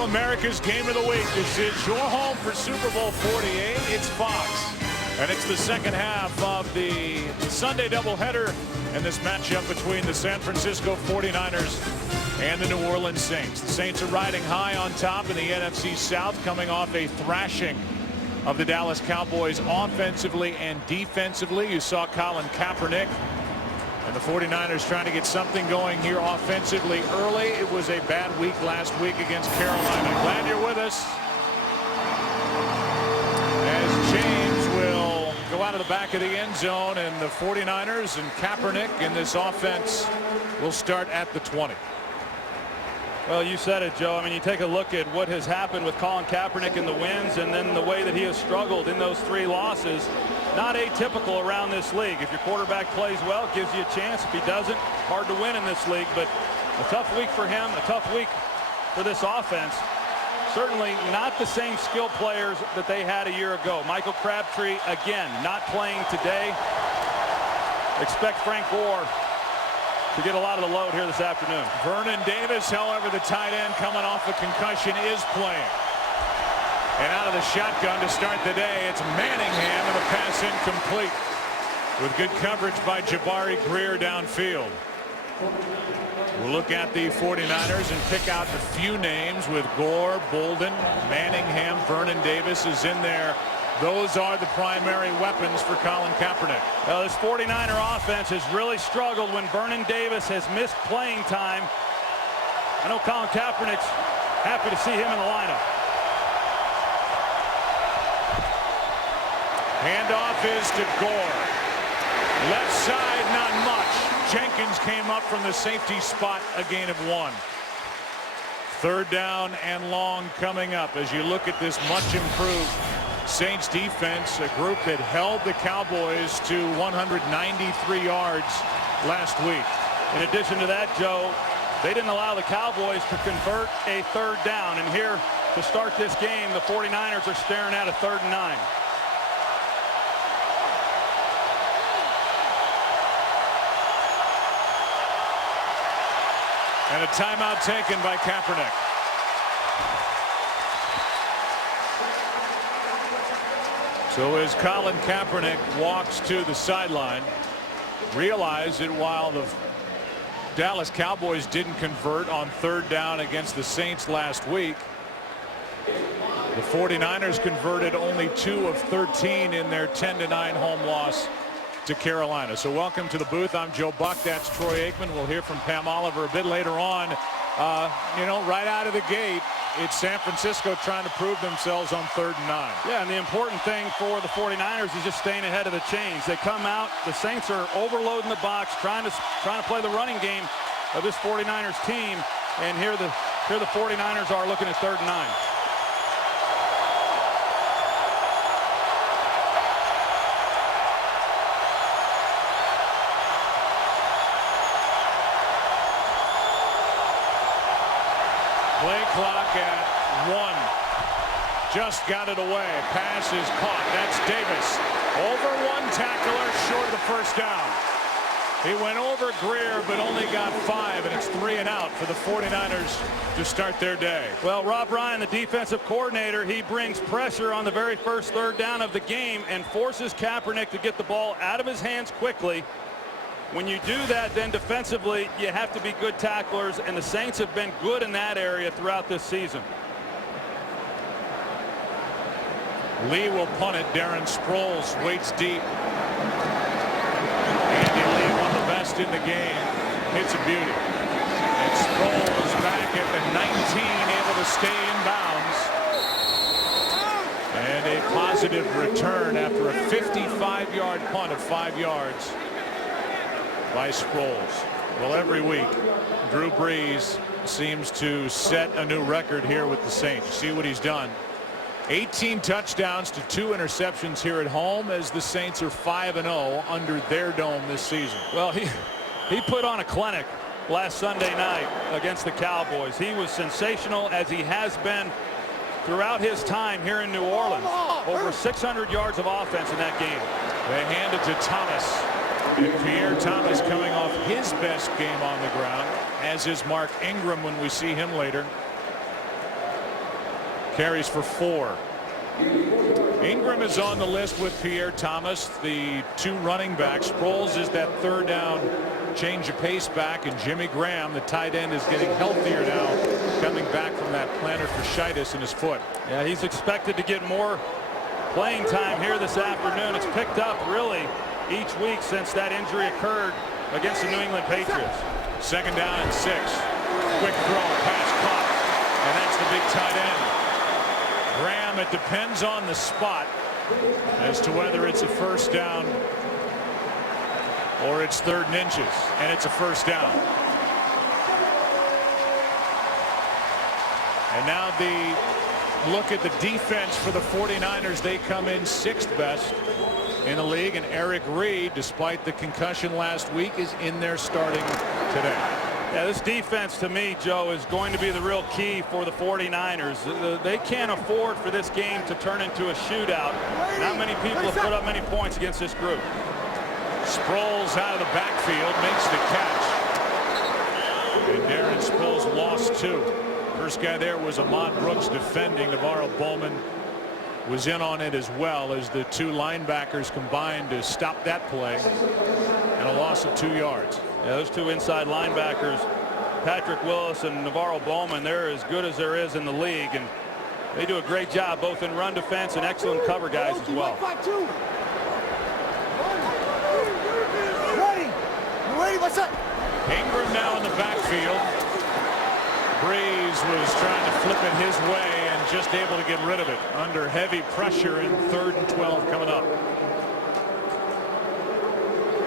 to America's Game of the Week. This is your home for Super Bowl 48. It's Fox. And it's the second half of the Sunday doubleheader and this matchup between the San Francisco 49ers and the New Orleans Saints. The Saints are riding high on top in the NFC South, coming off a thrashing of the Dallas Cowboys offensively and defensively. You saw Colin Kaepernick and the 49ers trying to get something going here offensively early. It was a bad week last week against Carolina. Glad you're with us as James will go out of the back of the end zone, and the 49ers and Kaepernick in this offense will start at the 20. Well, you said it, Joe. I mean, you take a look at what has happened with Colin Kaepernick in the wins, and then the way that he has struggled in those 3 losses. Not atypical around this league. If your quarterback plays well, it gives you a chance. If he doesn't, hard to win in this league. But a tough week for him, a tough week for this offense. Certainly not the same skill players that they had a year ago. Michael Crabtree, again, not playing today. Expect Frank Gore to get a lot of the load here this afternoon. Vernon Davis, however, the tight end coming off a concussion, is playing. And out of the shotgun to start the day, it's Manningham, and the pass incomplete with good coverage by Jabari Greer downfield. We'll look at the 49ers and pick out a few names with Gore, Bolden, Manningham, Vernon Davis is in there. Those are the primary weapons for Colin Kaepernick. Well, this 49er offense has really struggled when Vernon Davis has missed playing time. I know Colin Kaepernick's happy to see him in the lineup. Handoff is to Gore. Left side, not much. Jenkins came up from the safety spot, a gain of 1. Third down and long coming up as you look at this much improved Saints defense, a group that held the Cowboys to 193 yards last week. In addition to that, Joe, they didn't allow the Cowboys to convert a third down. And here to start this game, the 49ers are staring at a 3rd and 9. And a timeout taken by Kaepernick. So as Colin Kaepernick walks to the sideline, realize that while the Dallas Cowboys didn't convert on 3rd down against the Saints last week, the 49ers converted only 2 of 13 in their 10-9 home loss to Carolina. So welcome to the booth. I'm Joe Buck. That's Troy Aikman. We'll hear from Pam Oliver a bit later on. You know, right out of the gate, it's San Francisco trying to prove themselves on 3rd and 9. Yeah, and the important thing for the 49ers is just staying ahead of the chains. They come out, the Saints are overloading the box, trying to play the running game of this 49ers team, and here the 49ers are looking at 3rd and 9. Play clock at 1. Just got it away. Pass is caught. That's Davis. Over 1 tackler, short of the 1st down. He went over Greer, but only got 5, and it's 3 and out for the 49ers to start their day. Well, Rob Ryan, the defensive coordinator, he brings pressure on the very first 3rd down of the game and forces Kaepernick to get the ball out of his hands quickly. When you do that, then defensively, you have to be good tacklers, and the Saints have been good in that area throughout this season. Lee will punt it. Darren Sproles waits deep. Andy Lee, one of the best in the game, hits a beauty. And Sproles back at the 19, able to stay in bounds. And a positive return after a 55-yard punt of 5 yards by Sproles. Well, every week, Drew Brees seems to set a new record here with the Saints. You see what he's done. 18 touchdowns to 2 interceptions here at home as the Saints are 5-0 under their dome this season. Well, he put on a clinic last Sunday night against the Cowboys. He was sensational, as he has been throughout his time here in New Orleans. Over 600 yards of offense in that game. They hand it to Thomas. And Pierre Thomas coming off his best game on the ground, as is Mark Ingram when we see him later. Carries for 4. Ingram is on the list with Pierre Thomas, the 2 running backs. Sproles is that 3rd down change of pace back, and Jimmy Graham, the tight end, is getting healthier now, coming back from that plantar fasciitis in his foot. Yeah, he's expected to get more playing time here this afternoon. It's picked up really each week since that injury occurred against the New England Patriots. 2nd down and 6. Quick throw, pass caught, and that's the big tight end. Graham, it depends on the spot as to whether it's a 1st down or it's 3rd and inches, and it's a 1st down. And now the look at the defense for the 49ers. They come in 6th best in the league, and Eric Reed, despite the concussion last week, is in there starting today. Yeah, this defense to me, Joe, is going to be the real key for the 49ers. They can't afford for this game to turn into a shootout. Not many people have put up many points against this group. Sproles out of the backfield, makes the catch. And Darren Sproles lost 2. First guy there was Ahmad Brooks defending. Navarro Bowman was in on it as well, as the 2 linebackers combined to stop that play, and a loss of 2 yards. Yeah, those 2 inside linebackers, Patrick Willis and Navarro Bowman, they're as good as there is in the league, and they do a great job both in run defense and excellent cover guys as well. Ingram now in the backfield. Brees was trying to flip it his way and just able to get rid of it under heavy pressure in 3rd and 12 coming up.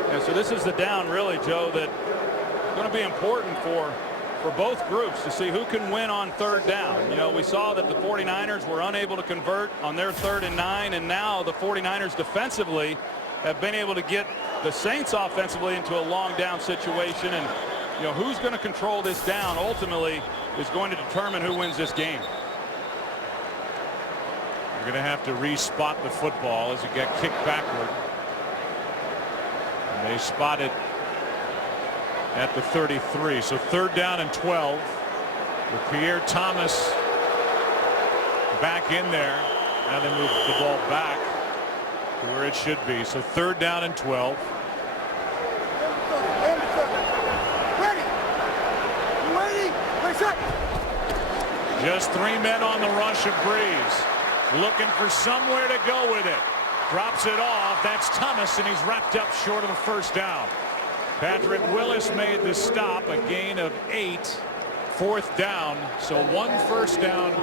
Yeah, so this is the down really, Joe, that's going to be important for both groups to see who can win on 3rd down. You know, we saw that the 49ers were unable to convert on their 3rd and 9, and now the 49ers defensively have been able to get the Saints offensively into a long down situation, and you know who's going to control this down ultimately is going to determine who wins this game. You're going to have to respot the football as it got kicked backward. And they spot it at the 33. So 3rd down and 12 with Pierre Thomas back in there. Now they move the ball back to where it should be. So 3rd down and 12. Just 3 men on the rush of Brees. Looking for somewhere to go with it. Drops it off. That's Thomas, and he's wrapped up short of the 1st down. Patrick Willis made the stop. A gain of 8. 4th down. So 1 1st down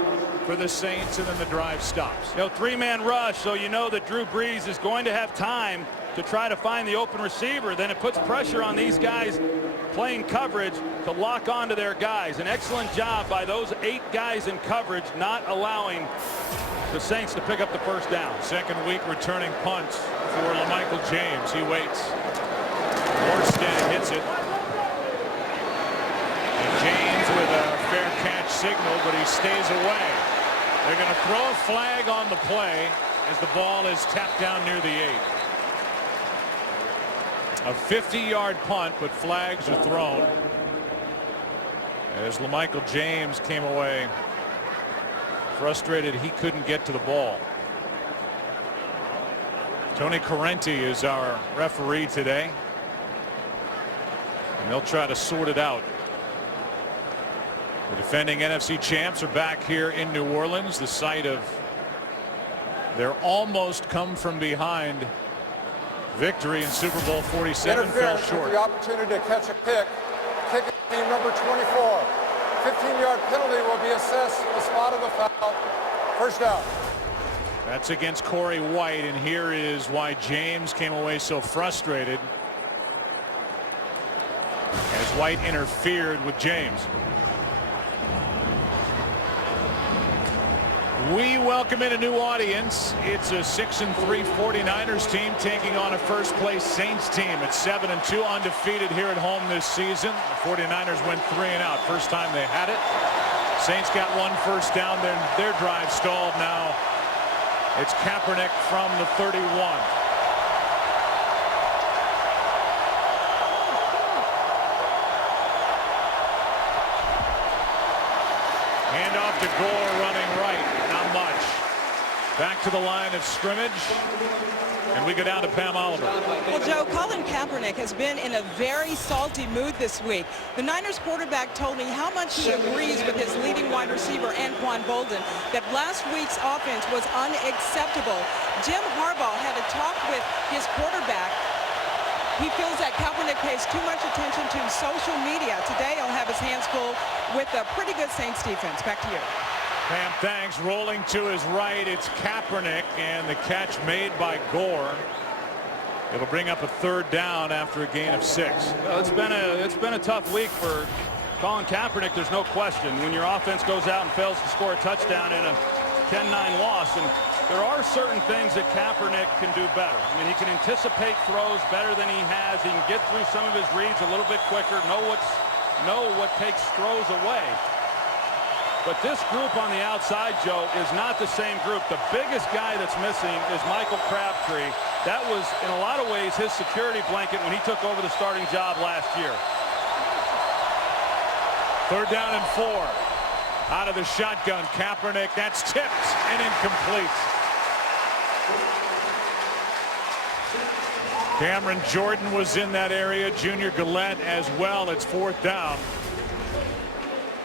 for the Saints, and then the drive stops. You know, 3-man rush, so you know that Drew Brees is going to have time to try to find the open receiver. Then it puts pressure on these guys playing coverage to lock onto their guys. An excellent job by those 8 guys in coverage, not allowing the Saints to pick up the 1st down. 2nd week returning punts for LaMichael James. He waits. Morstead hits it. And James with a fair catch signal, but he stays away. They're going to throw a flag on the play as the ball is tapped down near the 8. A 50-yard punt, but flags are thrown as LaMichael James came away frustrated he couldn't get to the ball. Tony Correnti is our referee today, and they'll try to sort it out. The defending NFC champs are back here in New Orleans, the site of their almost come from behind victory in Super Bowl 47. Fell short. The opportunity to catch a pick. Kicking team number 24. 15-yard penalty will be assessed on the spot of the foul. 1st down. That's against Corey White, and here is why James came away so frustrated as White interfered with James. We welcome in a new audience. It's a 6-3 49ers team taking on a first-place Saints team at 7-2, undefeated here at home this season. The 49ers went 3 and out. First time they had it. Saints got 1 1st down. Their drive stalled. Now it's Kaepernick from the 31. Handoff to Gore running right. Now Back to the line of scrimmage. And we go down to Pam Oliver. Well, Joe, Colin Kaepernick has been in a very salty mood this week. The Niners quarterback told me how much he agrees with his leading wide receiver, Anquan Bolden, that last week's offense was unacceptable. Jim Harbaugh had a talk with his quarterback. He feels that Kaepernick pays too much attention to social media. Today, he'll have his hands full with a pretty good Saints defense. Back to you. Pam, thanks. Rolling to his right, it's Kaepernick, and the catch made by Gore. It'll bring up a third down after a gain of 6. Well, it's been a tough week for Colin Kaepernick. There's no question. When your offense goes out and fails to score a touchdown in a 10-9 loss, and there are certain things that Kaepernick can do better. I mean, he can anticipate throws better than he has. He can get through some of his reads a little bit quicker. Know what takes throws away. But this group on the outside, Joe, is not the same group. The biggest guy that's missing is Michael Crabtree. That was, in a lot of ways, his security blanket when he took over the starting job last year. Third down and 4. Out of the shotgun, Kaepernick. That's tipped and incomplete. Cameron Jordan was in that area. Junior Gillette as well. It's 4th down.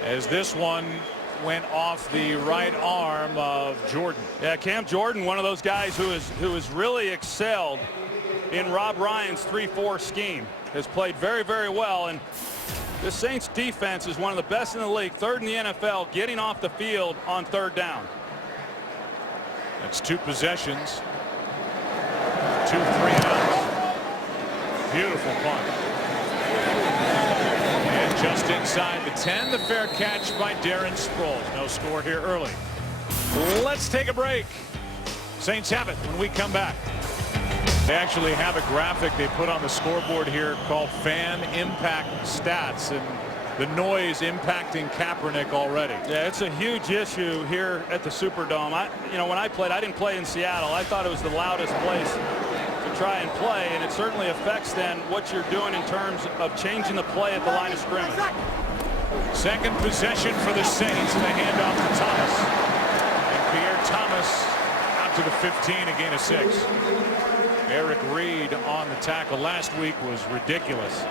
As this one went off the right arm of Jordan. Yeah, Cam Jordan, one of those guys who has really excelled in Rob Ryan's 3-4 scheme, has played very, very well. And the Saints defense is one of the best in the league, 3rd in the NFL, getting off the field on 3rd down. That's 2 possessions. 2 3-outs. Beautiful punt. And just inside the 10, the fair catch by Darren Sproles. No score here early. Let's take a break. Saints have it when we come back. They actually have a graphic they put on the scoreboard here called Fan Impact Stats, and the noise impacting Kaepernick already. Yeah, it's a huge issue here at the Superdome. When I played, I didn't play in Seattle. I thought it was the loudest place to try and play, and it certainly affects then what you're doing in terms of changing the play at the line of scrimmage. Second possession for the Saints, and a handoff to Thomas. And Pierre Thomas out to the 15, a gain of 6. Eric Reed on the tackle last week was ridiculous.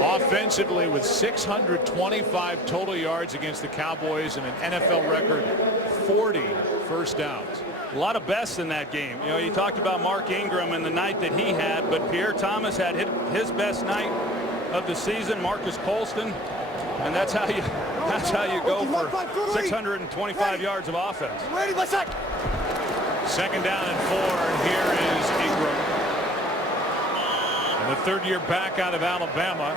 Offensively, with 625 total yards against the Cowboys and an NFL record 40 first downs. A lot of bests in that game. You talked about Mark Ingram and the night that he had, but Pierre Thomas had his best night of the season. Marcus Colston, and that's how you go for 625 yards of offense. Second down and 4, and here is Ingram. And the third-year back out of Alabama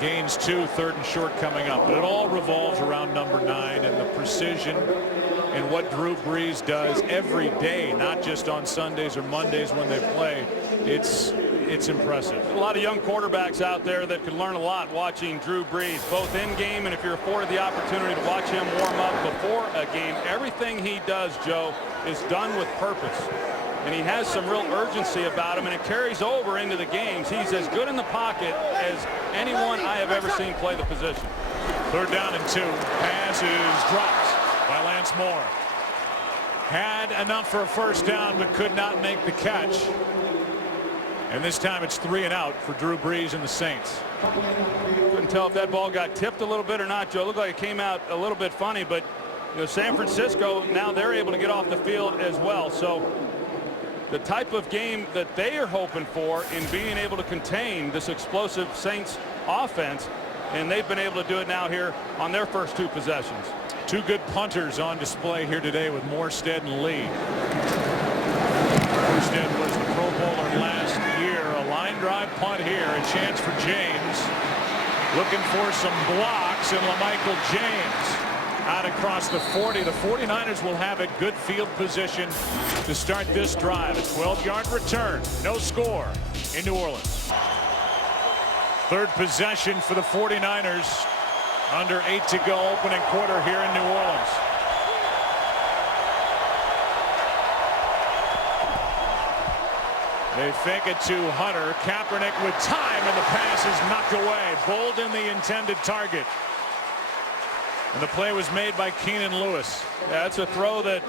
gains 2, 3rd and short coming up. But it all revolves around number 9 and the precision and what Drew Brees does every day, not just on Sundays or Mondays when they play. It's impressive. A lot of young quarterbacks out there that could learn a lot watching Drew Brees, both in game and if you're afforded the opportunity to watch him warm up before a game. Everything he does, Joe, is done with purpose. And he has some real urgency about him, and it carries over into the games. He's as good in the pocket as anyone I have ever seen play the position. Third down and 2. Pass is dropped by Lance Moore. Had enough for a first down, but could not make the catch. And this time it's 3 and out for Drew Brees and the Saints. Couldn't tell if that ball got tipped a little bit or not, Joe. It looked like it came out a little bit funny, but San Francisco, now they're able to get off the field as well. So the type of game that they are hoping for in being able to contain this explosive Saints offense, and they've been able to do it now here on their first 2 possessions. 2 good punters on display here today with Morstead and Lee. Morstead was the Pro Bowler last year. A line drive punt here. A chance for James. Looking for some blocks, and LaMichael James out across the 40. The 49ers will have a good field position to start this drive. A 12-yard return. No score in New Orleans. Third possession for the 49ers. Under 8 to go, opening quarter here in New Orleans. They fake it to Hunter. Kaepernick with time, and the pass is knocked away. Bolden the intended target. And the play was made by Keenan Lewis. Yeah, it's a throw that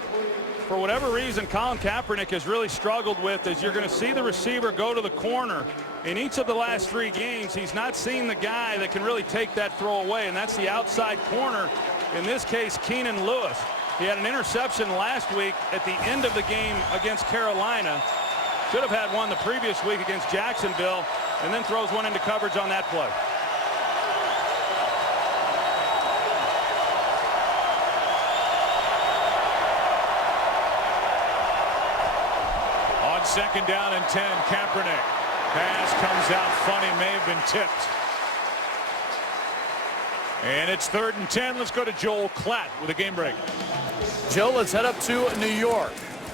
for whatever reason, Colin Kaepernick has really struggled with is you're going to see the receiver go to the corner. In each of the last 3 games, he's not seen the guy that can really take that throw away, and that's the outside corner, in this case, Keenan Lewis. He had an interception last week at the end of the game against Carolina. Should have had one the previous week against Jacksonville, and then throws one into coverage on that play. On 2nd down and 10, Kaepernick. Pass comes out funny, may have been tipped. And it's 3rd and 10. Let's go to Joel Klatt with a game break. Joe, let's head up to New York.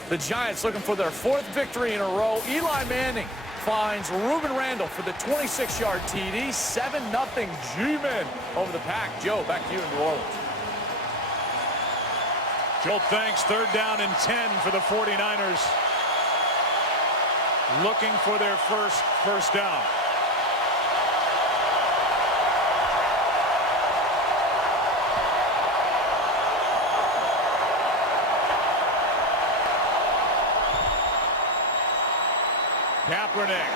The Giants looking for their 4th victory in a row. Eli Manning finds Ruben Randall for the 26-yard TD. 7-0 G-Men over the Pack. Joe, back to you in New Orleans. Joel, thanks. 3rd down and 10 for the 49ers. Looking for their first down. Kaepernick.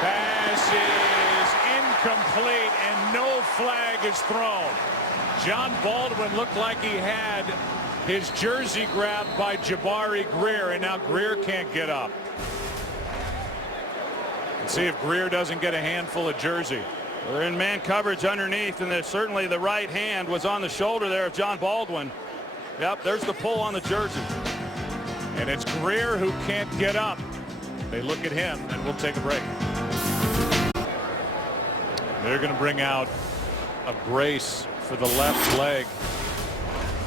Pass is incomplete and no flag is thrown. John Baldwin looked like he had his jersey grabbed by Jabari Greer, and now Greer can't get up. Let's see if Greer doesn't get a handful of jersey. Well, they're in man coverage underneath, and certainly the right hand was on the shoulder there of John Baldwin. Yep, there's the pull on the jersey. And it's Greer who can't get up. They look at him, and we'll take a break. They're going to bring out a brace for the left leg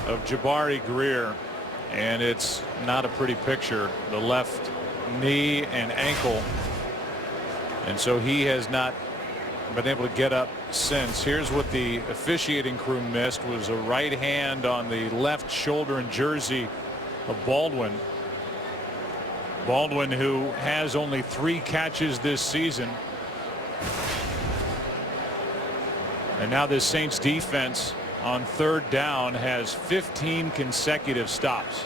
of Jabari Greer, and it's not a pretty picture. The left knee and ankle, and so he has not been able to get up since. Here's what the officiating crew missed, was a right hand on the left shoulder and jersey of Baldwin. Baldwin, who has only 3 catches this season. And now this Saints defense on 3rd down has 15 consecutive stops.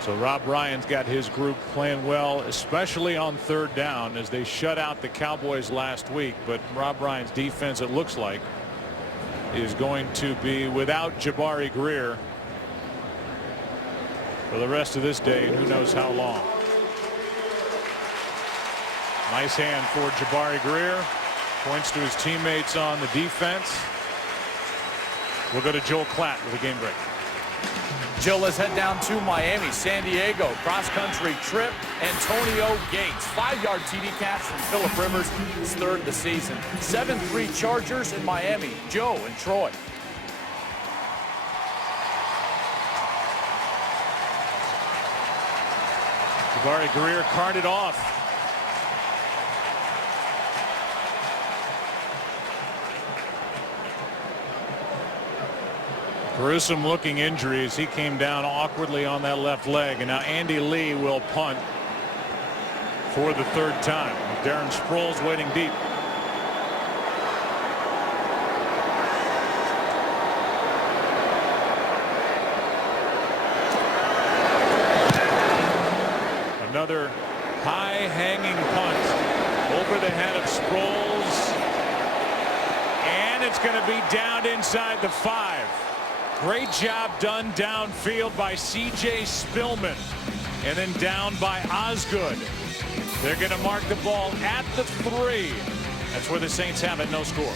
So Rob Ryan's got his group playing well, especially on 3rd down, as they shut out the Cowboys last week. But Rob Ryan's defense, it looks like, is going to be without Jabari Greer for the rest of this day, and who knows how long. Nice hand for Jabari Greer. Points to his teammates on the defense. We'll go to Joel Klatt with a game break. Joe, let's head down to Miami. San Diego cross-country trip. Antonio Gates, 5-yard TD catch from Phillip Rivers, his 3rd of the season. 7-3 Chargers in Miami. Joe and Troy. Jabari Greer carted off. Gruesome looking injuries. He came down awkwardly on that left leg, and now Andy Lee will punt for the 3rd time. Darren Sproles waiting deep. Another high-hanging punt over the head of Sproles, and it's going to be down inside the 5. Great job done downfield by C.J. Spillman, and then down by Osgood. They're going to mark the ball at the 3. That's where the Saints have it, no score.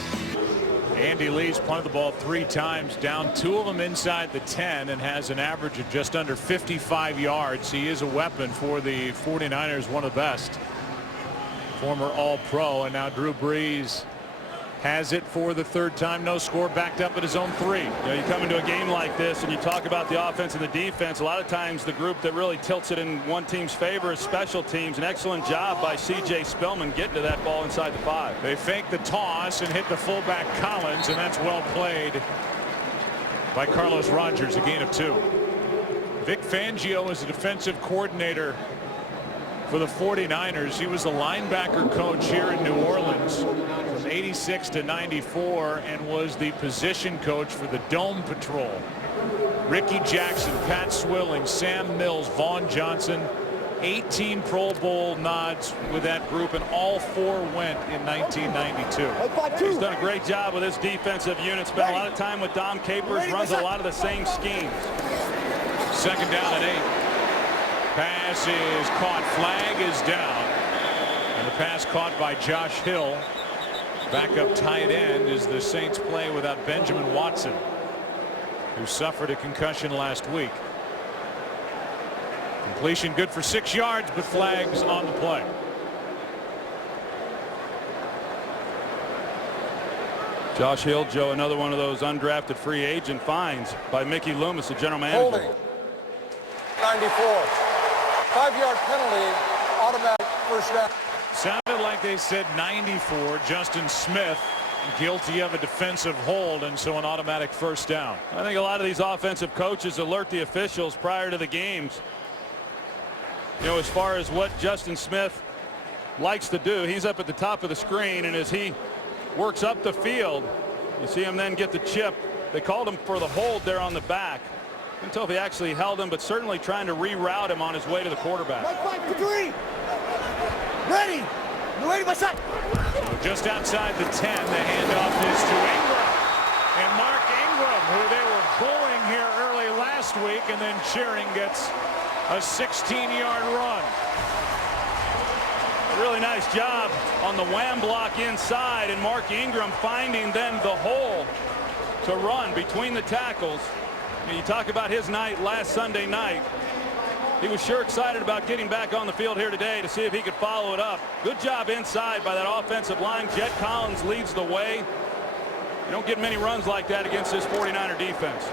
Andy Lee's punted the ball 3 times, down 2 of them inside the 10, and has an average of just under 55 yards. He is a weapon for the 49ers, one of the best. Former All-Pro, and now Drew Brees has it for the 3rd time, no score, backed up at his own 3. You know, you come into a game like this and you talk about the offense and the defense. A lot of times the group that really tilts it in one team's favor is special teams. An excellent job by C.J. Spillman getting to that ball inside the 5. They fake the toss and hit the fullback Collins, and that's well played by Carlos Rogers, a gain of 2. Vic Fangio is the defensive coordinator for the 49ers. He was the linebacker coach here in New Orleans from 86 to 94 and was the position coach for the Dome Patrol Ricky Jackson, Pat Swilling, Sam Mills, Vaughn Johnson. 18 Pro Bowl nods with that group, and all 4 went in 1992. He's done a great job with his defensive unit. Spent a lot of time with Dom Capers. Runs a lot of the same schemes. Second down and 8. Pass is caught. Flag is down. And the pass caught by Josh Hill. Backup tight end as the Saints play without Benjamin Watson, who suffered a concussion last week. Completion good for 6 yards, but flags on the play. Josh Hill, Joe, another one of those undrafted free agent finds by Mickey Loomis, the general manager. Holding. 94. 5-yard penalty. Automatic first down. Sounded like they said 94. Justin Smith guilty of a defensive hold, and so an automatic first down. I think a lot of these offensive coaches alert the officials prior to the games. You know, as far as what Justin Smith likes to do, he's up at the top of the screen, and as he works up the field, you see him then get the chip. They called him for the hold there on the back. I can't tell if he actually held him, but certainly trying to reroute him on his way to the quarterback. 5, 3. Ready. Ready, my son. Just outside the 10, the handoff is to Ingram. And Mark Ingram, who they were booing here early last week and then cheering, gets a 16-yard run. A really nice job on the wham block inside, and Mark Ingram finding then the hole to run between the tackles. And you talk about his night last Sunday night. He was sure excited about getting back on the field here today to see if he could follow it up. Good job inside by that offensive line. Jet Collins leads the way. You don't get many runs like that against this 49er defense.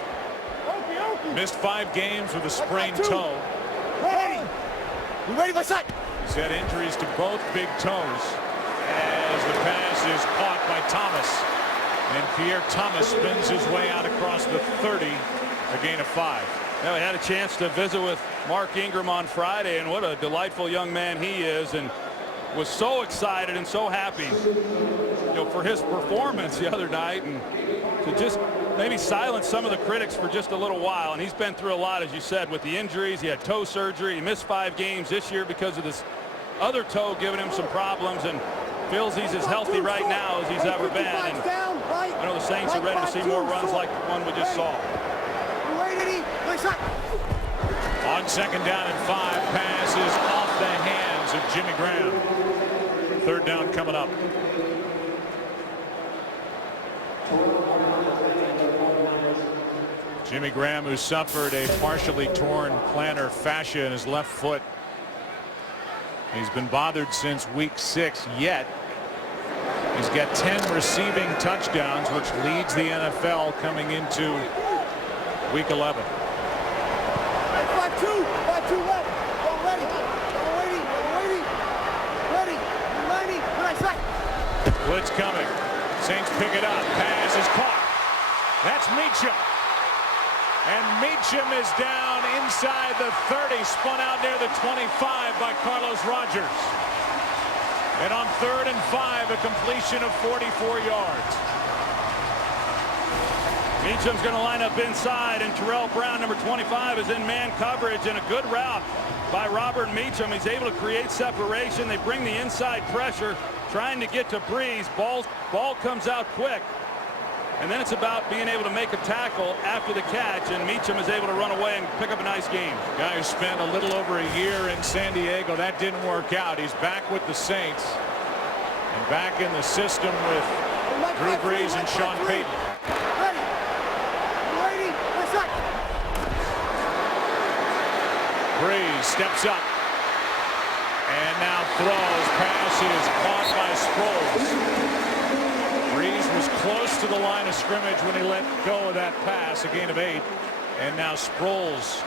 Missed 5 games with a sprained toe. Ready. You ready, my son? He's had injuries to both big toes as the pass is caught by Thomas. And Pierre Thomas spins his way out across the 30, a gain of 5. Now, we had a chance to visit with Mark Ingram on Friday, and what a delightful young man he is, and was so excited and so happy, you know, for his performance the other night, and to just maybe silence some of the critics for just a little while. And he's been through a lot, as you said, with the injuries. He had toe surgery. He missed 5 games this year because of this other toe giving him some problems, and feels he's as healthy right now as he's ever been. And I know the Saints are ready to see more runs like the one we just saw. On second down and 5, pass is off the hands of Jimmy Graham. Third down coming up. Jimmy Graham, who suffered a partially torn plantar fascia in his left foot. He's been bothered since week 6, yet he's got 10 receiving touchdowns, which leads the NFL coming into week 11. 5-2 left. Ready. Blitz coming. Saints pick it up. Pass is caught. That's Meacham. And Meacham is down inside the 30, spun out near the 25 by Carlos Rogers. And on 3rd and 5, a completion of 44 yards. Meacham's going to line up inside, and Terrell Brown, number 25, is in man coverage, and a good route by Robert Meacham. He's able to create separation. They bring the inside pressure, trying to get to Brees. Ball comes out quick, and then it's about being able to make a tackle after the catch, and Meacham is able to run away and pick up a nice game. Guy who spent a little over a year in San Diego. That didn't work out. He's back with the Saints and back in the system with Drew Brees and Sean Payton. Brees steps up and now throws. Pass is caught by Sproles. Brees was close to the line of scrimmage when he let go of that pass, a gain of 8. And now Sproles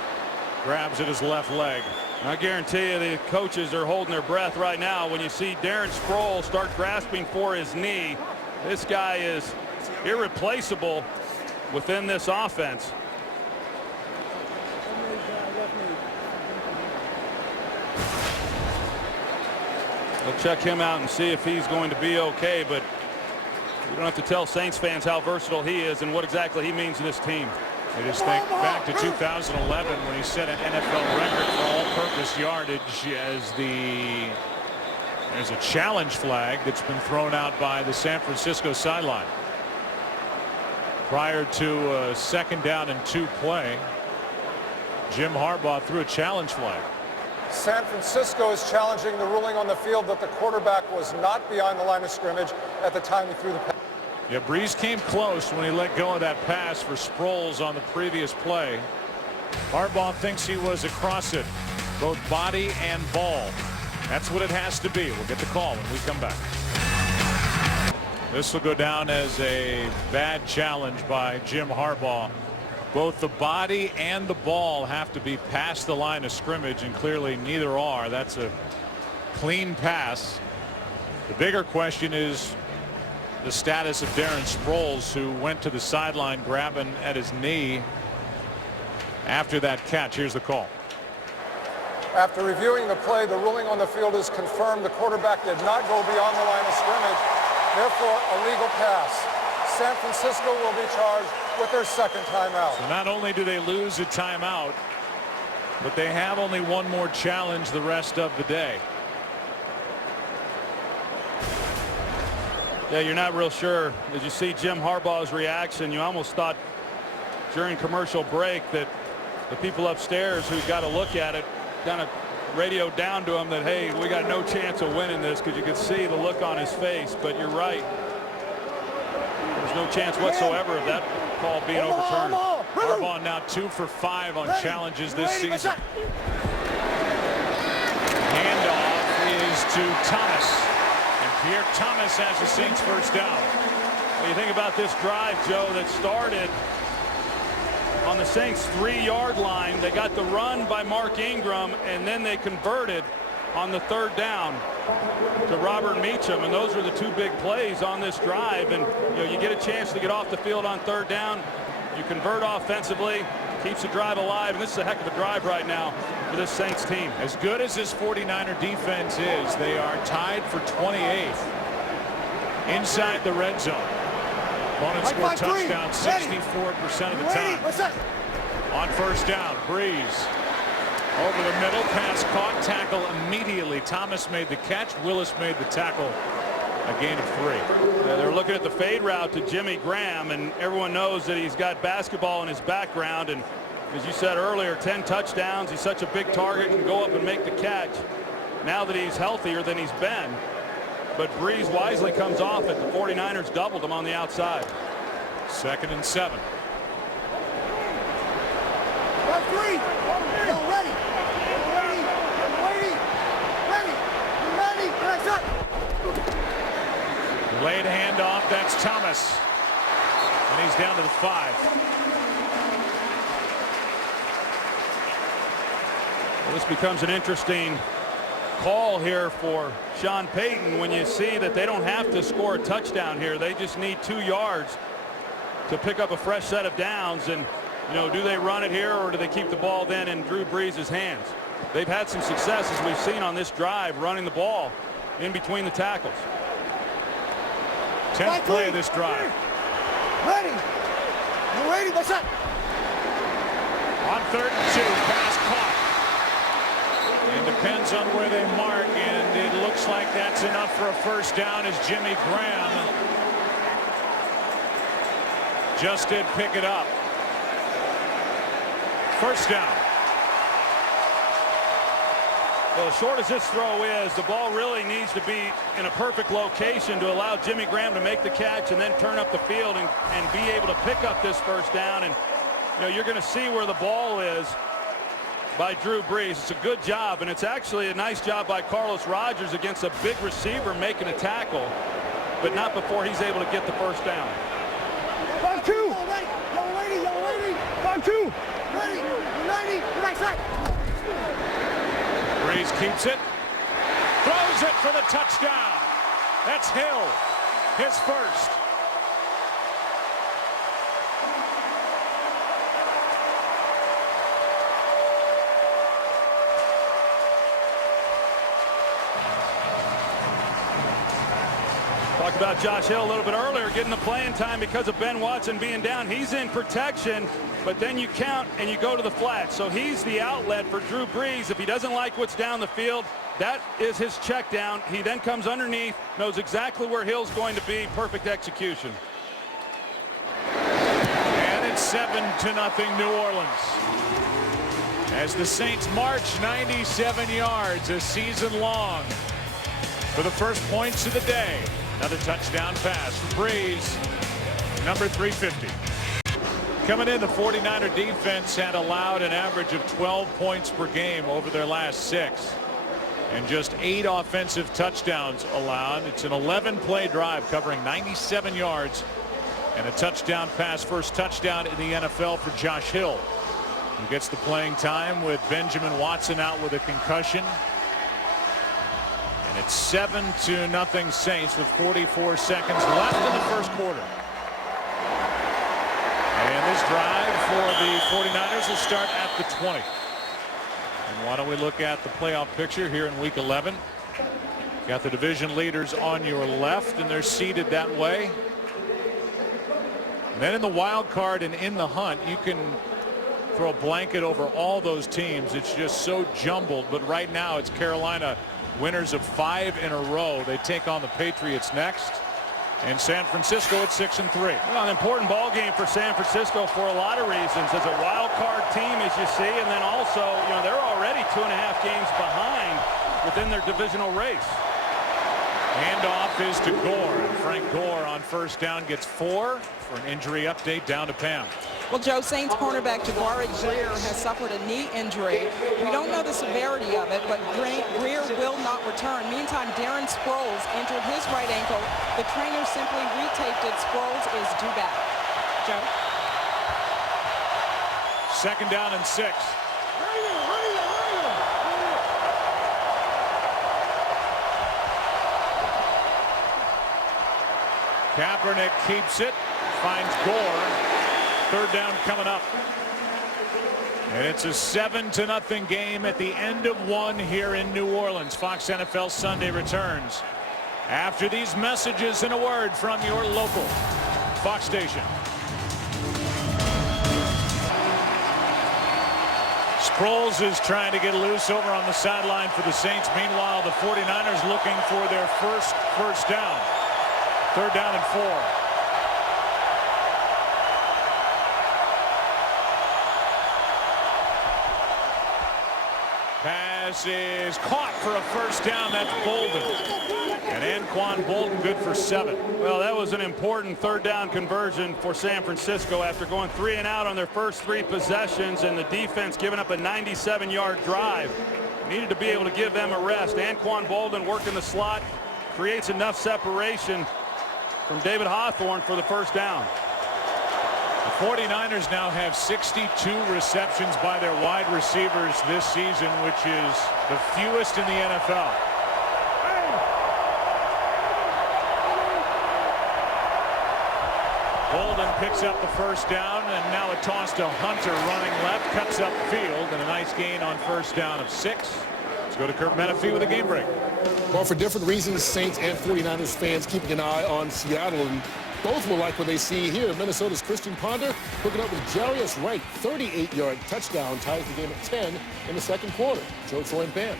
grabs at his left leg. I guarantee you the coaches are holding their breath right now when you see Darren Sproles start grasping for his knee. This guy is irreplaceable within this offense. They'll check him out and see if he's going to be okay, but you don't have to tell Saints fans how versatile he is and what exactly he means to this team. You just think back to 2011 when he set an NFL record for all-purpose yardage as there's a challenge flag that's been thrown out by the San Francisco sideline. Prior to a 2nd down and 2 play, Jim Harbaugh threw a challenge flag. San Francisco is challenging the ruling on the field that the quarterback was not behind the line of scrimmage at the time he threw the pass. Yeah, Brees came close when he let go of that pass for Sproles on the previous play. Harbaugh thinks he was across it, both body and ball. That's what it has to be. We'll get the call when we come back. This will go down as a bad challenge by Jim Harbaugh. Both the body and the ball have to be past the line of scrimmage, and clearly neither are. That's a clean pass. The bigger question is the status of Darren Sproles, who went to the sideline grabbing at his knee after that catch. Here's the call. After reviewing the play, the ruling on the field is confirmed. The quarterback did not go beyond the line of scrimmage. Therefore, a legal pass. San Francisco will be charged with their 2nd timeout. So not only do they lose a timeout, but they have only one more challenge the rest of the day. Yeah, you're not real sure. As you see Jim Harbaugh's reaction, you almost thought during commercial break that the people upstairs who got a look at it kind of radioed down to him that, hey, we got no chance of winning this, because you could see the look on his face. But you're right. There's no chance whatsoever of that call being overturned. Harbaugh now 2 for 5 on challenges this season. Handoff is to Thomas. And Pierre Thomas has the Saints' first down. When you think about this drive, Joe, that started on the Saints' 3-yard line, they got the run by Mark Ingram, and then they converted on the 3rd down to Robert Meacham, and those are the 2 big plays on this drive. And you get a chance to get off the field on 3rd down, you convert offensively, keeps the drive alive, and this is a heck of a drive right now for this Saints team. As good as this 49er defense is, they are tied for 28th inside the red zone. Opponents score touchdown 64% of the time. On 1st down, Brees over the middle, pass caught, tackle immediately. Thomas made the catch, Willis made the tackle, a gain of 3. They're looking at the fade route to Jimmy Graham, and everyone knows that he's got basketball in his background, and as you said earlier, 10 touchdowns. He's such a big target, can go up and make the catch now that he's healthier than he's been. But Brees wisely comes off it. The 49ers doubled him on the outside. 2nd and 7. Delayed handoff. That's Thomas. And he's down to the 5. Well, this becomes an interesting call here for Sean Payton when you see that they don't have to score a touchdown here. They just need 2 yards to pick up a fresh set of downs. And, do they run it here, or do they keep the ball then in Drew Brees' hands? They've had some success, as we've seen on this drive, running the ball in between the tackles. 10th play of this drive. Ready. You ready? What's up? On 3rd and 2, pass caught. It depends on where they mark, and it looks like that's enough for a 1st down as Jimmy Graham just did pick it up. 1st down. Well, as short as this throw is, the ball really needs to be in a perfect location to allow Jimmy Graham to make the catch and then turn up the field and be able to pick up this 1st down. And you're going to see where the ball is by Drew Brees. It's a good job, and it's actually a nice job by Carlos Rogers against a big receiver making a tackle, but not before he's able to get the 1st down. 5-2. 5-2. Ready. Next side. Brees keeps it, throws it for the touchdown. That's Hill, his 1st. Talk about Josh Hill a little bit earlier, getting the playing time because of Ben Watson being down. He's in protection, but then you count and you go to the flat. So he's the outlet for Drew Brees. If he doesn't like what's down the field, that is his check down. He then comes underneath, knows exactly where Hill's going to be. Perfect execution. And it's 7-0 New Orleans. As the Saints march 97 yards, a season long, for the first points of the day. Another touchdown pass from Brees, number 350. Coming in, the 49er defense had allowed an average of 12 points per game over their last 6. And just 8 offensive touchdowns allowed. It's an 11-play drive covering 97 yards and a touchdown pass. First touchdown in the NFL for Josh Hill, who gets the playing time with Benjamin Watson out with a concussion. And it's 7-0 Saints with 44 seconds left in the first quarter. And this drive for the 49ers will start at the 20. And why don't we look at the playoff picture here in week 11. Got the division leaders on your left, and they're seated that way. And then in the wild card and in the hunt, you can throw a blanket over all those teams. It's just so jumbled. But right now it's Carolina, winners of 5 in a row. They take on the Patriots next. And San Francisco at 6-3. Well, an important ball game for San Francisco for a lot of reasons. As a wild card team, as you see, and then also, you know, they're already 2.5 games behind within their divisional race. Handoff is to Gore. And Frank Gore on first down gets 4 for an injury update down to Pam. Well, Joe, Saints cornerback Jabari Greer has suffered a knee injury. We don't know the severity of it, but Greer will not return. Meantime, Darren Sproles injured his right ankle. The trainer simply retaped it. Sproles is due back. Joe? 2nd down and 6. Kaepernick keeps it, finds Gore. 3rd down coming up. And it's a 7-0 game at the end of 1 here in New Orleans. Fox NFL Sunday returns after these messages and a word from your local Fox station. Sproles is trying to get loose over on the sideline for the Saints. Meanwhile, the 49ers looking for their first down. 3rd down and 4. Pass is caught for a first down. That's Bolden. And Anquan Bolden good for 7. Well, that was an important 3rd down conversion for San Francisco after going 3 and out on their first 3 possessions, and the defense giving up a 97-yard drive. Needed to be able to give them a rest. Anquan Bolden working the slot, creates enough separation from David Hawthorne for the first down. The 49ers now have 62 receptions by their wide receivers this season, which is the fewest in the NFL. Bolden picks up the first down, and now a toss to Hunter running left, cuts up field, and a nice gain on first down of 6. Let's go to Kurt Menefee with a game break. Well, for different reasons, Saints and 49ers fans keeping an eye on Seattle, and both will like what they see here. Minnesota's Christian Ponder hooking up with Jarius Wright. 38-yard touchdown ties the game at 10 in the second quarter. Joe, Troy, and Pam.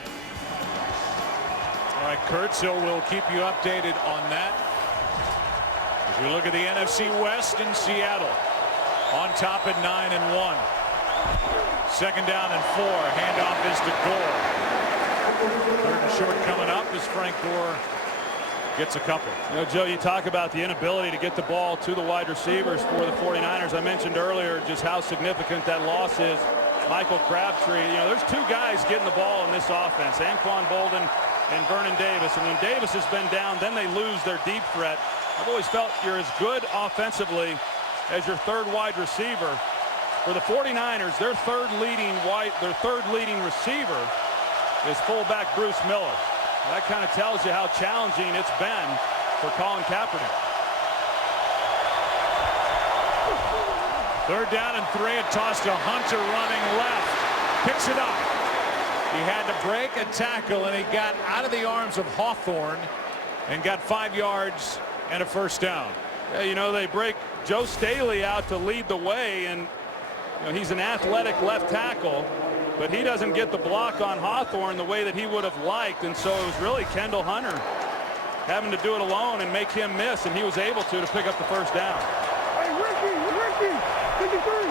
All right, Kurt, so we'll keep you updated on that. As we look at the NFC West in Seattle, on top at 9-1. 2nd down and 4. Handoff is to Gore. 3rd and short coming up as Frank Gore gets a couple. You know, Joe, you talk about the inability to get the ball to the wide receivers for the 49ers. I mentioned earlier just how significant that loss is. Michael Crabtree, you know, there's 2 guys getting the ball in this offense, Anquan Bolden and Vernon Davis. And when Davis has been down, then they lose their deep threat. I've always felt you're as good offensively as your 3rd wide receiver. For the 49ers, their third leading receiver is fullback Bruce Miller. That kind of tells you how challenging it's been for Colin Kaepernick. 3rd down and 3. A toss to Hunter running left. Picks it up. He had to break a tackle, and he got out of the arms of Hawthorne and got 5 yards and a first down. Yeah, you know, they break Joe Staley out to lead the way, and he's an athletic left tackle, but he doesn't get the block on Hawthorne the way that he would have liked, and so it was really Kendall Hunter having to do it alone and make him miss, and he was able to pick up the first down. Hey, Ricky, 53.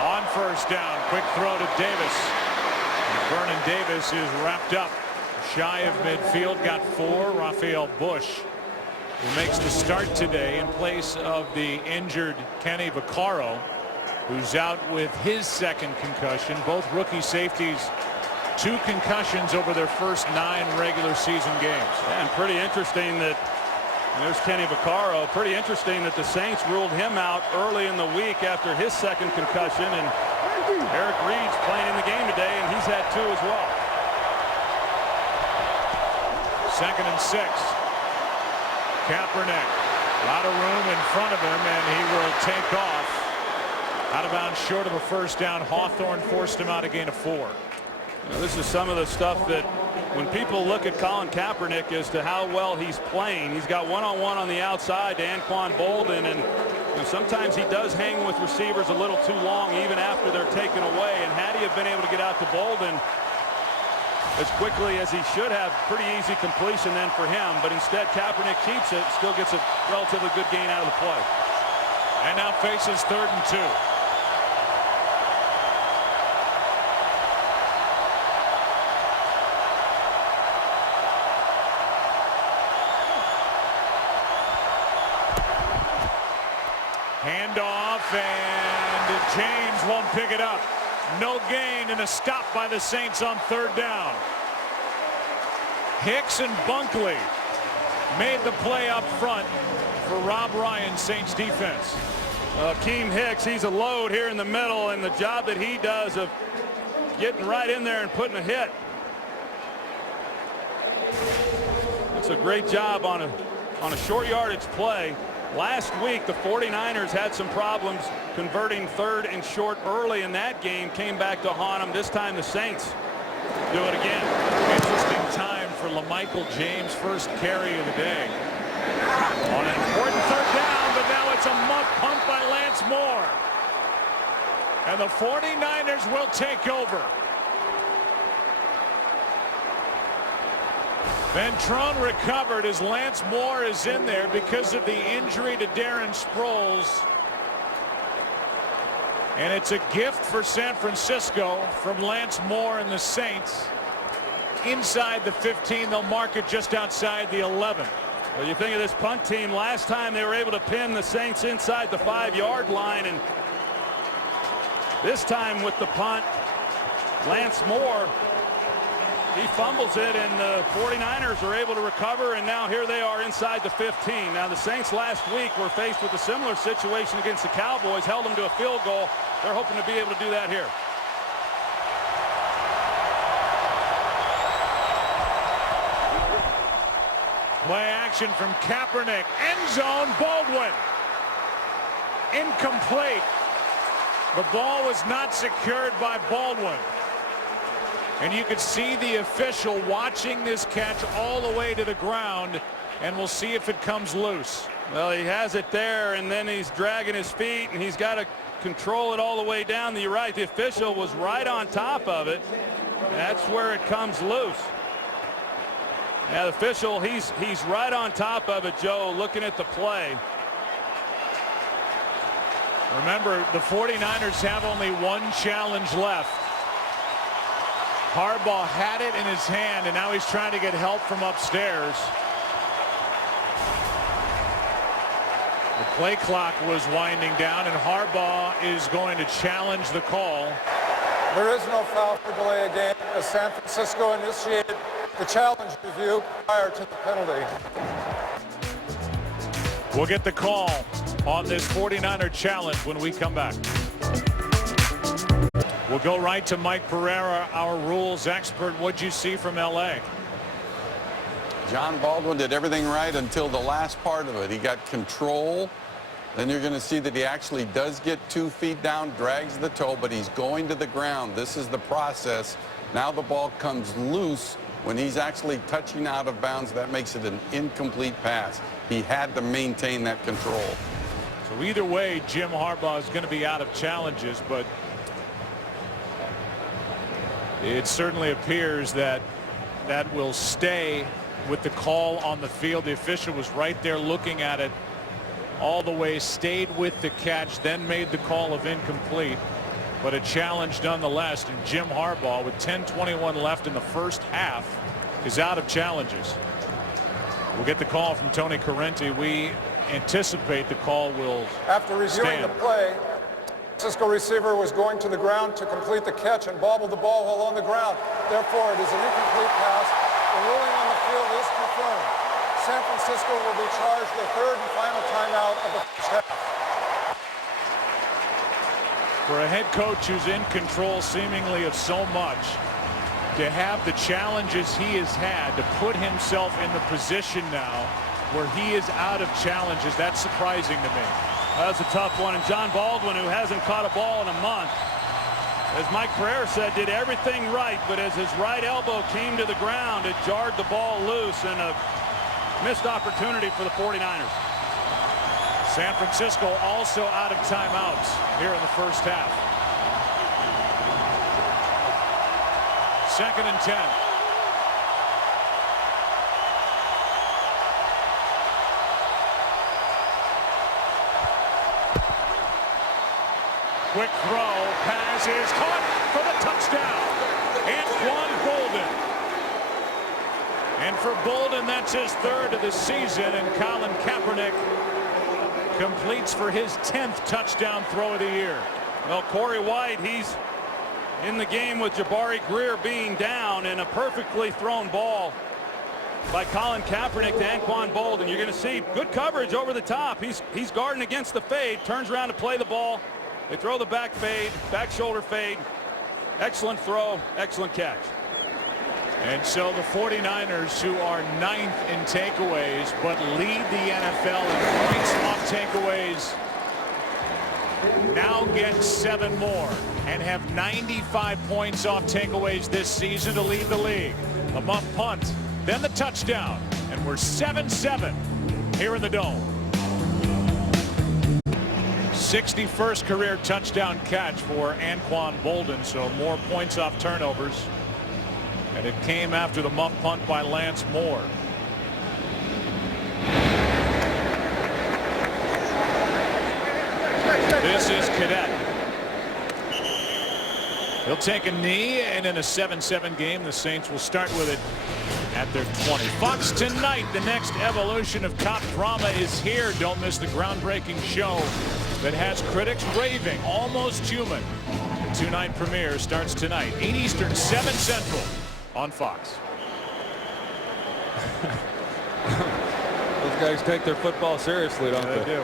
On first down, quick throw to Davis. Vernon Davis is wrapped up shy of midfield, got 4. Raphael Bush, who makes the start today in place of the injured Kenny Vaccaro, who's out with his second concussion. Both rookie safeties, 2 concussions over their first 9 regular season games. Yeah, and pretty interesting that there's Kenny Vaccaro. Pretty interesting that the Saints ruled him out early in the week after his second concussion, and Eric Reed's playing in the game today, and he's had 2 as well. 2nd and 6. Kaepernick, a lot of room in front of him, and he will take off. Out of bounds, short of a first down. Hawthorne forced him out, a gain of 4. Now, this is some of the stuff that when people look at Colin Kaepernick as to how well he's playing, he's got one-on-one on the outside to Anquan Bolden, and sometimes he does hang with receivers a little too long even after they're taken away. And had he have been able to get out to Bolden as quickly as he should have, pretty easy completion then for him, but instead Kaepernick keeps it, still gets a relatively good gain out of the play. And now faces 3rd and 2. Handoff, and James won't pick it up. No gain, and a stop by the Saints on 3rd down. Hicks and Bunkley made the play up front for Rob Ryan's Saints defense. Akeem Hicks, he's a load here in the middle, and the job that he does of getting right in there and putting a hit. It's a great job on a short yardage play. Last week, the 49ers had some problems converting 3rd and short early in that game. Came back to haunt them. This time, the Saints do it again. Interesting time for LaMichael James' first carry of the day. On an important 3rd down, but now it's a muff punt by Lance Moore. And the 49ers will take over. Ventrone recovered as Lance Moore is in there because of the injury to Darren Sproles. And it's a gift for San Francisco from Lance Moore and the Saints. Inside the 15, they'll mark it just outside the 11. Well, you think of this punt team, last time they were able to pin the Saints inside the 5-yard line, and this time with the punt, Lance Moore, he fumbles it, and the 49ers are able to recover, and now here they are inside the 15. Now, the Saints last week were faced with a similar situation against the Cowboys, held them to a field goal. They're hoping to be able to do that here. Play action from Kaepernick. End zone, Baldwin. Incomplete. The ball was not secured by Baldwin. And you could see the official watching this catch all the way to the ground, and we'll see if it comes loose. Well, he has it there, and then he's dragging his feet, and he's got to control it all the way down. You're right, the official was right on top of it. That's where it comes loose. Now, the official, he's right on top of it, Joe, looking at the play. Remember, the 49ers have only 1 challenge left. Harbaugh had it in his hand, and now he's trying to get help from upstairs. The play clock was winding down, and Harbaugh is going to challenge the call. There is no foul for delay of game as San Francisco initiated the challenge review prior to the penalty. We'll get the call on this 49er challenge when we come back. We'll go right to Mike Pereira, our rules expert. What'd you see from L.A.? John Baldwin did everything right until the last part of it. He got control. Then you're going to see that he actually does get 2 feet down, drags the toe, but he's going to the ground. This is the process. Now the ball comes loose When he's actually touching out of bounds, that makes it an incomplete pass. He had to maintain that control. So either way, Jim Harbaugh is going to be out of challenges, but it certainly appears that that will stay with the call on the field. The official was right there looking at it all the way, stayed with the catch, then made the call of incomplete, but a challenge nonetheless. And Jim Harbaugh, with 10:21 left in the first half, is out of challenges. We'll get the call from Tony Corrente. We anticipate the call will After reviewing the play, Francisco receiver was going to the ground to complete the catch and bobbled the ball while on the ground. Therefore, it is an incomplete pass. The ruling on the field is confirmed. San Francisco will be charged their third and final timeout of the first half. For a head coach who's in control seemingly of so much, to have the challenges he has had, to put himself in the position now where he is out of challenges, that's surprising to me. That's a tough one. And John Baldwin, who hasn't caught a ball in a month, as Mike Pereira said, did everything right, but as his right elbow came to the ground, it jarred the ball loose, and a missed opportunity for the 49ers. San Francisco also out of timeouts here in the first half. 2nd and 10. Quick throw, pass is caught for the touchdown. Anquan Bolden. And for Bolden, that's his third of the season, and Colin Kaepernick completes for his 10th touchdown throw of the year. Well, Corey White, he's in the game with Jabari Greer being down, and a perfectly thrown ball by Colin Kaepernick to Anquan Bolden. You're going to see good coverage over the top. He's guarding against the fade, turns around to play the ball. They throw the back fade, back shoulder fade. Excellent throw, excellent catch. And so the 49ers, who are 9th in takeaways but lead the NFL in points off takeaways, now get 7 more and have 95 points off takeaways this season to lead the league. A muff punt, then the touchdown, and we're 7-7 here in the Dome. 61st career touchdown catch for Anquan Bolden, so more points off turnovers. And it came after the muff punt by Lance Moore. This is Cadet. He'll take a knee, and in a 7-7 game, the Saints will start with it at their 20. Fox tonight, the next evolution of cop drama is here. Don't miss the groundbreaking show that has critics raving. Almost Human. The 2-night premiere starts tonight, 8 Eastern, 7 Central on Fox. Those guys take their football seriously, don't they? They do.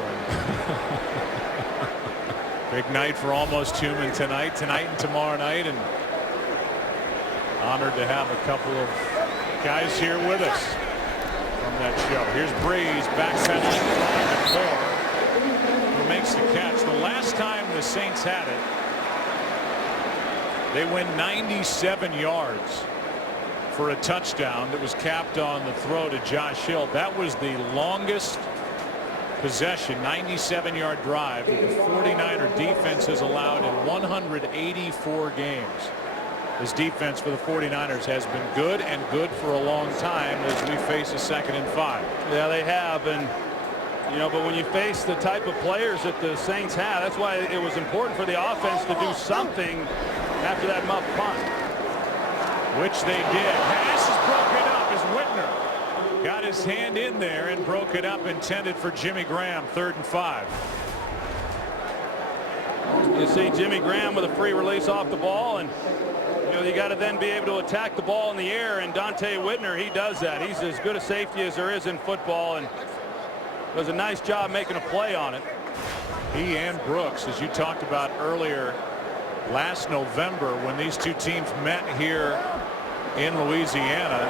Big night for Almost Human tonight and tomorrow night, and honored to have a couple of guys here with us from that show. Here's Brees backpedaling and Moore, who makes the catch. The last time the Saints had it, they went 97 yards for a touchdown that was capped on the throw to Josh Hill. That was the longest possession, 97-yard drive that the 49er defense has allowed in 184 games. This defense for the 49ers has been good, and good for a long time as we face a 2nd and 5. Yeah, they have, and you know, but when you face the type of players that the Saints have, that's why it was important for the offense to do something after that muff punt. Which they did. Pass is broken up as Whitner got his hand in there and broke it up, intended for Jimmy Graham. 3rd and 5. You see Jimmy Graham with a free release off the ball, and you know, you got to then be able to attack the ball in the air, and Dante Whitner, he does that. He's as good a safety as there is in football, and does a nice job making a play on it. He and Brooks, as you talked about earlier, last November when these two teams met here in Louisiana,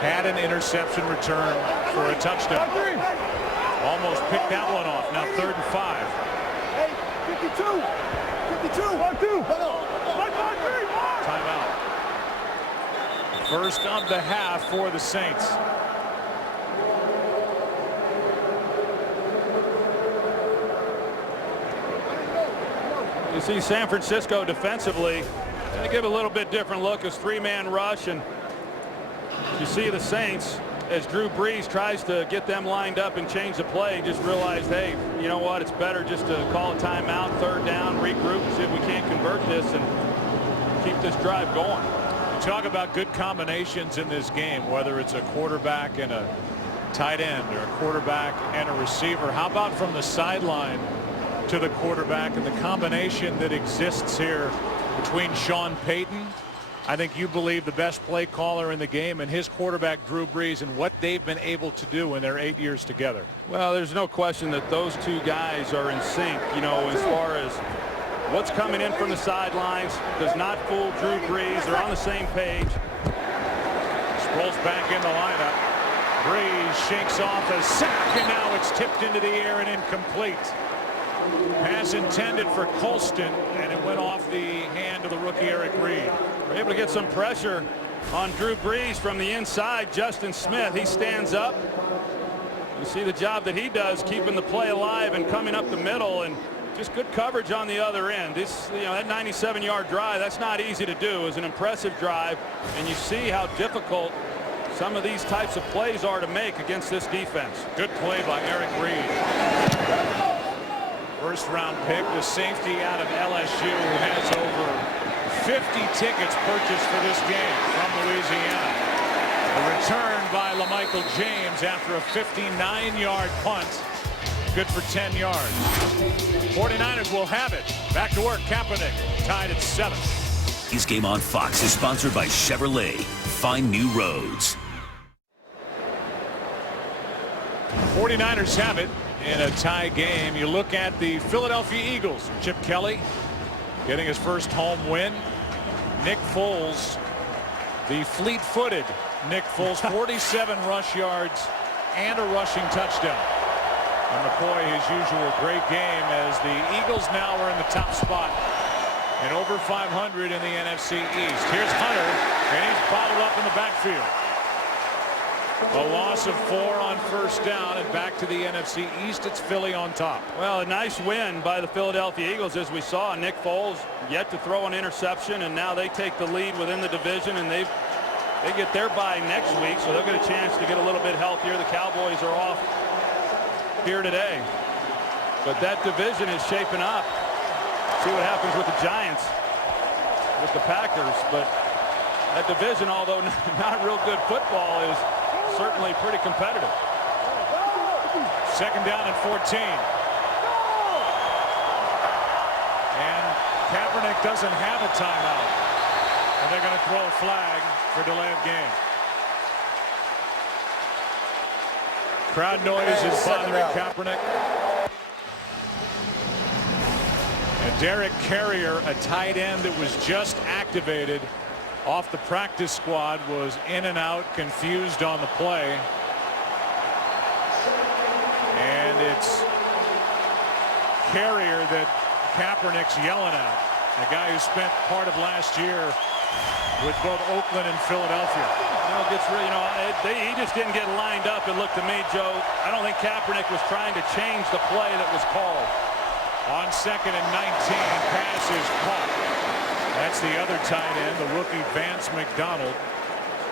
had an interception return for a touchdown. Almost picked that one off. Now 3rd and 5. Hey, 52. 52. 1-2. Timeout. First of the half for the Saints. You see San Francisco defensively, they give a little bit different look as three-man rush, and you see the Saints, as Drew Brees tries to get them lined up and change the play, just realized, hey, you know what, it's better just to call a timeout, third down, regroup, and see if we can't convert this and keep this drive going. You talk about good combinations in this game, whether it's a quarterback and a tight end or a quarterback and a receiver. How about from the sideline to the quarterback and the combination that exists here between Sean Payton, I think you believe the best play caller in the game, and his quarterback Drew Brees, and what they've been able to do in their 8 years together? Well, there's no question that those two guys are in sync, you know, as far as what's coming in from the sidelines does not fool Drew Brees. They're on the same page. Sproles back in the lineup. Brees shakes off a sack, and now it's tipped into the air and incomplete. Pass intended for Colston, and it went off the hand of the rookie Eric Reed. We're able to get some pressure on Drew Brees from the inside. Justin Smith, he stands up. You see the job that he does, keeping the play alive and coming up the middle, and just good coverage on the other end. This, you know, that 97-yard drive, that's not easy to do. It's an impressive drive, and you see how difficult some of these types of plays are to make against this defense. Good play by Eric Reed. First round pick, the safety out of LSU, who has over 50 tickets purchased for this game from Louisiana. A return by LaMichael James after a 59-yard punt. Good for 10 yards. 49ers will have it. Back to work. Kaepernick tied at 7. His Game on Fox is sponsored by Chevrolet. Find new roads. 49ers have it in a tie game. You look at the Philadelphia Eagles. Chip Kelly getting his first home win. Nick Foles, the fleet-footed Nick Foles, 47 rush yards and a rushing touchdown. And McCoy, his usual great game, as the Eagles now are in the top spot and over 500 in the NFC East. Here's Hunter, and he's bottled up in the backfield. A loss of 4 on first down, and back to the NFC East. It's Philly on top. Well, a nice win by the Philadelphia Eagles, as we saw. Nick Foles yet to throw an interception, and now they take the lead within the division, and they get their bye next week, so they'll get a chance to get a little bit healthier. The Cowboys are off here today, but that division is shaping up. See what happens with the Giants, with the Packers, but that division, although not real good football, is certainly pretty competitive. Second down and 14. And Kaepernick doesn't have a timeout, and they're going to throw a flag for delay of game. Crowd noise is bothering Kaepernick. And Derek Carrier, a tight end that was just activated off the practice squad, was in and out, confused on the play. And it's Carrier that Kaepernick's yelling at, a guy who spent part of last year with both Oakland and Philadelphia. He just didn't get lined up. It looked to me, Joe, I don't think Kaepernick was trying to change the play that was called. On second and 19, pass is caught. That's the other tight end, the rookie Vance McDonald,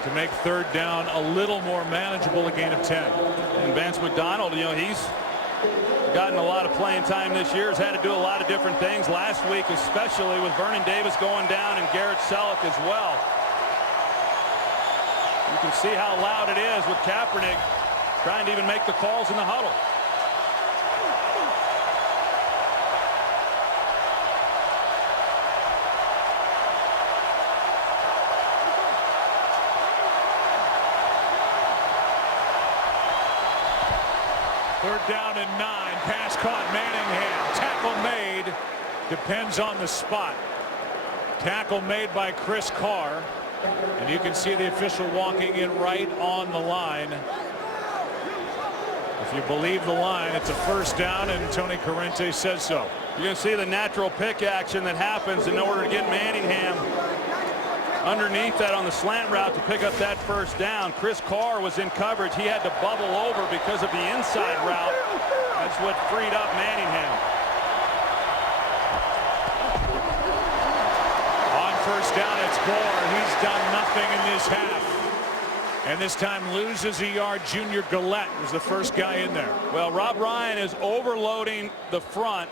to make third down a little more manageable, a gain of 10. And Vance McDonald, you know, he's gotten a lot of playing time this year, has had to do a lot of different things. Last week, especially with Vernon Davis going down and Garrett Selleck as well. You can see how loud it is with Kaepernick trying to even make the calls in the huddle. Third down and 9. Pass caught. Manningham. Tackle made. Depends on the spot. Tackle made by Chris Carr. And you can see the official walking in right on the line. If you believe the line, it's a first down, and Tony Corrente says so. You can see the natural pick action that happens in order to get Manningham underneath that on the slant route to pick up that first down. Chris Carr was in coverage. He had to bubble over because of the inside route. That's what freed up Manningham. On first down, it's Gore. He's done nothing in this half. And this time loses a yard. Junior Gillette was the first guy in there. Well, Rob Ryan is overloading the front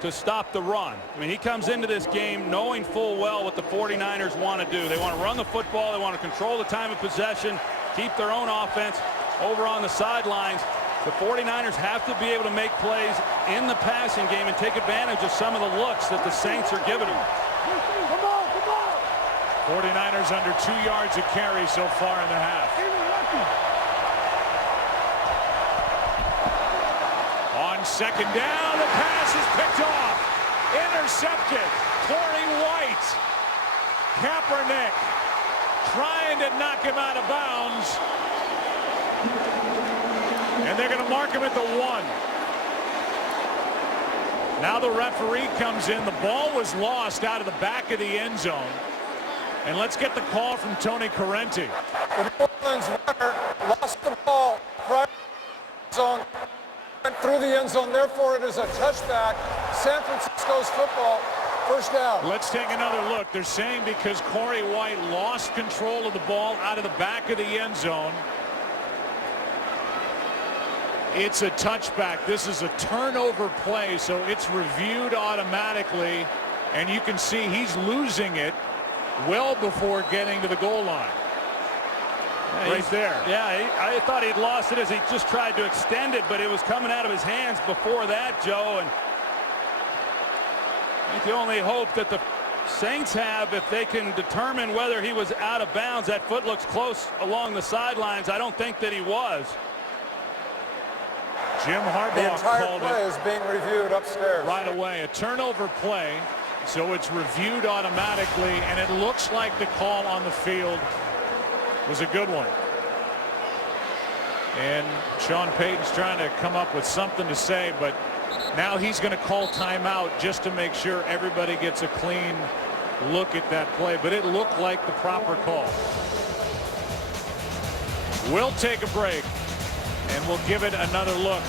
to stop the run. I mean, he comes into this game knowing full well what the 49ers want to do. They want to run the football. They want to control the time of possession, keep their own offense over on the sidelines. The 49ers have to be able to make plays in the passing game and take advantage of some of the looks that the Saints are giving them. 49ers under 2 yards a carry so far in the half. On second down, the pass is picked off. Intercepted. Corey White. Kaepernick trying to knock him out of bounds. And they're going to mark him at the 1. Now the referee comes in. The ball was lost out of the back of the end zone. And let's get the call from Tony Correnti. The New Orleans runner lost the ball prior to the zone, went through the end zone. Therefore, it is a touchback. San Francisco's football, first down. Let's take another look. They're saying because Corey White lost control of the ball out of the back of the end zone, it's a touchback. This is a turnover play, so it's reviewed automatically. And you can see he's losing it well before getting to the goal line. Yeah, right there. Yeah, I thought he'd lost it as he just tried to extend it, but it was coming out of his hands before that, Joe. And I think the only hope that the Saints have, if they can determine whether he was out of bounds, that foot looks close along the sidelines. I don't think that he was. Jim Harbaugh The entire called play it is being reviewed upstairs. right away. A turnover play. So it's reviewed automatically, and it looks like the call on the field was a good one. And Sean Payton's trying to come up with something to say, but now he's going to call timeout just to make sure everybody gets a clean look at that play. But it looked like the proper call. We'll take a break, and we'll give it another look.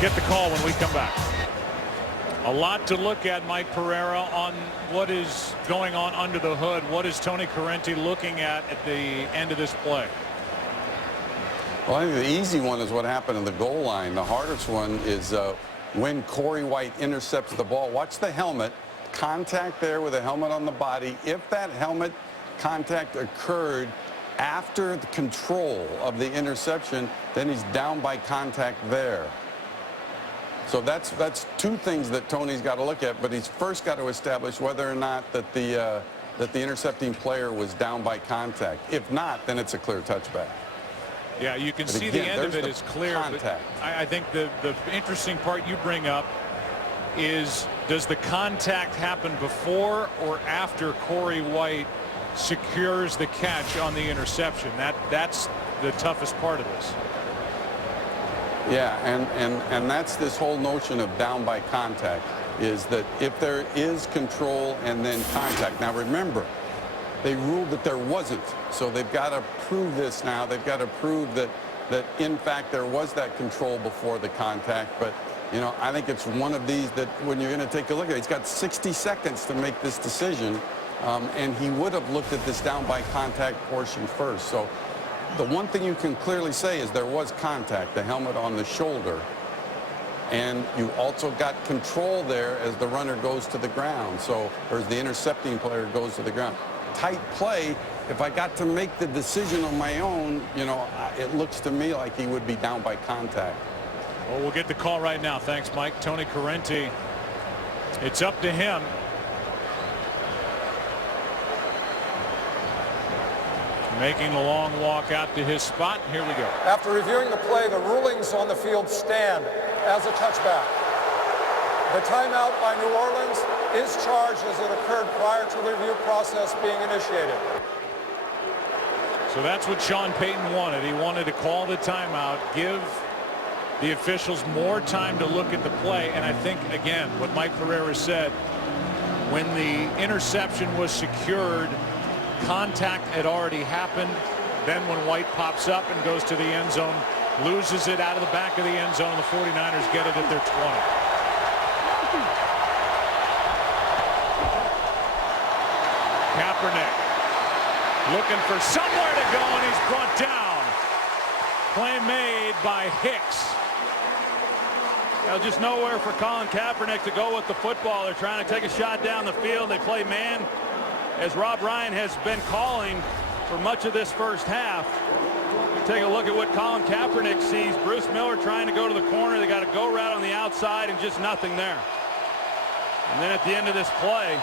Get the call when we come back. A lot to look at, Mike Pereira, on what is going on under the hood. What is Tony Correnti looking at the end of this play? Well, I think the easy one is what happened in the goal line. The hardest one is when Corey White intercepts the ball. Watch the helmet. Contact there with a helmet on the body. If that helmet contact occurred after the control of the interception, then he's down by contact there. So that's 2 things that Tony's got to look at, but he's first got to establish whether or not that the intercepting player was down by contact. If not, then it's a clear touchback. Yeah, you can But see again, the end of it there's is the clear. contact. I think the interesting part you bring up is, does the contact happen before or after Corey White secures the catch on the interception? That's the toughest part of this. Yeah, and that's this whole notion of down by contact, is that if there is control and then contact. Now remember, they ruled that there wasn't, so they've got to prove this now. They've got to prove that in fact there was that control before the contact. But you know, I think it's one of these that when you're going to take a look at it, he's got 60 seconds to make this decision, and he would have looked at this down by contact portion first. So the one thing you can clearly say is there was contact, the helmet on the shoulder, and you also got control there as the runner goes to the ground, so, or as the intercepting player goes to the ground. Tight play. If I got to make the decision on my own, you know, it looks to me like he would be down by contact. Well, we'll get the call right now. Thanks, Mike. Tony Correnti. It's up to him. Making a long walk out to his spot. Here we go. After reviewing the play, the rulings on the field stand as a touchback. The timeout by New Orleans is charged as it occurred prior to the review process being initiated. So that's what Sean Payton wanted. He wanted to call the timeout, give the officials more time to look at the play. And I think, again, what Mike Pereira said, when the interception was secured, contact had already happened. Then when White pops up and goes to the end zone, loses it out of the back of the end zone, the 49ers get it at their 20. Kaepernick looking for somewhere to go, and he's brought down. Play made by Hicks. Just nowhere for Colin Kaepernick to go with the football. They're trying to take a shot down the field. They play man, as Rob Ryan has been calling for much of this first half. Take a look at what Colin Kaepernick sees. Bruce Miller trying to go to the corner. They got a go route on the outside and just nothing there. And then at the end of this play,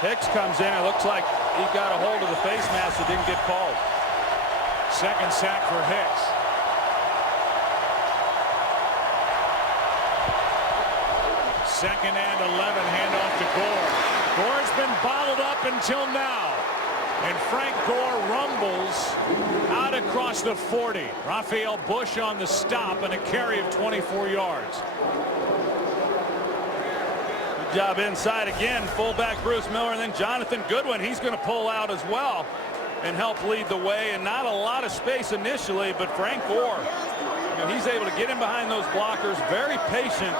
Hicks comes in. It looks like he got a hold of the face mask that didn't get called. Second sack for Hicks. Second and 11, handoff to Gore. Gore's been bottled up until now. And Frank Gore rumbles out across the 40. Raphael Bush on the stop and a carry of 24 yards. Good job inside again. Fullback Bruce Miller, and then Jonathan Goodwin. He's going to pull out as well and help lead the way. And not a lot of space initially, but Frank Gore, he's able to get in behind those blockers. Very patient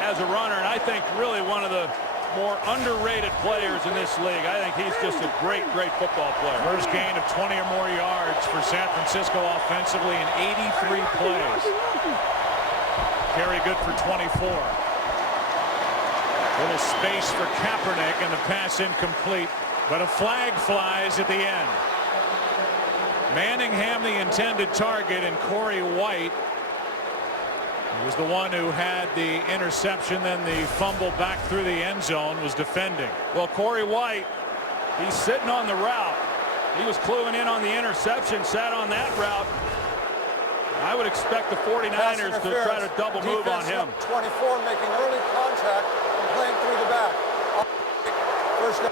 as a runner, and I think really one of the more underrated players in this league. I think he's just a great football player. First gain of 20 or more yards for San Francisco offensively in 83 plays. Carry good for 24. Little space for Kaepernick, and the pass incomplete, but a flag flies at the end. Manningham the intended target, and Corey White was the one who had the interception. Then the fumble back through the end zone was defending. Well, Corey White, he's sitting on the route. He was cluing in on the interception, sat on that route. I would expect the 49ers to try to double move on him. 24 making early contact and playing through the back. First down.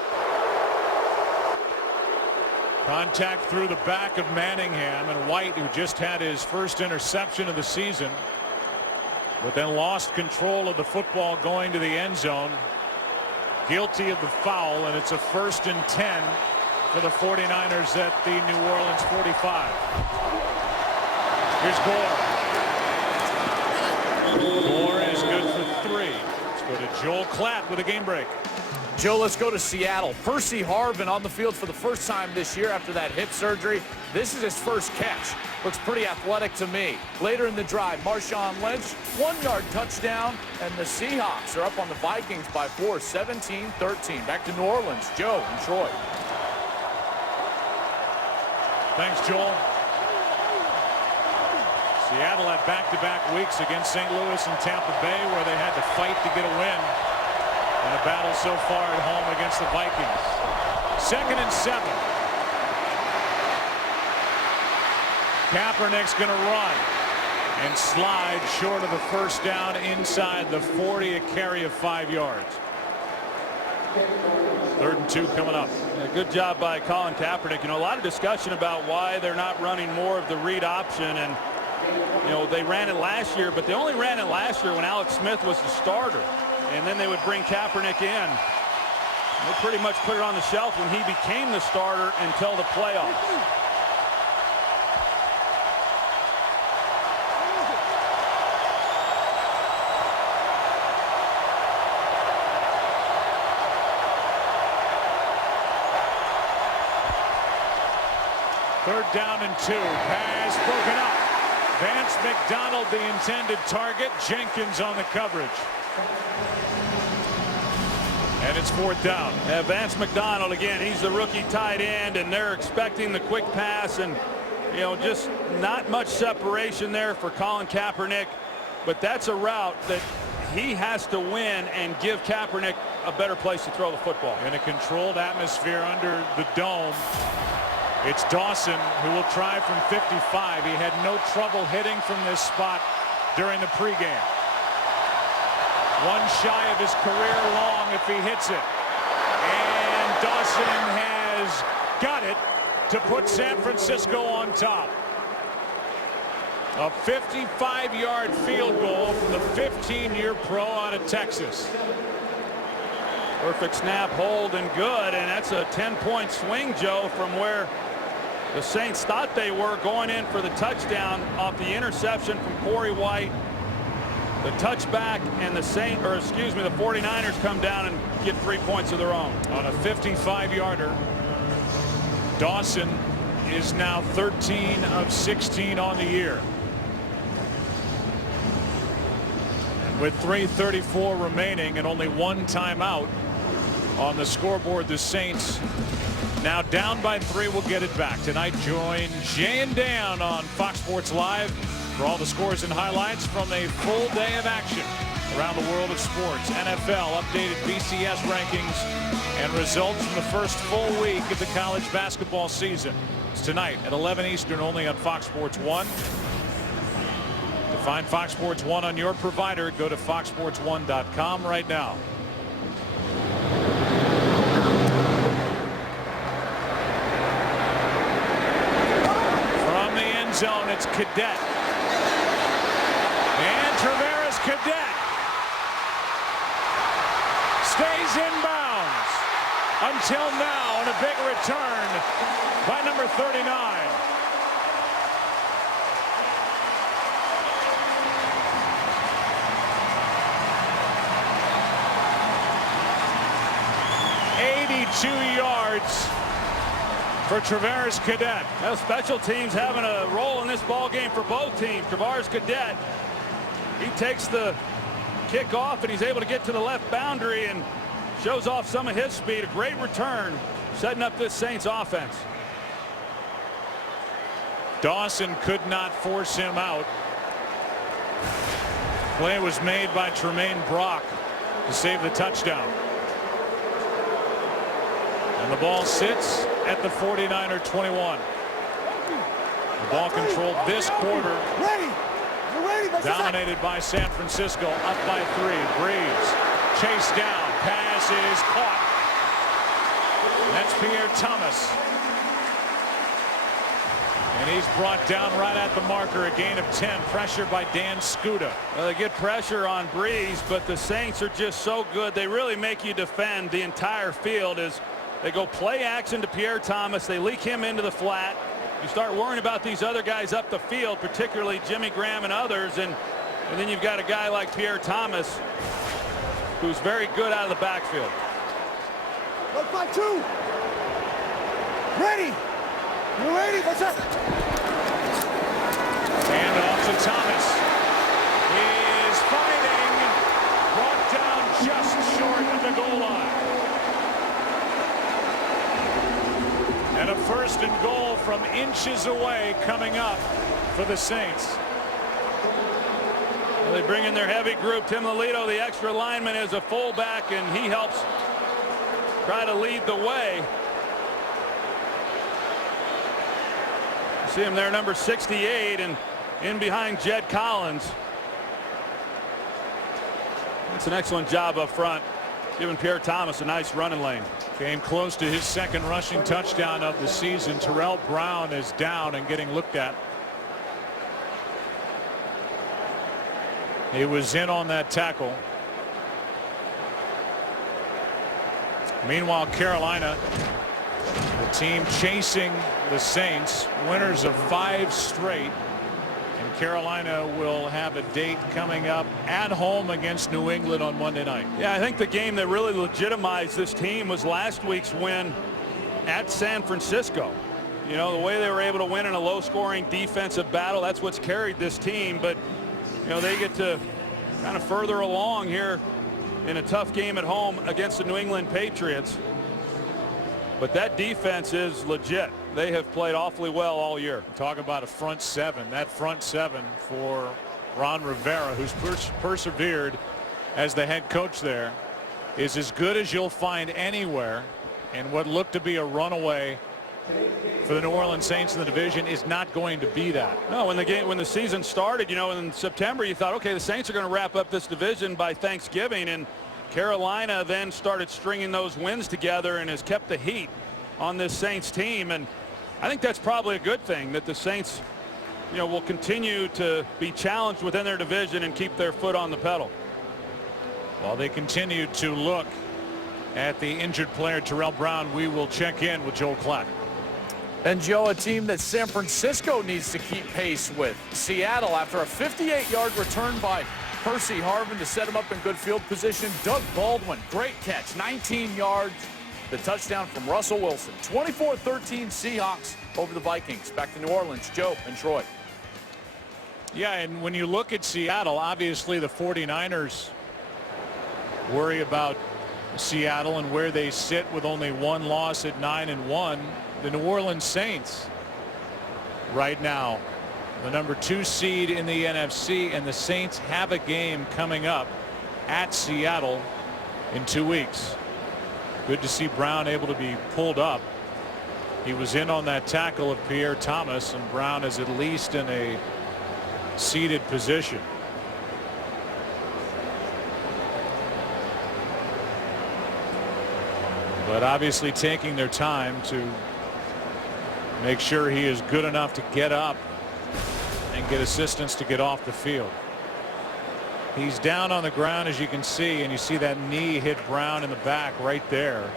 Contact through the back of Manningham, and White, who just had his first interception of the season, but then lost control of the football going to the end zone. Guilty of the foul, and it's a 1st and 10 for the 49ers at the New Orleans 45. Here's Gore. Gore is good for 3. Let's go to Joel Klatt with a game break. Joe, let's go to Seattle. Percy Harvin on the field for the first time this year after that hip surgery. This is his first catch. Looks pretty athletic to me. Later in the drive, Marshawn Lynch, 1-yard touchdown, and the Seahawks are up on the Vikings by 4, 17-13. Back to New Orleans, Joe and Troy. Thanks, Joel. Seattle had back-to-back weeks against St. Louis and Tampa Bay where they had to fight to get a win. And a battle so far at home against the Vikings. 2nd and 7. Kaepernick's going to run and slide short of the first down inside the 40, a carry of 5 yards. 3rd and 2 coming up. Yeah, good job by Colin Kaepernick. A lot of discussion about why they're not running more of the read option, and they ran it last year, but they only ran it last year when Alex Smith was the starter. And then they would bring Kaepernick in. They pretty much put it on the shelf when he became the starter until the playoffs. Third down and 2. Pass broken up. Vance McDonald the intended target. Jenkins on the coverage. And it's 4th down. Yeah, Vance McDonald again. He's the rookie tight end, and they're expecting the quick pass, and just not much separation there for Colin Kaepernick. But that's a route that he has to win and give Kaepernick a better place to throw the football. In a controlled atmosphere under the dome, it's Dawson who will try from 55. He had no trouble hitting from this spot during the pregame. One shy of his career long if he hits it. And Dawson has got it to put San Francisco on top. A 55-yard field goal from the 15-year pro out of Texas. Perfect snap, hold, and good, and that's a 10-point swing, Joe, from where the Saints thought they were going in for the touchdown off the interception from Corey White. The touchback, and the 49ers come down and get 3 points of their own. On a 55-yarder, Dawson is now 13 of 16 on the year. And with 3:34 remaining and only one timeout on the scoreboard, the Saints now down by 3 will get it back. Tonight, join Jay and Dan on Fox Sports Live for all the scores and highlights from a full day of action around the world of sports. NFL, updated BCS rankings, and results from the first full week of the college basketball season. It's tonight at 11 Eastern, only on Fox Sports 1. To find Fox Sports 1 on your provider, go to foxsports1.com right now. From the end zone, it's Cadet. And Traveris Cadet stays in bounds until now, and a big return by number 39. Yards for Traveris Cadet. Well, special teams having a role in this ball game for both teams. Traveris Cadet, he takes the kick off and he's able to get to the left boundary and shows off some of his speed. A great return, setting up this Saints offense. Dawson could not force him out. Play was made by Tremaine Brock to save the touchdown. And the ball sits at the 49er 21. The ball controlled this quarter. Dominated by San Francisco, up by 3. Brees chased down. Pass is caught. That's Pierre Thomas. And he's brought down right at the marker. A gain of 10. Pressure by Dan Skuda. Well, they get pressure on Brees, but the Saints are just so good. They really make you defend the entire field as they go play action to Pierre Thomas. They leak him into the flat. You start worrying about these other guys up the field, particularly Jimmy Graham and others, and then you've got a guy like Pierre Thomas who's very good out of the backfield. 1-5-2. Ready. You're ready. What's up? And off to Thomas. He is fighting. Brought down just short of the goal line. And a 1st and goal from inches away coming up for the Saints. Well, they bring in their heavy group. Tim Lolito, the extra lineman, is a fullback, and he helps try to lead the way. You see him there, number 68, and in behind Jed Collins. It's an excellent job up front, giving Pierre Thomas a nice running lane. Came close to his 2nd rushing touchdown of the season. Terrell Brown is down and getting looked at. He was in on that tackle. Meanwhile, Carolina, the team chasing the Saints, winners of 5 straight. And Carolina will have a date coming up at home against New England on Monday night. Yeah, I think the game that really legitimized this team was last week's win at San Francisco. You know, the way they were able to win in a low-scoring defensive battle, that's what's carried this team. But, you know, they get to kind of further along here in a tough game at home against the New England Patriots. But that defense is legit. They have played awfully well all year. Talk about a front 7. That front 7 for Ron Rivera, who's persevered as the head coach there, is as good as you'll find anywhere. And what looked to be a runaway for the New Orleans Saints in the division is not going to be that. No, when the season started, you know, in September, you thought, okay, the Saints are going to wrap up this division by Thanksgiving, and Carolina then started stringing those wins together and has kept the heat on this Saints team. And I think that's probably a good thing, that the Saints will continue to be challenged within their division and keep their foot on the pedal. While they continue to look at the injured player Terrell Brown, we will check in with Joel Klatt. And Joe, a team that San Francisco needs to keep pace with. Seattle, after a 58-yard return by Percy Harvin to set him up in good field position. Doug Baldwin, great catch, 19 yards. The touchdown from Russell Wilson. 24-13 Seahawks over the Vikings. Back to New Orleans, Joe and Troy. Yeah, and when you look at Seattle, obviously the 49ers worry about Seattle and where they sit with only one loss at 9-1. The New Orleans Saints right now, the number 2 seed in the NFC, and the Saints have a game coming up at Seattle in 2 weeks. Good to see Brown able to be pulled up. He was in on that tackle of Pierre Thomas, and Brown is at least in a seated position. But obviously taking their time to make sure he is good enough to get up and get assistance to get off the field. He's down on the ground, as you can see, and you see that knee hit Brown in the back right there.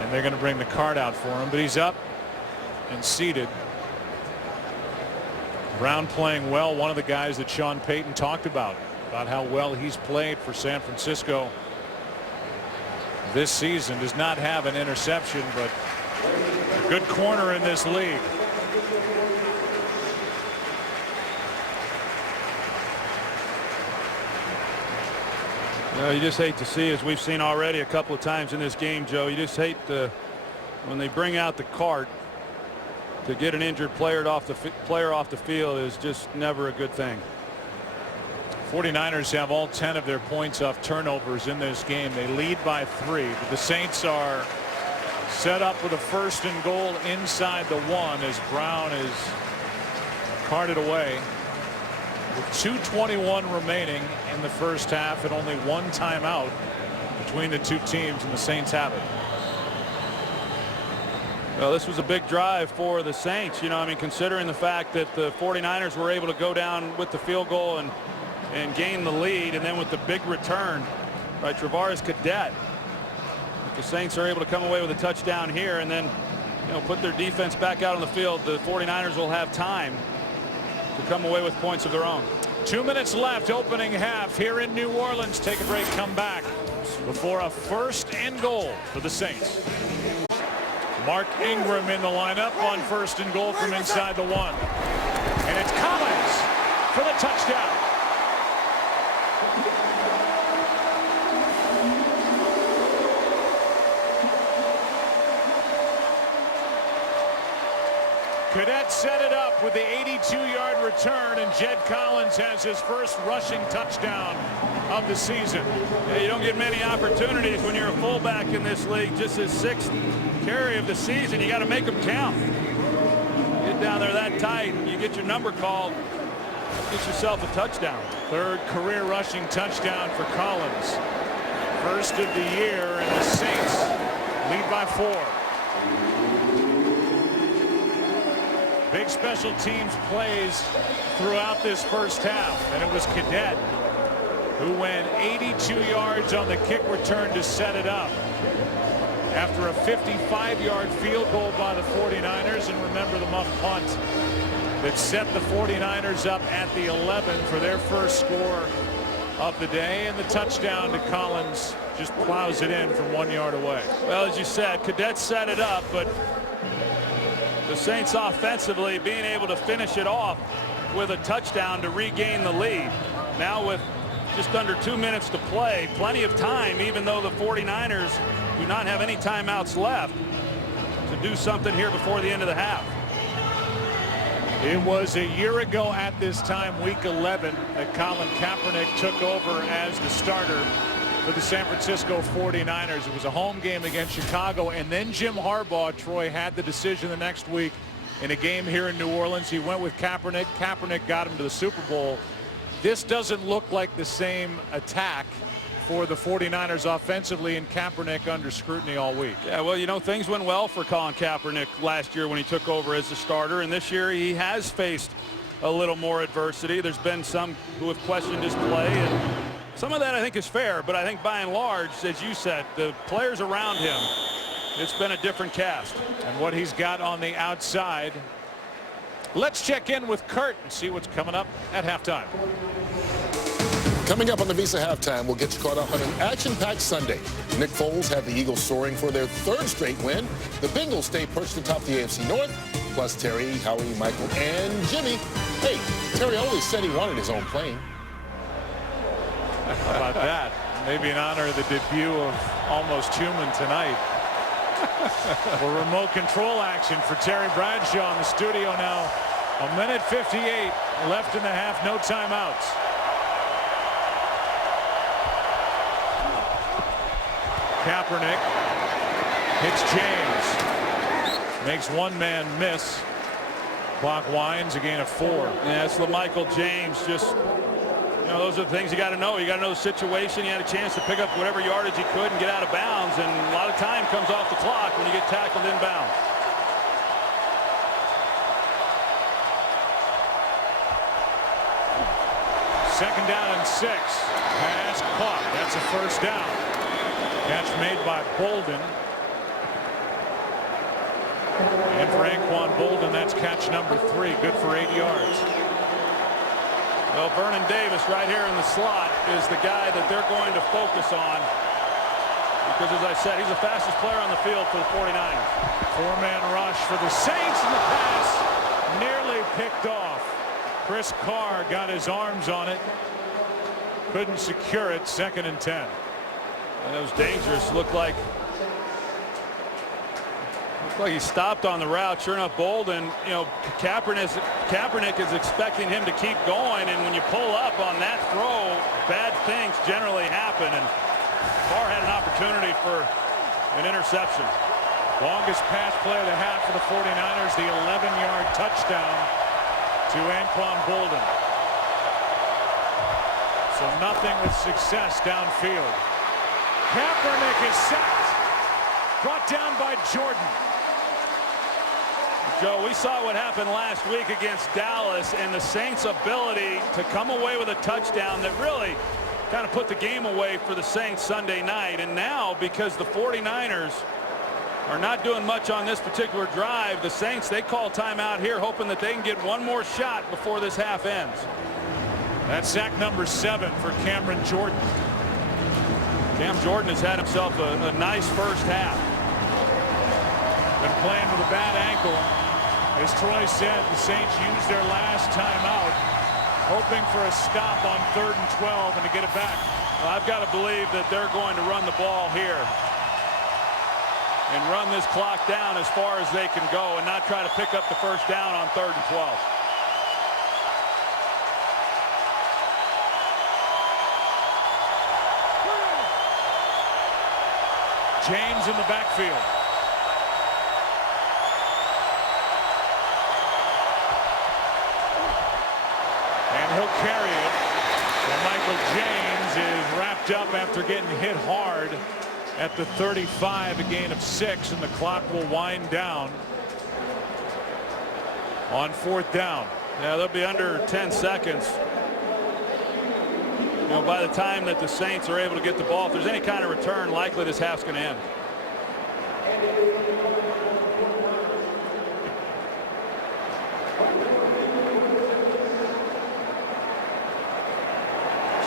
And they're going to bring the cart out for him, but he's up and seated. Brown playing well, one of the guys that Sean Payton talked about how well he's played for San Francisco this season. Does not have an interception, but a good corner in this league. You just hate to see, as we've seen already a couple of times in this game, Joe, you just hate when they bring out the cart to get an injured player off the field is just never a good thing. 49ers have all 10 of their points off turnovers in this game. They lead by 3, but the Saints are set up with a 1st and goal inside the 1 as Brown is carted away with 2:21 remaining in the first half and only 1 timeout between the 2 teams, and the Saints have it. Well, this was a big drive for the Saints. Considering the fact that the 49ers were able to go down with the field goal and gain the lead, and then with the big return by Travaris Cadet, the Saints are able to come away with a touchdown here and then put their defense back out on the field. The 49ers will have time to come away with points of their own. 2 minutes left, opening half here in New Orleans. Take a break, come back before a 1st and goal for the Saints. Mark Ingram in the lineup on 1st and goal from inside the 1, and it's Collins for the touchdown. Cadet set it up with the 82-yard return, and Jed Collins has his first rushing touchdown of the season. Yeah, you don't get many opportunities when you're a fullback in this league. Just his 6th carry of the season. You got to make them count. Get down there that tight, you get your number called, get yourself a touchdown. 3rd career rushing touchdown for Collins. 1st of the year, and the Saints lead by 4. Big special teams plays throughout this first half, and it was Cadet who went 82 yards on the kick return to set it up after a 55-yard field goal by the 49ers. And remember the muff punt that set the 49ers up at the 11 for their first score of the day, and the touchdown to Collins just plows it in from 1 yard away. Well, as you said, Cadet set it up, but the Saints offensively being able to finish it off with a touchdown to regain the lead. Now with just under 2 minutes to play, plenty of time, even though the 49ers do not have any timeouts left, to do something here before the end of the half. It was a year ago at this time, week 11, that Colin Kaepernick took over as the starter for the San Francisco 49ers. It was a home game against Chicago, and then Jim Harbaugh, Troy, had the decision the next week in a game here in New Orleans. He went with Kaepernick. Kaepernick got him to the Super Bowl. This doesn't look like the same attack for the 49ers offensively, and Kaepernick under scrutiny all week. Yeah, well, you know, things went well for Colin Kaepernick last year when he took over as the starter, and this year he has faced a little more adversity. There's been some who have questioned his play, and some of that I think is fair, but I think by and large, as you said, the players around him, it's been a different cast. And what he's got on the outside. Let's check in with Kurt and see what's coming up at halftime. Coming up on the Visa Halftime, we'll get you caught up on an action-packed Sunday. Nick Foles had the Eagles soaring for their third straight win. The Bengals stay perched atop the AFC North. Plus Terry, Howie, Michael, and Jimmy. Hey, Terry always said he wanted his own plane. How about that? Maybe in honor of the debut of Almost Human tonight. For remote control action for Terry Bradshaw in the studio now. 1:58 left in the half. No timeouts. Kaepernick hits James. Makes one man miss. Clock winds, a gain of 4. Yeah, it's LaMichael James. Just, you know, those are the things you got to know. You got to know the situation. He had a chance to pick up whatever yardage he could and get out of bounds, and a lot of time comes off the clock when you get tackled inbounds. Second down and 6. Pass caught. That's a first down. Catch made by Bolden. And for Anquan Bolden, that's catch number 3. Good for 8 yards. Well, Vernon Davis right here in the slot is the guy that they're going to focus on. Because, as I said, he's the fastest player on the field for the 49ers. 4-man rush for the Saints, and the pass nearly picked off. Chris Carr got his arms on it. Couldn't secure it. 2nd and 10. That was dangerous. Looked like he stopped on the route. Sure enough, Bolden, you know, Kaepernick is expecting him to keep going, and when you pull up on that throw, bad things generally happen, and Carr had an opportunity for an interception. Longest pass play of the half for the 49ers, the 11-yard touchdown to Anquan Bolden. So nothing with success downfield. Kaepernick is sacked. Brought down by Jordan. Joe, we saw what happened last week against Dallas, and the Saints' ability to come away with a touchdown that really kind of put the game away for the Saints Sunday night. And now, because the 49ers are not doing much on this particular drive, the Saints, they call timeout here, hoping that they can get one more shot before this half ends. That's sack number 7 for Cameron Jordan. Cam Jordan has had himself a nice first half. Been playing with a bad ankle. As Troy said, the Saints used their last timeout, hoping for a stop on 3rd and 12 and to get it back. Well, I've got to believe that they're going to run the ball here and run this clock down as far as they can go and not try to pick up the first down on 3rd and 12. James in the backfield. And he'll carry it. And Michael James is wrapped up after getting hit hard at the 35, a gain of 6, and the clock will wind down on 4th down. Yeah, they'll be under 10 seconds. You know, by the time that the Saints are able to get the ball, if there's any kind of return, likely this half's going to end.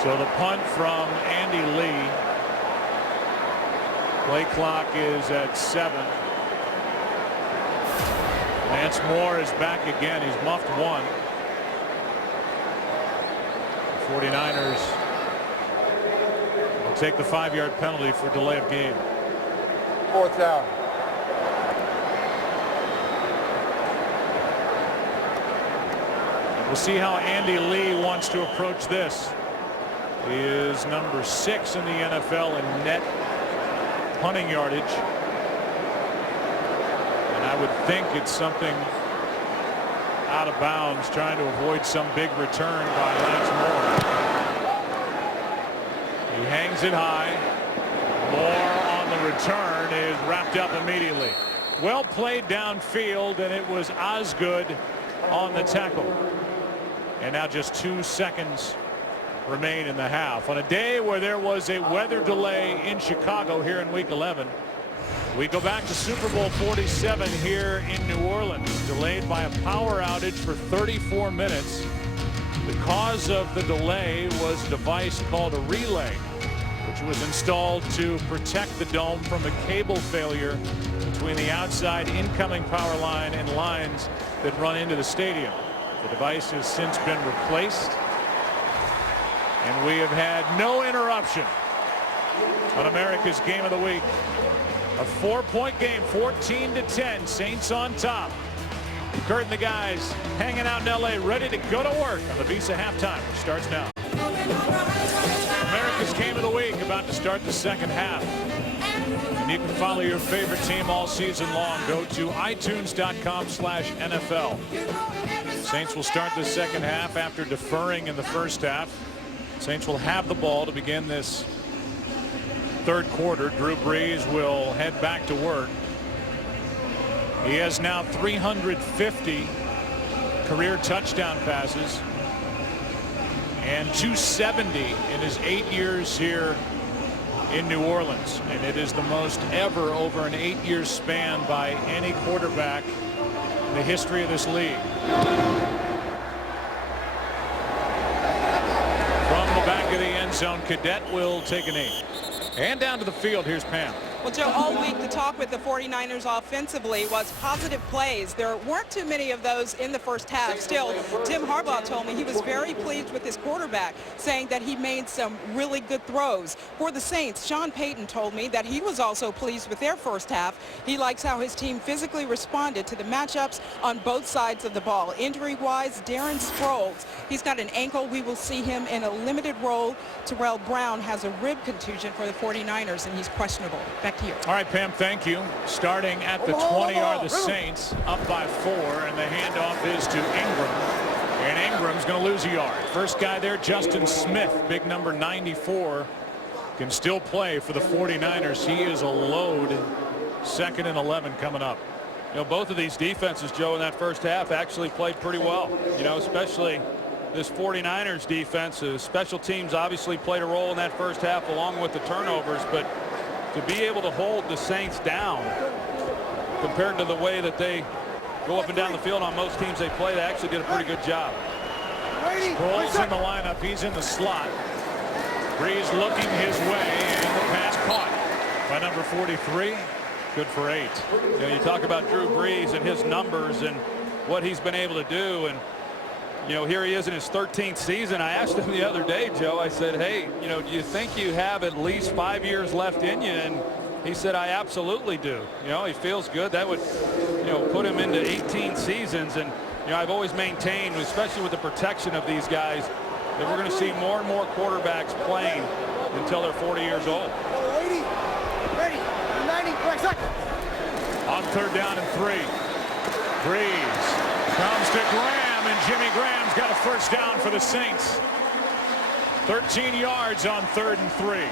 So the punt from Andy Lee. Play clock is at 7. Lance Moore is back again. He's muffed 1. The 49ers will take the 5-yard penalty for delay of game. 4th down. We'll see how Andy Lee wants to approach this. He is number 6 in the NFL in net punting yardage. And I would think it's something out of bounds, trying to avoid some big return by Lance Moore. He hangs it high. Moore on the return is wrapped up immediately. Well played downfield, and it was Osgood on the tackle. And now just 2 seconds remain in the half. On a day where there was a weather delay in Chicago here in week 11, we go back to Super Bowl 47 here in New Orleans, delayed by a power outage for 34 minutes. The cause of the delay was a device called a relay, which was installed to protect the dome from a cable failure between the outside incoming power line and lines that run into the stadium. The device has since been replaced, and we have had no interruption on America's Game of the Week. A 4-point game, 14-10, Saints on top. Kurt and the guys hanging out in LA, ready to go to work on the Visa halftime, which starts now. America's Game of the Week about to start the second half. And you can follow your favorite team all season long. Go to itunes.com/NFL. Saints will start the second half after deferring in the first half. Saints will have the ball to begin this third quarter. Drew Brees will head back to work. He has now 350 career touchdown passes and 270 in his 8 years here in New Orleans, and it is the most ever over an 8-year span by any quarterback in the history of this league. From the back of the end zone, Cadet will take a knee. And down to the field, here's Pam. Well, Joe, all week the talk with the 49ers offensively was positive plays. There weren't too many of those in the first half. Still, Tim Harbaugh told me he was very pleased with his quarterback, saying that he made some really good throws. For the Saints, Sean Payton told me that he was also pleased with their first half. He likes how his team physically responded to the matchups on both sides of the ball. Injury-wise, Darren Sproles, he's got an ankle. We will see him in a limited role. Terrell Brown has a rib contusion for the 49ers, and he's questionable. Back to you. All right, Pam, thank you. Starting at the 20 are the Saints, up by 4, and the handoff is to Ingram. And Ingram's going to lose a yard. First guy there, Justin Smith, big number 94, can still play for the 49ers. He is a load. 2nd and 11 coming up. You know, both of these defenses, Joe, in that first half actually played pretty well. You know, especially this 49ers defense. Special teams obviously played a role in that first half along with the turnovers, but to be able to hold the Saints down compared to the way that they go up and down the field on most teams they play, they actually did a pretty good job. Sproles in the lineup. He's in the slot. Brees looking his way, and the pass caught by number 43. Good for 8. You know, you talk about Drew Brees and his numbers and what he's been able to do, and you know, here he is in his 13th season. I asked him the other day, Joe, I said, hey, you know, do you think you have at least 5 years left in you? And he said, I absolutely do. You know, he feels good. That would, you know, put him into 18 seasons. And, you know, I've always maintained, especially with the protection of these guys, that we're going to see more and more quarterbacks playing until they're 40 years old. Ready. 90. On 3rd down and 3. Brees comes to Graham. And Jimmy Graham's got a first down for the Saints. 13 yards on 3rd and 3.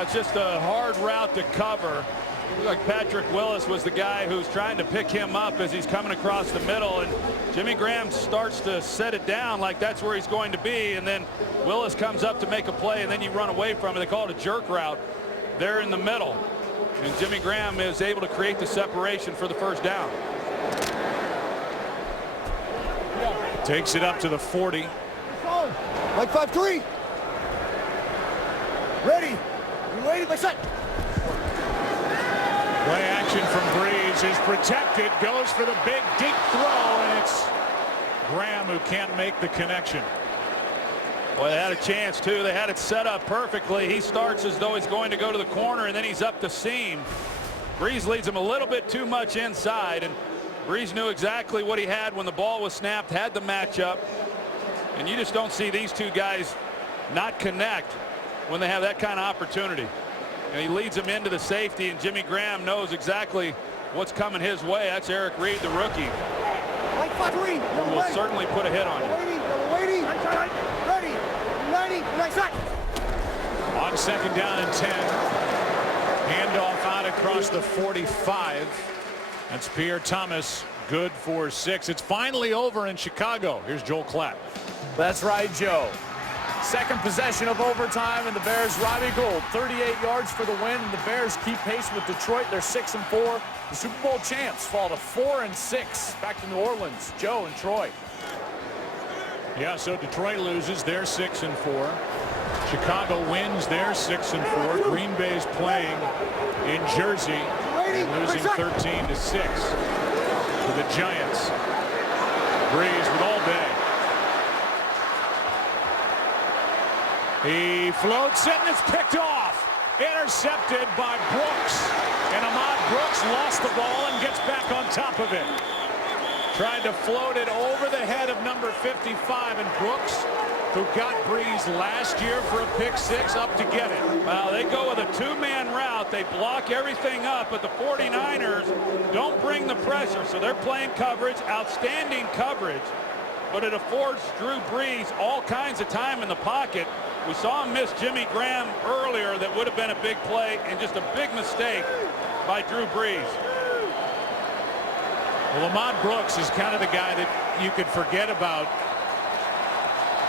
It's just a hard route to cover. Looked like Patrick Willis was the guy who's trying to pick him up as he's coming across the middle, and Jimmy Graham starts to set it down like that's where he's going to be, and then Willis comes up to make a play, and then you run away from it. They call it a jerk route. They're in the middle, and Jimmy Graham is able to create the separation for the first down. Takes it up to the 40. Like 5-3. Ready. You waiting? Like set. Play action from Brees is protected. Goes for the big deep throw, and it's Graham who can't make the connection. Boy, they had a chance too. They had it set up perfectly. He starts as though he's going to go to the corner, and then he's up the seam. Brees leads him a little bit too much inside, and Brees knew exactly what he had when the ball was snapped, had the matchup, and you just don't see these two guys not connect when they have that kind of opportunity. And he leads him into the safety, and Jimmy Graham knows exactly what's coming his way. That's Eric Reed, the rookie. Like 5-3. Who will certainly put a hit on you. Waiting. Ready. 90. Nice shot. On on 2nd down and 10. Handoff out across the 45. That's Pierre Thomas, good for 6. It's finally over in Chicago. Here's Joel Klatt. That's right, Joe. Second possession of overtime, and the Bears' Robbie Gould, 38 yards for the win, and the Bears keep pace with Detroit. They're 6-4. The Super Bowl champs fall to 4-6. Back to New Orleans, Joe and Troy. Yeah, so Detroit loses. They're 6-4. Chicago wins. They're 6-4. Green Bay's playing in Jersey and losing 13-6 to the Giants. Brees with all day. He floats it, and it's picked off. Intercepted by Brooks. And Ahmad Brooks lost the ball and gets back on top of it. Tried to float it over the head of number 55, and Brooks, who got Brees last year for a pick 6, up to get it. Well, they go with a 2-man route. They block everything up, but the 49ers don't bring the pressure, so they're playing coverage, outstanding coverage, but it affords Drew Brees all kinds of time in the pocket. We saw him miss Jimmy Graham earlier. That would have been a big play, and just a big mistake by Drew Brees. Well, Ahmad Brooks is kind of the guy that you could forget about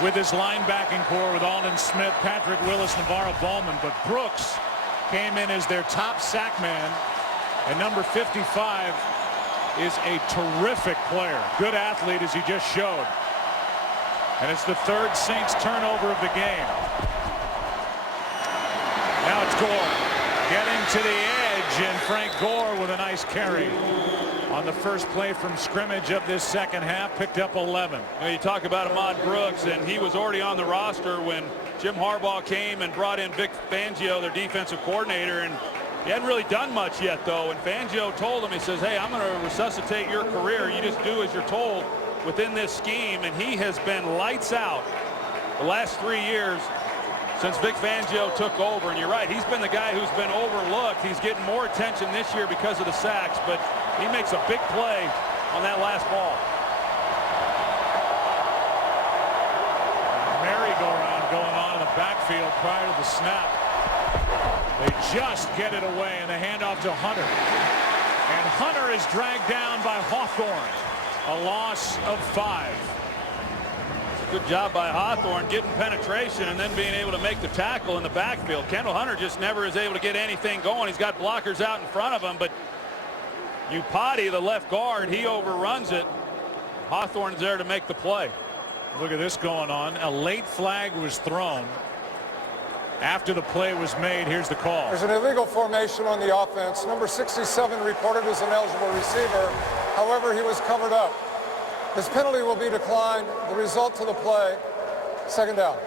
with his linebacking core with Aldon Smith, Patrick Willis, Navarro Bowman. But Brooks came in as their top sack man, and number 55 is a terrific player. Good athlete, as he just showed. And it's the 3rd Saints turnover of the game. Now it's Gore getting to the edge, and Frank Gore with a nice carry on the first play from scrimmage of this second half, picked up 11. Well, you talk about Ahmad Brooks, and he was already on the roster when Jim Harbaugh came and brought in Vic Fangio, their defensive coordinator, and he hadn't really done much yet, though. And Fangio told him, he says, hey, I'm going to resuscitate your career. You just do as you're told within this scheme. And he has been lights out the last 3 years since Vic Fangio took over. And you're right, he's been the guy who's been overlooked. He's getting more attention this year because of the sacks, but he makes a big play on that last ball. Merry-go-round going on in the backfield prior to the snap. They just get it away, and the handoff to Hunter. And Hunter is dragged down by Hawthorne. A loss of 5. Good job by Hawthorne getting penetration and then being able to make the tackle in the backfield. Kendall Hunter just never is able to get anything going. He's got blockers out in front of him, but Upati, the left guard, he overruns it. Hawthorne's there to make the play. Look at this going on. A late flag was thrown after the play was made. Here's the call. There's an illegal formation on the offense. Number 67 reported as an eligible receiver. However, he was covered up. His penalty will be declined. The result to the play, 2nd down.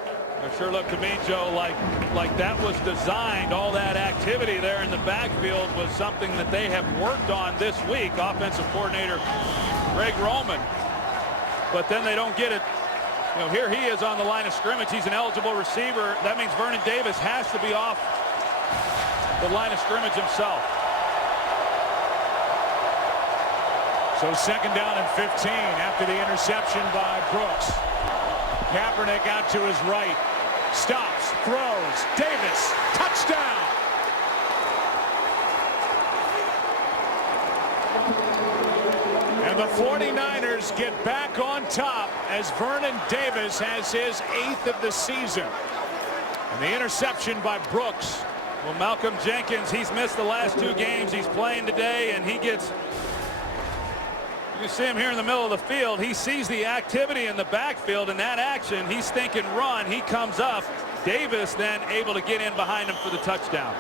It sure looked to me, Joe, like that was designed. All that activity there in the backfield was something that they have worked on this week. Offensive coordinator Greg Roman. But then they don't get it. You know, here he is on the line of scrimmage. He's an eligible receiver. That means Vernon Davis has to be off the line of scrimmage himself. So 2nd down and 15 after the interception by Brooks. Kaepernick out to his right. Stops, throws, Davis, touchdown! And the 49ers get back on top as Vernon Davis has his 8th of the season. And the interception by Brooks. Well, Malcolm Jenkins, he's missed the last 2 games. He's playing today, and he gets... You see him here in the middle of the field. He sees the activity in the backfield, and that action, he's thinking run. He comes up. Davis then able to get in behind him for the touchdown.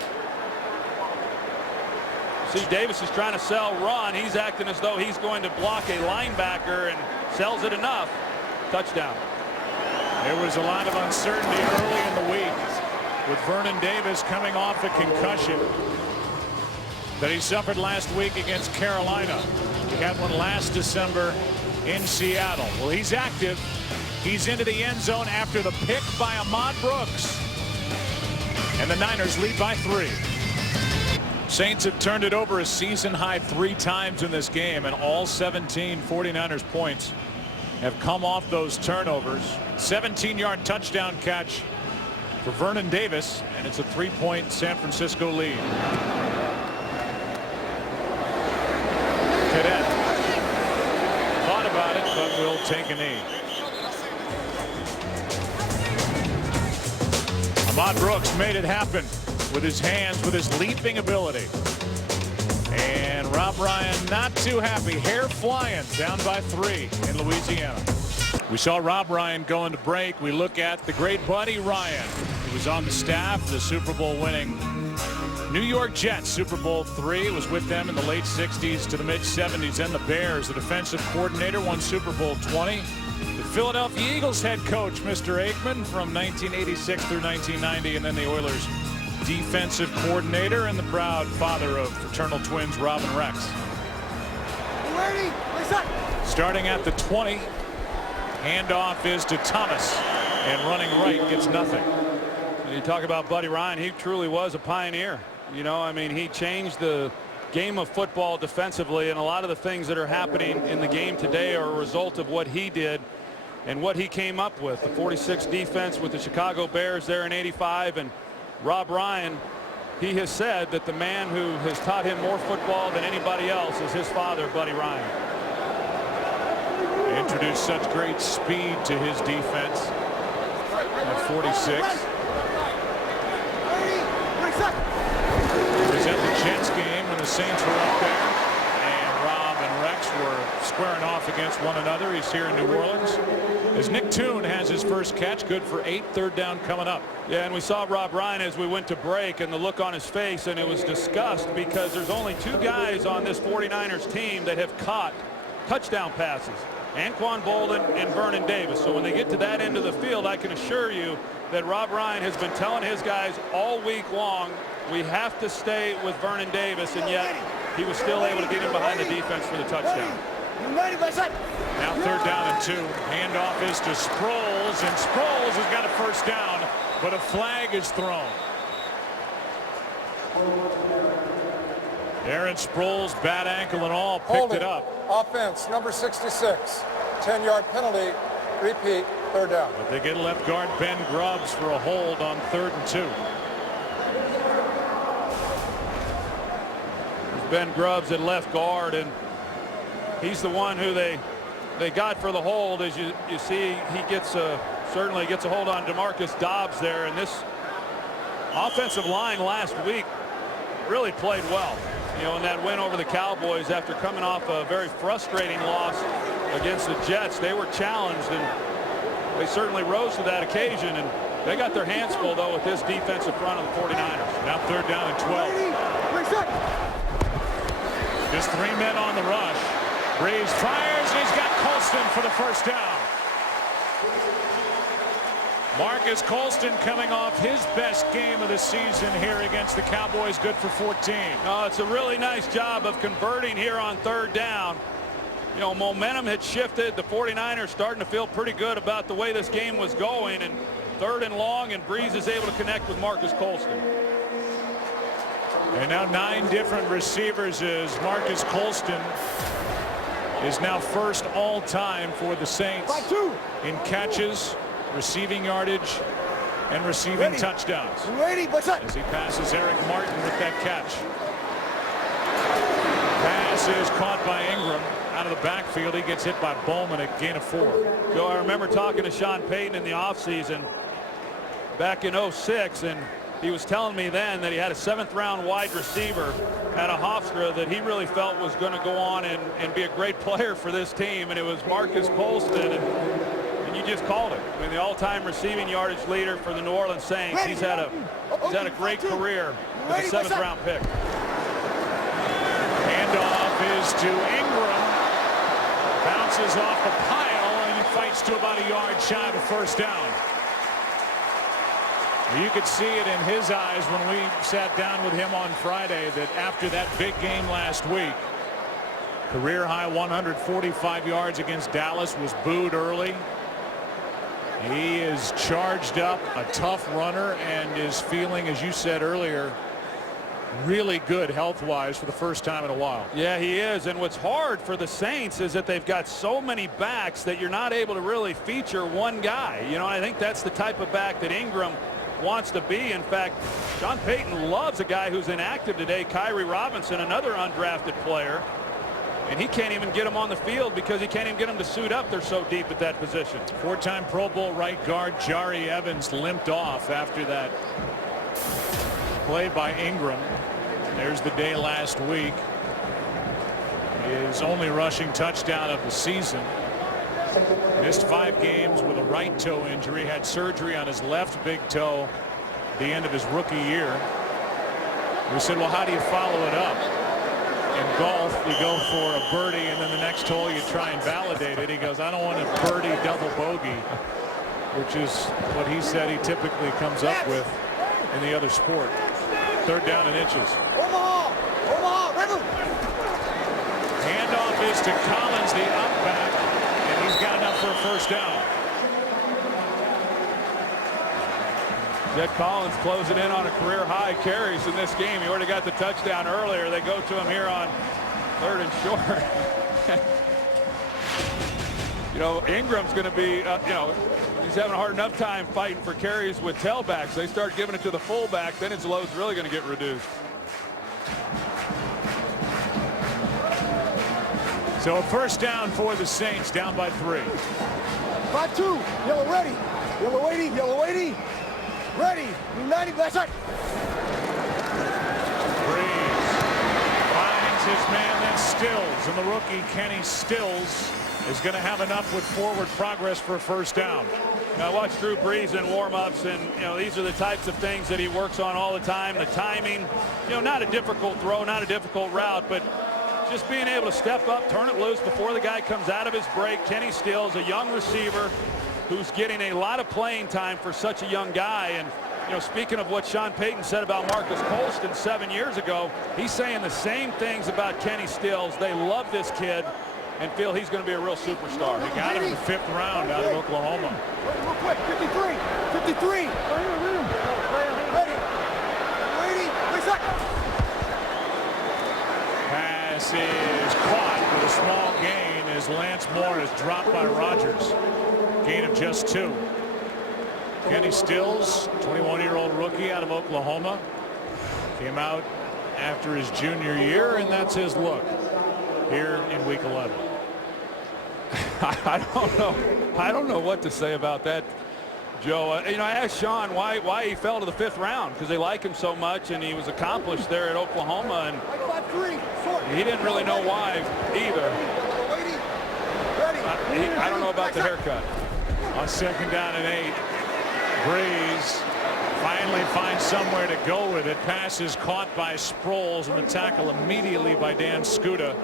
See, Davis is trying to sell run. He's acting as though he's going to block a linebacker and sells it enough. Touchdown. There was a lot of uncertainty early in the week with Vernon Davis coming off a concussion that he suffered last week against Carolina. He had one last December in Seattle. Well, he's active. He's into the end zone after the pick by Ahmad Brooks. And the Niners lead by 3. Saints have turned it over a season high 3 times in this game, and all 17 49ers points have come off those turnovers. 17-yard touchdown catch for Vernon Davis, and it's a 3-point San Francisco lead. Cadet thought about it, but will take a knee. Ahmad Brooks made it happen with his hands, with his leaping ability. And Rob Ryan not too happy. Hair flying, down by 3 in Louisiana. We saw Rob Ryan go into break. We look at the great Buddy Ryan, who was on the staff of the Super Bowl winning New York Jets. Super Bowl III, was with them in the late 60s to the mid 70s, and the Bears. The defensive coordinator, won Super Bowl 20. The Philadelphia Eagles head coach, Mr. Aikman, from 1986 through 1990, and then the Oilers defensive coordinator and the proud father of fraternal twins Rob and Rex. Starting at the 20, handoff is to Thomas, and running right gets nothing. And you talk about Buddy Ryan, he truly was a pioneer. You know, I mean, he changed the game of football defensively, and a lot of the things that are happening in the game today are a result of what he did and what he came up with. The 46 defense with the Chicago Bears there in '85, and Rob Ryan, he has said that the man who has taught him more football than anybody else is his father, Buddy Ryan. Introduced such great speed to his defense at 46. He was at the Jets game when the Saints were up there, and Rob and Rex were squaring off against one another. He's here in New Orleans as Nick Toon has his first catch, good for 8. Third down coming up. Yeah, and we saw Rob Ryan as we went to break, and the look on his face, and it was disgust because there's only 2 guys on this 49ers team that have caught touchdown passes, Anquan Bolden and Vernon Davis. So when they get to that end of the field, I can assure you that Rob Ryan has been telling his guys all week long, we have to stay with Vernon Davis, and yet he was still able to get him behind the defense for the touchdown. Now 3rd down and 2. Handoff is to Sproles, and Sproles has got a first down, but a flag is thrown. Aaron Sproles, bad ankle and all, picked it up. Offense, number 66. 10-yard penalty. Repeat, 3rd down. But they get left guard Ben Grubbs for a hold on 3rd and 2. Ben Grubbs at left guard, and he's the one who they got for the hold. As you see, he gets certainly gets a hold on DeMarcus Dobbs there, and this offensive line last week really played well. You know, in that win over the Cowboys after coming off a very frustrating loss against the Jets, they were challenged, and they certainly rose to that occasion, and they got their hands full though with this defensive front of the 49ers. Now 3rd down and 12. Just 3 men on the rush. Brees fires, and he's got Colston for the first down. Marcus Colston coming off his best game of the season here against the Cowboys, good for 14. Oh, it's a really nice job of converting here on 3rd down. You know, momentum had shifted. The 49ers starting to feel pretty good about the way this game was going, and 3rd and long, and Brees is able to connect with Marcus Colston. And now 9 different receivers as Marcus Colston is now first all-time for the Saints in catches, receiving yardage, and receiving touchdowns. As he passes Eric Martin with that catch. Pass is caught by Ingram out of the backfield. He gets hit by Bowman at gain of 4. Joe, I remember talking to Sean Payton in the offseason back in '06, and he was telling me then that he had a 7th-round wide receiver at a Hofstra that he really felt was going to go on and be a great player for this team, and it was Marcus Colston, and you just called it. I mean, the all-time receiving yardage leader for the New Orleans Saints. He's had a great career with a 7th-round pick. Handoff is to Ingram. Bounces off the pile, and he fights to about a yard shy of a first down. You could see it in his eyes when we sat down with him on Friday that after that big game last week, career high 145 yards against Dallas, was booed early. He is charged up, a tough runner, and is feeling, as you said earlier, really good health-wise for the first time in a while. Yeah, he is. And what's hard for the Saints is that they've got so many backs that you're not able to really feature one guy. You know, I think that's the type of back that Ingram wants to be. In fact, Sean Payton loves a guy who's inactive today, Kyrie Robinson, another undrafted player. And he can't even get him on the field because he can't even get him to suit up. They're so deep at that position. Four-time Pro Bowl right guard Jari Evans limped off after that play by Ingram. There's the day last week. His only rushing touchdown of the season. Missed 5 games with a right toe injury. Had surgery on his left big toe at the end of his rookie year. We said, well, how do you follow it up? In golf, you go for a birdie, and then the next hole you try and validate it. He goes, I don't want a birdie double bogey, which is what he said he typically comes up with in the other sport. 3rd down and inches. Handoff is to Collins, the up back, and he's got enough for a 1st down. Jed Collins closing in on a career high carries in this game. He already got the touchdown earlier. They go to him here on 3rd and short. You know, Ingram's going to be, you know, he's having a hard enough time fighting for carries with tailbacks. They start giving it to the fullback, then his load's really going to get reduced. So a 1st down for the Saints, down by 3. 5-2, yellow ready, yellow waiting, yellow waiting. Ready, 90, left side. Brees finds his man, then Stills, and the rookie Kenny Stills is going to have enough with forward progress for a 1st down. Now, I watched Drew Brees in warm-ups, and you know, these are the types of things that he works on all the time. The timing, you know, not a difficult throw, not a difficult route, but just being able to step up, turn it loose before the guy comes out of his break. Kenny Stills, a young receiver who's getting a lot of playing time for such a young guy. And you know, speaking of what Sean Payton said about Marcus Colston 7 years ago, he's saying the same things about Kenny Stills. They love this kid and feel he's going to be a real superstar. They got him in the 5th round out of Oklahoma. Real quick, 53, 53. Ready, waiting, wait a second. Pass is caught with a small gain as Lance Moore is dropped by Rodgers. Gain of just 2. Kenny Stills, 21-year-old rookie out of Oklahoma, came out after his junior year, and that's his look here in week 11. I don't know what to say about that, Joe. You know, I asked Sean why he fell to the 5th round, because they like him so much and he was accomplished there at Oklahoma, and he didn't really know why either. I don't know about the haircut. On 2nd down and 8, Brees finally finds somewhere to go with it. Pass is caught by Sproles, and the tackle immediately by Dan Skuta.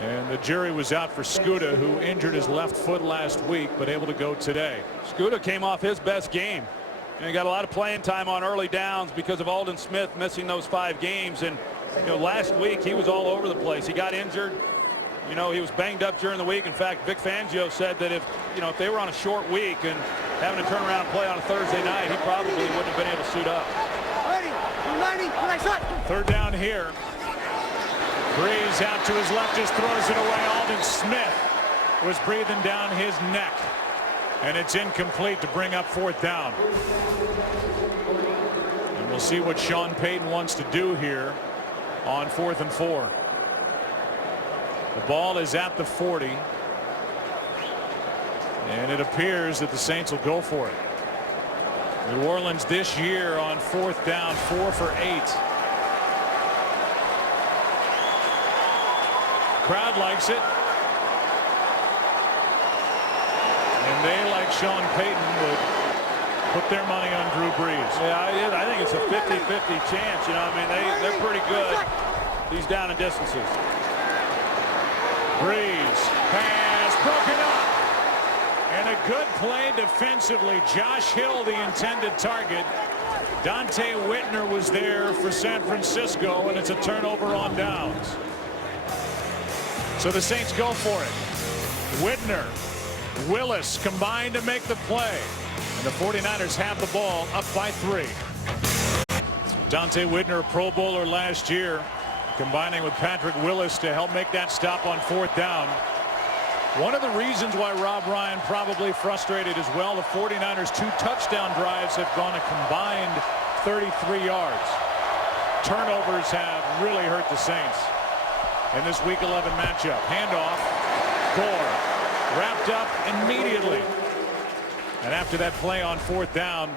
And the jury was out for Skuta, who injured his left foot last week, but able to go today. Skuta came off his best game, and he got a lot of playing time on early downs because of Aldon Smith missing those 5 games. And you know, last week he was all over the place. He got injured. You know, he was banged up during the week. In fact, Vic Fangio said that if they were on a short week and having to turn around and play on a Thursday night, he probably wouldn't have been able to suit up. Ready, 90, next shot. 3rd down here. Brees out to his left, just throws it away. Aldon Smith was breathing down his neck, and it's incomplete to bring up 4th down. And we'll see what Sean Payton wants to do here on 4th and 4. The ball is at the 40, and it appears that the Saints will go for it. New Orleans this year on 4th down, 4 for 8. Crowd likes it, and they, like Sean Payton, would put their money on Drew Brees. Yeah, I think it's a 50-50 chance. You know, I mean, they're pretty good these down and distances. Brees, pass broken up, and a good play defensively. Josh Hill, the intended target. Dante Whitner was there for San Francisco, and it's a turnover on downs. So the Saints go for it. Whitner, Willis combined to make the play, and the 49ers have the ball up by 3. Dante Whitner, a Pro Bowler last year, combining with Patrick Willis to help make that stop on 4th down. One of the reasons why Rob Ryan probably frustrated as well, the 49ers' 2 touchdown drives have gone a combined 33 yards. Turnovers have really hurt the Saints in this Week 11 matchup. Handoff, Gore wrapped up immediately. And after that play on 4th down,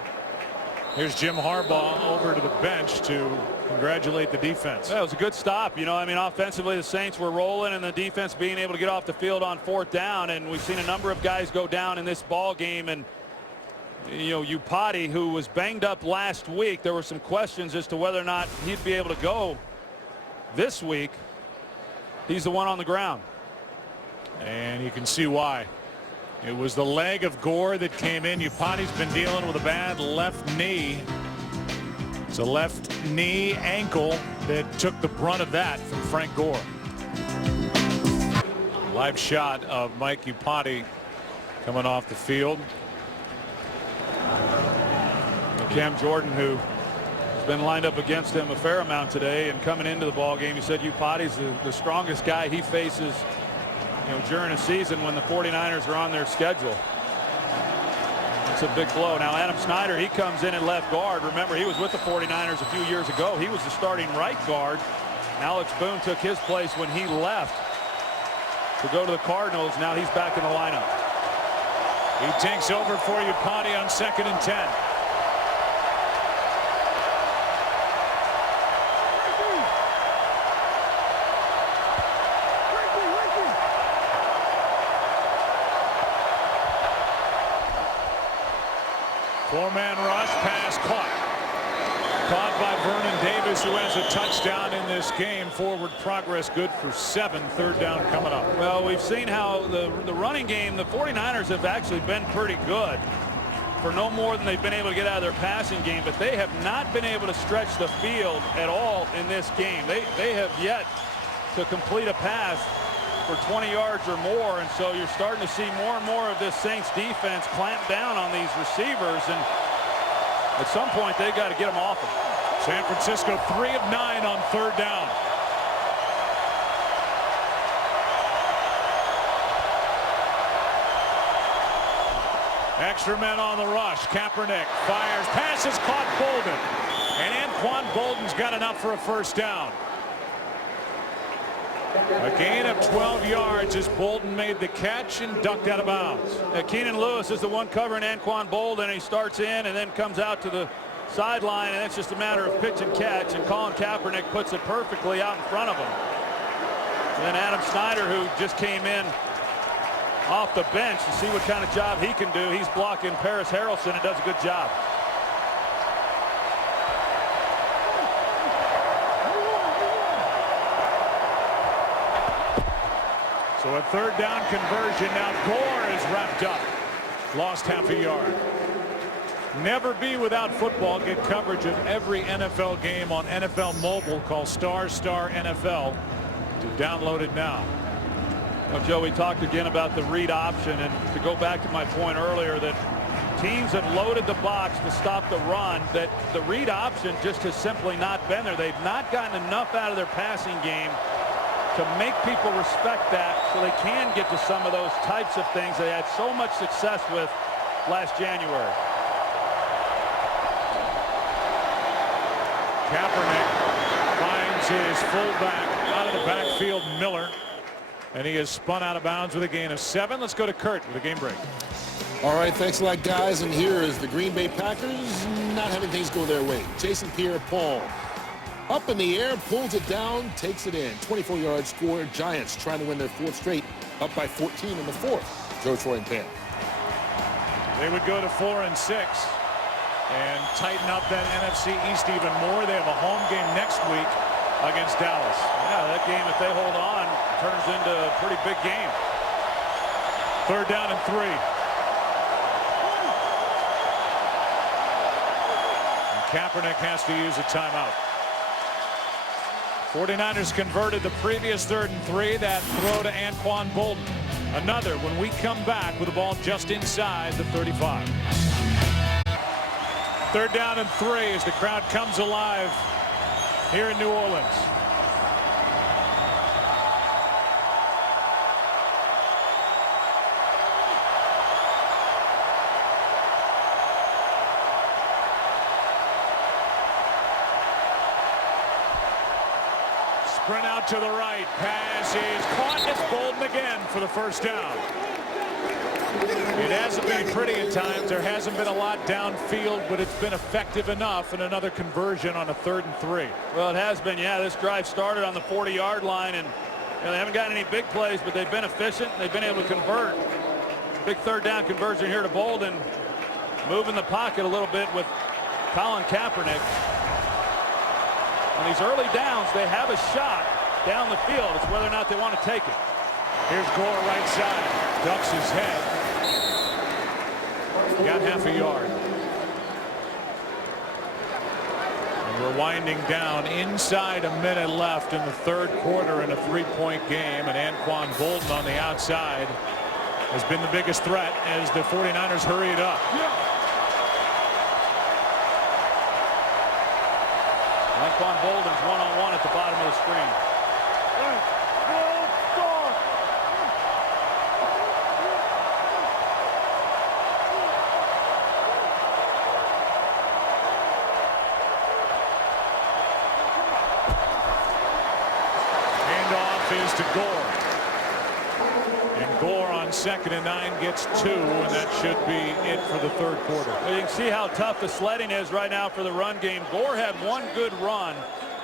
here's Jim Harbaugh over to the bench to congratulate the defense. That was a good stop. You know, I mean, offensively, the Saints were rolling, and the defense being able to get off the field on 4th down. And we've seen a number of guys go down in this ball game. And, you know, Upati, who was banged up last week, there were some questions as to whether or not he'd be able to go this week. He's the one on the ground. And you can see why. It was the leg of Gore that came in. Upati's been dealing with a bad left knee. It's a left knee ankle that took the brunt of that from Frank Gore. Live shot of Mike Upati coming off the field. Cam Jordan, who has been lined up against him a fair amount today, and coming into the ball game, he said Upati's the strongest guy he faces, you know, during a season when the 49ers are on their schedule. It's a big blow. Now Adam Snyder, he comes in at left guard. Remember, he was with the 49ers a few years ago. He was the starting right guard. Alex Boone took his place when he left to go to the Cardinals. Now he's back in the lineup. He takes over for Upati on 2nd and 10. Four-man rush, pass caught by Vernon Davis, who has a touchdown in this game. Forward progress good for 7. 3rd down coming up. Well, we've seen how the running game, the 49ers have actually been pretty good for no more than they've been able to get out of their passing game, but they have not been able to stretch the field at all in this game. They have yet to complete a pass for 20 yards or more, and so you're starting to see more and more of this Saints defense clamp down on these receivers, and at some point they got to get them off them. San Francisco 3 of 9 on 3rd down. Extra men on the rush. Kaepernick fires, passes caught Bolden, and Anquan Bolden's got enough for a 1st down. A gain of 12 yards as Bolden made the catch and ducked out of bounds. Keenan Lewis is the one covering Anquan Bolden. He starts in and then comes out to the sideline, and it's just a matter of pitch and catch, and Colin Kaepernick puts it perfectly out in front of him. And then Adam Snyder, who just came in off the bench to see what kind of job he can do. He's blocking Paris Harrelson and does a good job. So a 3rd down conversion. Now Gore is wrapped up. Lost half a yard. Never be without football. Get coverage of every NFL game on NFL Mobile. Call ** NFL to download it now. Well, Joe, we talked again about the read option, and to go back to my point earlier that teams have loaded the box to stop the run, that the read option just has simply not been there. They've not gotten enough out of their passing game to make people respect that so they can get to some of those types of things they had so much success with last January. Kaepernick finds his fullback out of the backfield, Miller, and he is spun out of bounds with a gain of 7. Let's go to Kurt with a game break. All right, thanks a lot, guys. And here is the Green Bay Packers not having things go their way. Jason Pierre-Paul up in the air, pulls it down, takes it in. 24-yard score. Giants trying to win their 4th straight, up by 14 in the 4th. Joe, Troy, and Pam. They would go to 4 and 6 and tighten up that NFC East even more. They have a home game next week against Dallas. Yeah, that game, if they hold on, turns into a pretty big game. 3rd down and 3. And Kaepernick has to use a timeout. 49ers converted the previous 3rd and 3. That throw to Anquan Bolden. Another when we come back with the ball just inside the 35. 3rd down and 3 as the crowd comes alive here in New Orleans. Sprint out to the right. Pass is caught. It's Bolden again for the first down. It hasn't been pretty at times. There hasn't been a lot downfield, but it's been effective enough. And another conversion on a 3rd and 3. Well, it has been. Yeah, this drive started on the 40-yard line, and they haven't gotten any big plays, but they've been efficient. They've been able to convert. Big 3rd down conversion here to Bolden. Moving the pocket a little bit with Colin Kaepernick. On these early downs, they have a shot down the field. It's whether or not they want to take it. Here's Gore right side. Ducks his head. Got half a yard. And we're winding down inside a minute left in the 3rd quarter in a 3-point game. And Anquan Bolden on the outside has been the biggest threat as the 49ers hurry it up. Anquan Bolden's one-on-one at the bottom of the screen. Handoff is to Gore. And Gore on 2nd and 9 gets 2, and that should be it for the 3rd quarter. Well, you can see how tough the sledding is right now for the run game. Gore had one good run,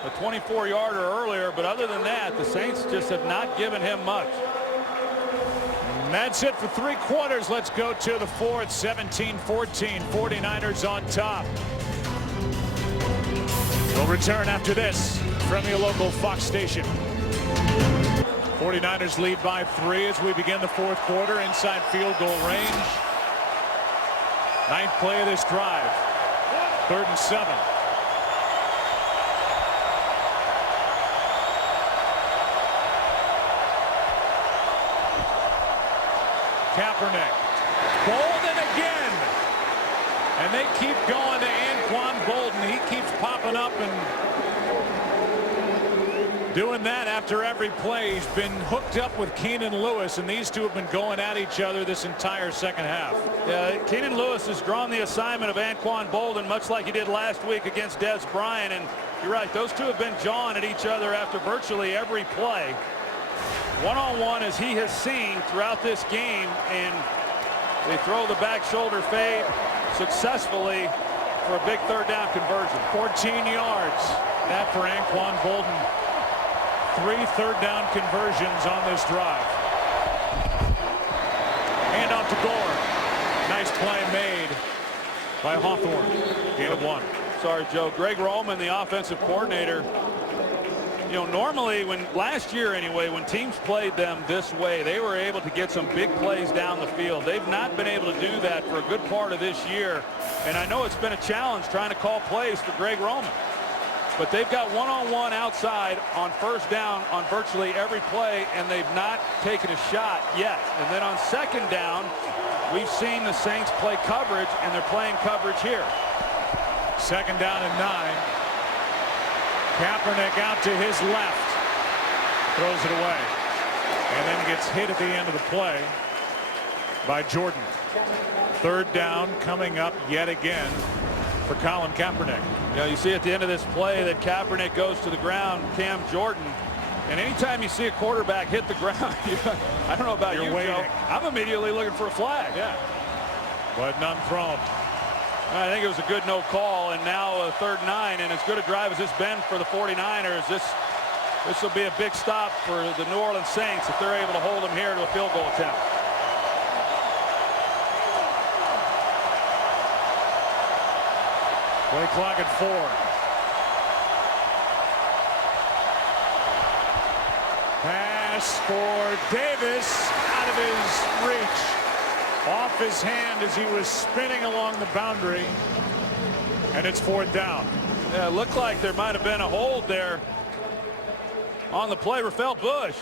a 24-yarder earlier, but other than that, the Saints just have not given him much. And that's it for 3 quarters. Let's go to the 4th. 17-14. 49ers on top. We'll return after this from your local Fox station. 49ers lead by 3 as we begin the 4th quarter inside field goal range. 9th play of this drive. 3rd and 7. Kaepernick. Bolden again. And they keep going to Anquan Bolden. He keeps popping up and doing that after every play. He's been hooked up with Keenan Lewis, and these two have been going at each other this entire 2nd half. Yeah, Keenan Lewis has drawn the assignment of Anquan Bolden, much like he did last week against Des Bryant. And you're right, those two have been jawing at each other after virtually every play. One-on-one as he has seen throughout this game, and they throw the back shoulder fade successfully for a big 3rd down conversion. 14 yards. That for Anquan Bolden. 3 3rd down conversions on this drive. Hand off to Gore. Nice play made by Hawthorne. Gain of 1. Sorry, Joe. Greg Roman, the offensive coordinator. You know, normally last year anyway, when teams played them this way, they were able to get some big plays down the field. They've not been able to do that for a good part of this year. And I know it's been a challenge trying to call plays for Greg Roman. But they've got one-on-one outside on 1st down on virtually every play, and they've not taken a shot yet. And then on 2nd down, we've seen the Saints play coverage, and they're playing coverage here. 2nd down and 9. Kaepernick out to his left. Throws it away. And then gets hit at the end of the play by Jordan. 3rd down coming up yet again for Colin Kaepernick. You know, you see at the end of this play that Kaepernick goes to the ground, Cam Jordan. And anytime you see a quarterback hit the ground, I don't know about you, waiting. Joe, I'm immediately looking for a flag. Yeah. But none thrown. I think it was a good no call, and now a 3rd and 9, and as good a drive as it's been for the 49ers, this will be a big stop for the New Orleans Saints if they're able to hold them here to a field goal attempt. Play clock at 4. Pass for Davis out of his reach. Off his hand as he was spinning along the boundary. And it's 4th down. Yeah, it looked like there might have been a hold there on the play. Rafael Bush.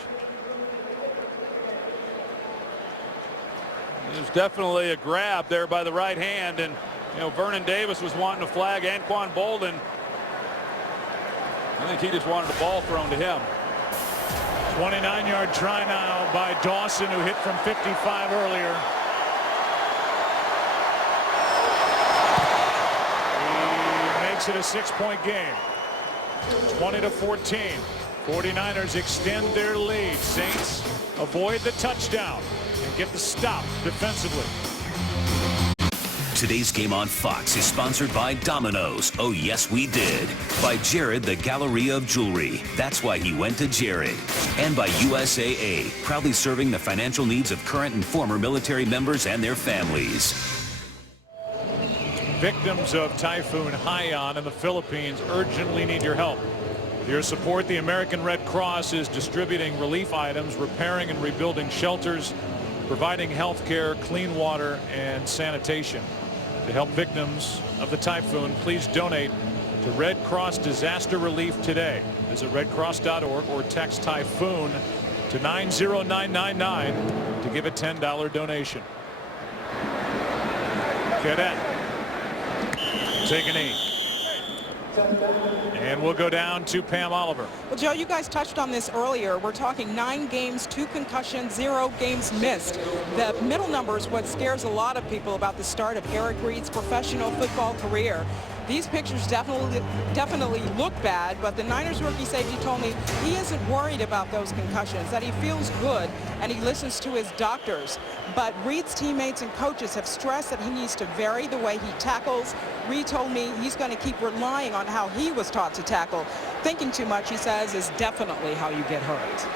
It was definitely a grab there by the right hand, and you know, Vernon Davis was wanting to flag Anquan Bolden. I think he just wanted the ball thrown to him. 29-yard try now by Dawson, who hit from 55 earlier. He makes it a 6-point game. 20-14. 49ers extend their lead. Saints avoid the touchdown and get the stop defensively. Today's game on Fox is sponsored by Domino's. Oh, yes, we did. By Jared, the Galleria of Jewelry. That's why he went to Jared. And by USAA, proudly serving the financial needs of current and former military members and their families. Victims of Typhoon Haiyan in the Philippines urgently need your help. With your support, the American Red Cross is distributing relief items, repairing and rebuilding shelters, providing health care, clean water, and sanitation. To help victims of the typhoon, please donate to Red Cross Disaster Relief today. Visit redcross.org or text Typhoon to 90999 to give a $10 donation. Cadet, take a knee. And we'll go down to Pam Oliver. Well, Joe, you guys touched on this earlier. We're talking 9 games, 2 concussions, 0 games missed. The middle number is what scares a lot of people about the start of Eric Reid's professional football career. These pictures definitely look bad, but the Niners rookie safety told me he isn't worried about those concussions, that he feels good and he listens to his doctors. But Reid's teammates and coaches have stressed that he needs to vary the way he tackles. Reid told me he's going to keep relying on how he was taught to tackle. Thinking too much, he says, is definitely how you get hurt.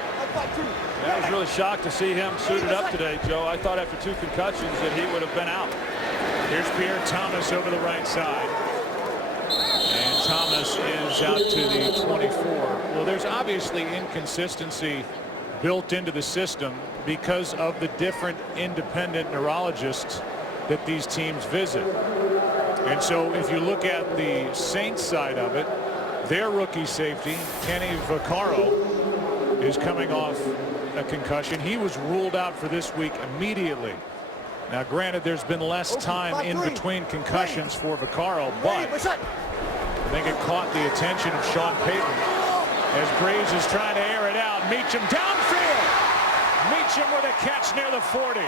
I was really shocked to see him suited up today, Joe. I thought after 2 concussions that he would have been out. Here's Pierre Thomas over the right side. And Thomas is out to the 24. Well, there's obviously inconsistency built into the system because of the different independent neurologists that these teams visit. And so if you look at the Saints side of it, their rookie safety, Kenny Vaccaro, is coming off a concussion. He was ruled out for this week immediately. Now, granted, there's been less time in between concussions for Vaccaro, but I think it caught the attention of Sean Payton as Brees is trying to air it out. Meacham downfield. Meacham with a catch near the 40.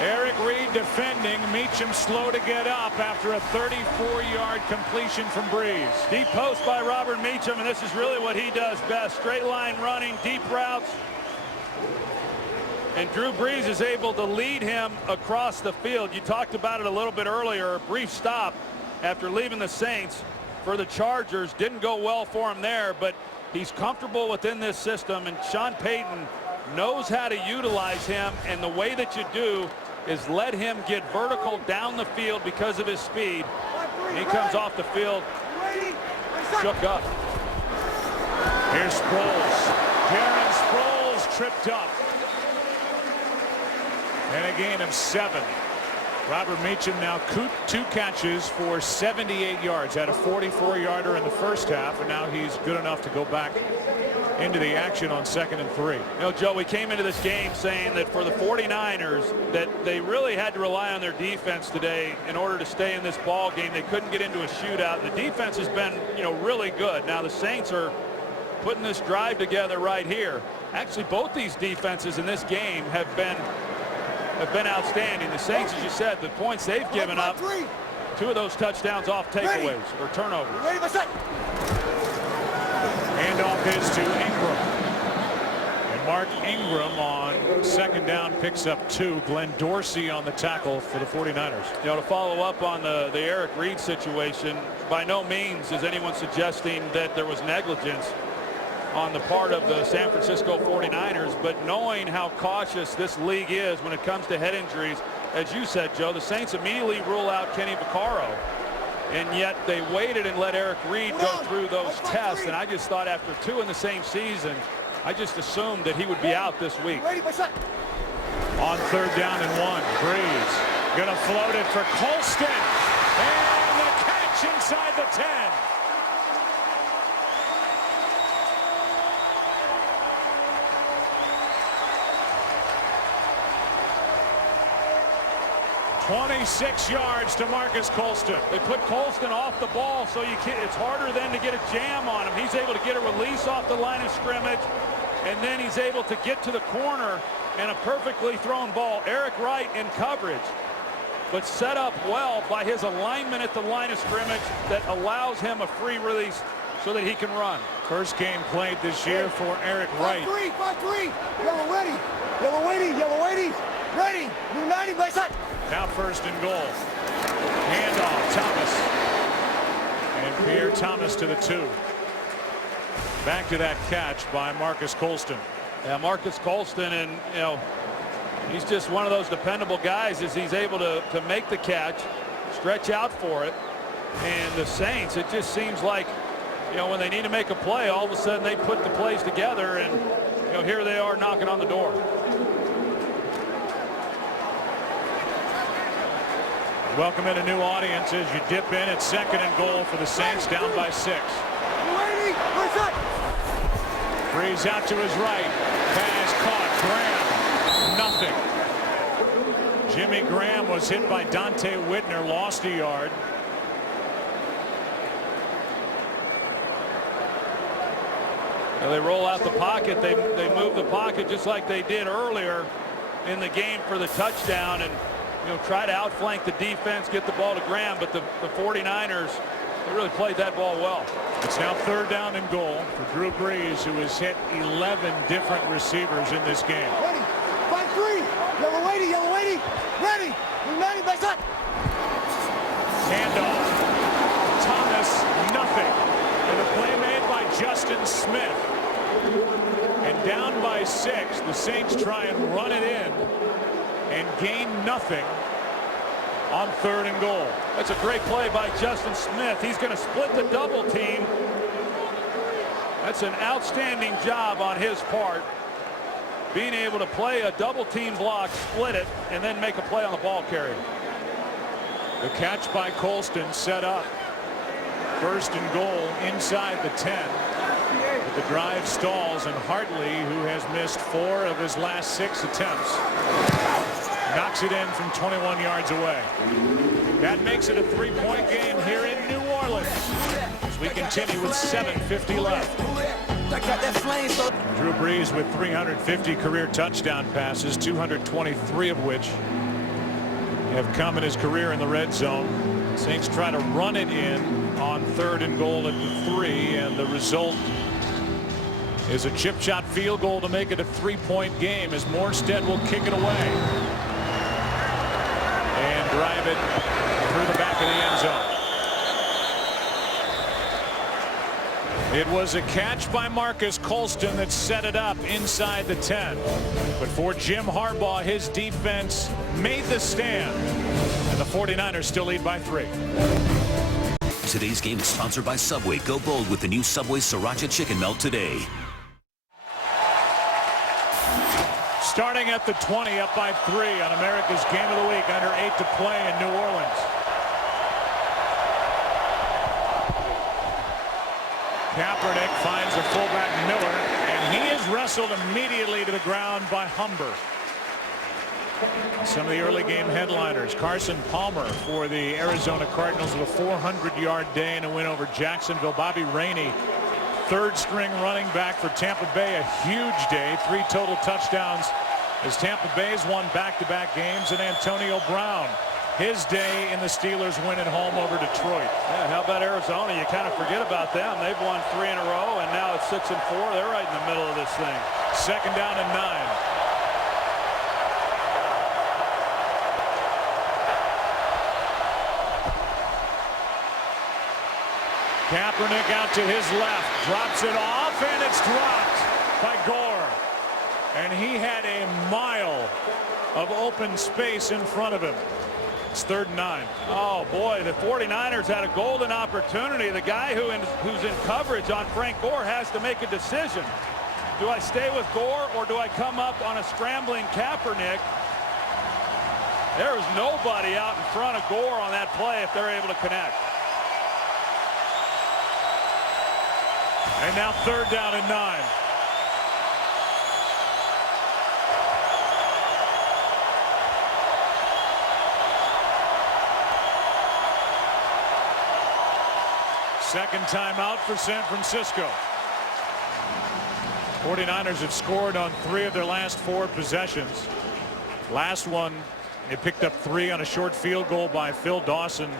Eric Reid defending. Meacham slow to get up after a 34-yard completion from Brees. Deep post by Robert Meacham, and this is really what he does best. Straight line running, deep routes. And Drew Brees is able to lead him across the field. You talked about it a little bit earlier. A brief stop after leaving the Saints for the Chargers. Didn't go well for him there, but he's comfortable within this system, and Sean Payton knows how to utilize him, and the way that you do is let him get vertical down the field because of his speed. And he comes off the field shook up. Here's Sproles. Darren Sproles tripped up. And a gain of 7. Robert Meacham now 2 catches for 78 yards. Had a 44-yarder in the first half, and now he's good enough to go back into the action on 2nd and 3. You know, Joe, we came into this game saying that for the 49ers that they really had to rely on their defense today in order to stay in this ball game. They couldn't get into a shootout. The defense has been, really good. Now the Saints are putting this drive together right here. Actually, both these defenses in this game have been outstanding. The Saints, as you said, the points they've given up, 2 of those touchdowns off takeaways or turnovers. Handoff is to Ingram. And Mark Ingram on 2nd down picks up 2. Glenn Dorsey on the tackle for the 49ers. To follow up on the Eric Reid situation, by no means is anyone suggesting that there was negligence on the part of the San Francisco 49ers, but knowing how cautious this league is when it comes to head injuries, as you said, Joe, the Saints immediately rule out Kenny Vaccaro, and yet they waited and let Eric Reid go through those tests, and I just thought after 2 in the same season, I just assumed that he would be out this week. On 3rd down and 1, Brees gonna float it for Colston, and the catch inside the 10. 26 yards to Marcus Colston. They put Colston off the ball, so it's harder then to get a jam on him. He's able to get a release off the line of scrimmage, and then he's able to get to the corner and a perfectly thrown ball. Eric Wright in coverage, but set up well by his alignment at the line of scrimmage that allows him a free release so that he can run. First game played this year for Eric Wright. 5-3. Yellow ready. Yellow waiting. Yellow waiting. Ready. New 90, back side. Now first and goal. Handoff, Thomas. And Pierre Thomas to the 2. Back to that catch by Marcus Colston. Yeah, Marcus Colston, and you know, he's just one of those dependable guys as he's able to make the catch, stretch out for it. And the Saints, it just seems like, you know, when they need to make a play, all of a sudden they put the plays together, and you know, here they are knocking on the door. Welcome in a new audience as you dip in at second and goal for the Saints, down by 6. Brees out to his right. Pass caught. Graham. Nothing. Jimmy Graham was hit by Dante Whitner, lost a yard. Well, they roll out the pocket. They move the pocket just like they did earlier in the game for the touchdown, and you know, try to outflank the defense, get the ball to Graham, but the 49ers, they really played that ball well. It's now third down and goal for Drew Brees, who has hit 11 different receivers in this game. Ready. 5-3. Yellow waiting. Yellow waiting. Ready. New 90, back side. Handoff. Thomas, nothing. And a play made by Justin Smith. And down by 6, the Saints try and run it in and gain nothing on third and goal. That's a great play by Justin Smith. He's going to split the double team. That's an outstanding job on his part, being able to play a double team block, split it, and then make a play on the ball carrier. The catch by Colston set up first and goal inside the 10. But the drive stalls, and Hartley, who has missed 4 of his last 6 attempts, knocks it in from 21 yards away. That makes it a 3-point game here in New Orleans as we continue with 7:50 left. Drew Brees with 350 career touchdown passes, 223 of which have come in his career in the red zone. Saints try to run it in on third and goal at the 3, and the result is a chip shot field goal to make it a 3-point game as Morstead will kick it away and drive it through the back of the end zone. It was a catch by Marcus Colston that set it up inside the 10. But for Jim Harbaugh, his defense made the stand, and the 49ers still lead by 3. Today's game is sponsored by Subway. Go bold with the new Subway Sriracha Chicken Melt today. Starting at the 20, up by 3 on America's Game of the Week, under 8 to play in New Orleans. Kaepernick finds the fullback Miller, and he is wrestled immediately to the ground by Humber. Some of the early game headliners: Carson Palmer for the Arizona Cardinals with a 400-yard day and a win over Jacksonville. Bobby Rainey, third-string running back for Tampa Bay, a huge day, 3 total touchdowns as Tampa Bay's won back-to-back games. And Antonio Brown, his day in the Steelers win at home over Detroit. Yeah, how about Arizona? You kind of forget about them. They've won 3 in a row, and now it's 6-4. They're right in the middle of this thing. Second down and 9. Kaepernick out to his left, drops it off, and it's dropped by Gore. And he had a mile of open space in front of him. It's 3rd and 9. Oh, boy, the 49ers had a golden opportunity. The guy who's in coverage on Frank Gore has to make a decision. Do I stay with Gore, or do I come up on a scrambling Kaepernick? There is nobody out in front of Gore on that play if they're able to connect. And now 3rd down and 9. Second timeout for San Francisco. 49ers have scored on 3 of their last 4 possessions. Last one, they picked up 3 on a short field goal by Phil Dawson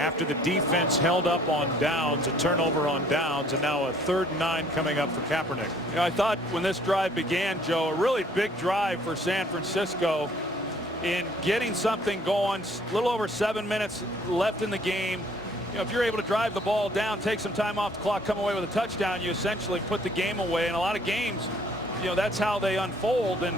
after the defense held up on downs, a turnover on downs, and now a 3rd and 9 coming up for Kaepernick. You know, I thought when this drive began, Joe, a really big drive for San Francisco in getting something going. A little over 7 minutes left in the game. You know, if you're able to drive the ball down, take some time off the clock, come away with a touchdown, you essentially put the game away. In a lot of games, you know, that's how they unfold. And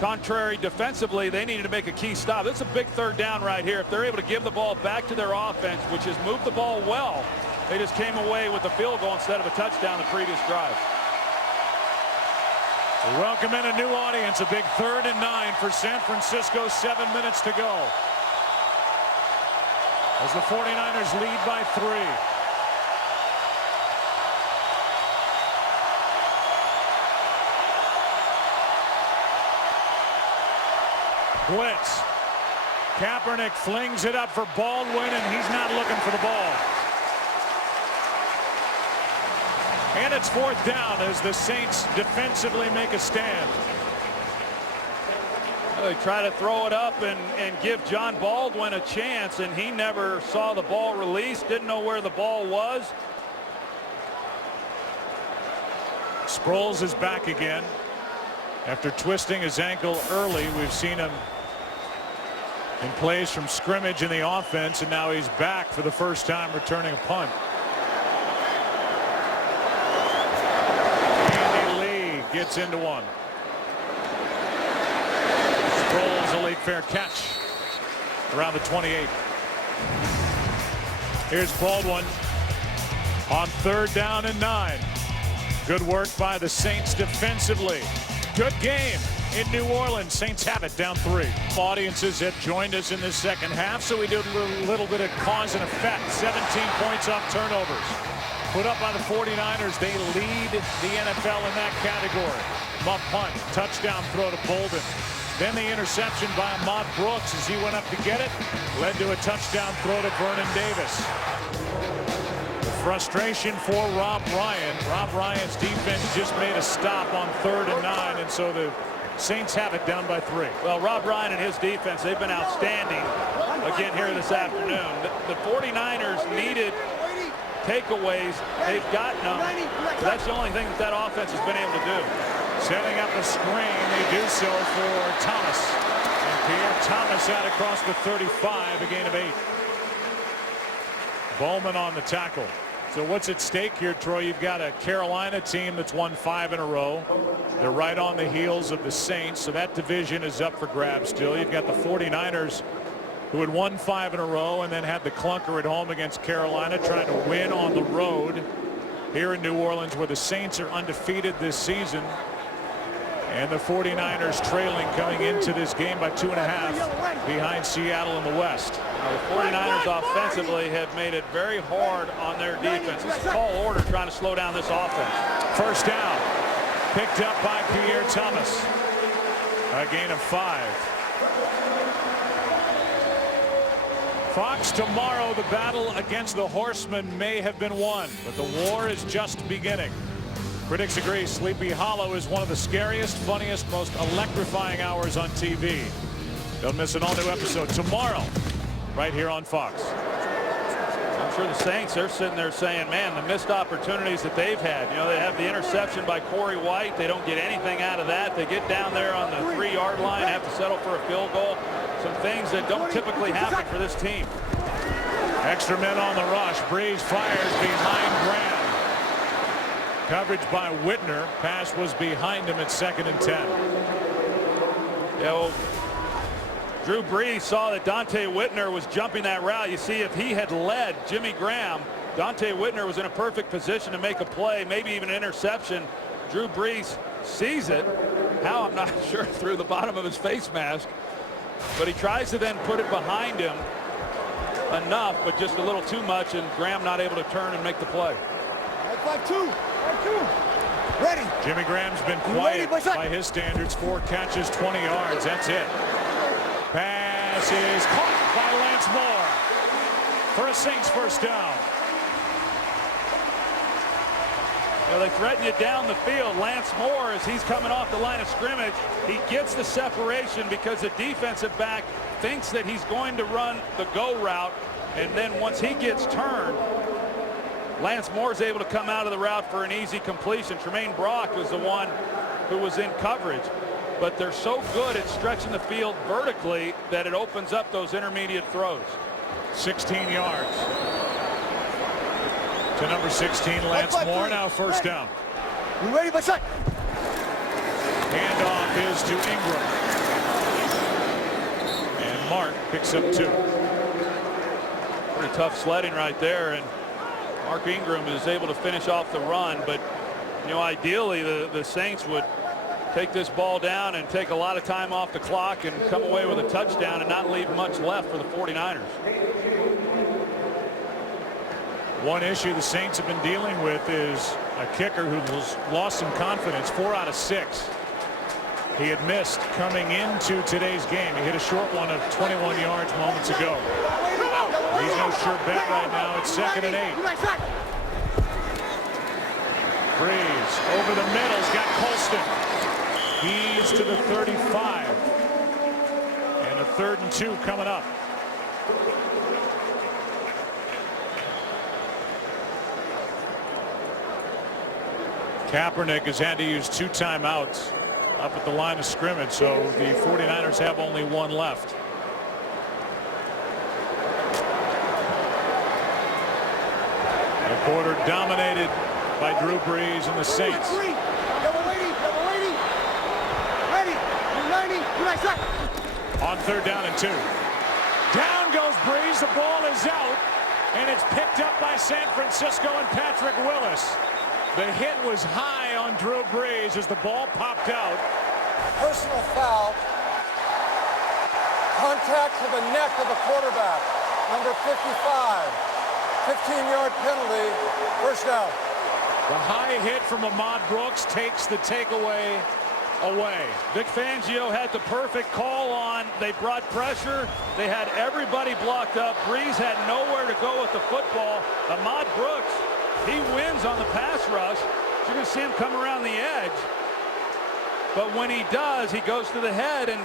contrary defensively, they needed to make a key stop. It's a big 3rd down right here. If they're able to give the ball back to their offense, which has moved the ball well, they just came away with a field goal instead of a touchdown the previous drive. Welcome in a new audience. A big 3rd and 9 for San Francisco. 7 minutes to go, as the 49ers lead by 3. Blitz. Kaepernick flings it up for Baldwin, and he's not looking for the ball. And it's 4th down as the Saints defensively make a stand. They try to throw it up and give John Baldwin a chance, and he never saw the ball released, didn't know where the ball was. Sproles is back again. After twisting his ankle early, we've seen him in plays from scrimmage in the offense, and now he's back for the first time returning a punt. Andy Lee gets into one. Sproles a late fair catch around the 28. Here's Baldwin on 3rd down and 9. Good work by the Saints defensively. Good game in New Orleans. Saints have it down 3. Audiences have joined us in the second half, so we do a little bit of cause and effect. 17 points off turnovers put up by the 49ers. They lead the NFL in that category. Muff punt, touchdown throw to Bolden. Then the interception by Ahmad Brooks as he went up to get it, led to a touchdown throw to Vernon Davis. Frustration for Rob Ryan. Rob Ryan's defense just made a stop on 3rd and 9, and so the Saints have it down by 3. Well, Rob Ryan and his defense, they've been outstanding again here this afternoon. The 49ers needed takeaways. They've gotten them. But that's the only thing that offense has been able to do. Setting up a screen, they do so for Thomas. And Pierre Thomas out across the 35, a gain of 8. Bowman on the tackle. So what's at stake here, Troy? You've got a Carolina team that's won 5 in a row. They're right on the heels of the Saints, so that division is up for grabs still. You've got the 49ers, who had won 5 in a row and then had the clunker at home against Carolina, trying to win on the road here in New Orleans, where the Saints are undefeated this season. And the 49ers trailing coming into this game by 2.5 behind Seattle in the West. The 49ers offensively have made it very hard on their defense. This is a tall order trying to slow down this offense. First down, picked up by Pierre Thomas. A gain of 5. Fox, tomorrow the battle against the Horsemen may have been won, but the war is just beginning. Critics agree Sleepy Hollow is one of the scariest, funniest, most electrifying hours on TV. Don't miss an all-new episode tomorrow, right here on Fox. I'm sure the Saints, they're sitting there saying, man, the missed opportunities that they've had. You know, they have the interception by Corey White. They don't get anything out of that. They get down there on the 3-yard line, have to settle for a field goal. Some things that don't typically happen for this team. Extra men on the rush. Brees fires behind Graham. Coverage by Whitner. Pass was behind him at 2nd and 10. Yeah, well, Drew Brees saw that Dante Whitner was jumping that route. You see, if he had led Jimmy Graham, Dante Whitner was in a perfect position to make a play, maybe even an interception. Drew Brees sees it. How, I'm not sure, through the bottom of his face mask. But he tries to then put it behind him enough, but just a little too much, and Graham not able to turn and make the play. 5-2. Ready. Jimmy Graham's been quiet by his standards. 4 catches, 20 yards. That's it. Pass is caught by Lance Moore for a Saints first down. You know, they threaten you down the field. Lance Moore, as he's coming off the line of scrimmage, he gets the separation because the defensive back thinks that he's going to run the go route, And then once he gets turned, Lance Moore's able to come out of the route for an easy completion. Tremaine Brock was the one who was in coverage. But they're so good at stretching the field vertically that it opens up those intermediate throws. 16 yards to number 16, Lance Moore. Now first down. You ready, my son? Handoff is to Ingram. And Mark picks up 2. Pretty tough sledding right there, and Mark Ingram is able to finish off the run. But you know, ideally the Saints would take this ball down and take a lot of time off the clock and come away with a touchdown and not leave much left for the 49ers. One issue the Saints have been dealing with is a kicker who's lost some confidence. 4 out of 6. He had missed coming into today's game. He hit a short one of 21 yards moments ago. He's no sure bet right now. It's 2nd and 8. Brees over the middle's got Colston. He's to the 35. And a 3rd and 2 coming up. Kaepernick has had to use 2 timeouts up at the line of scrimmage, so the 49ers have only 1 left. The quarter dominated by Drew Brees and the Saints. On 3rd down and 2. Down goes Brees. The ball is out, and it's picked up by San Francisco and Patrick Willis. The hit was high on Drew Brees as the ball popped out. Personal foul. Contact to the neck of the quarterback. Number 55. 15-yard penalty. First down. The high hit from Ahmad Brooks takes the takeaway away. Vic Fangio had the perfect call on. They brought pressure. They had everybody blocked up. Brees had nowhere to go with the football. Ahmad Brooks, he wins on the pass rush. You're going to see him come around the edge. But when he does, he goes to the head, and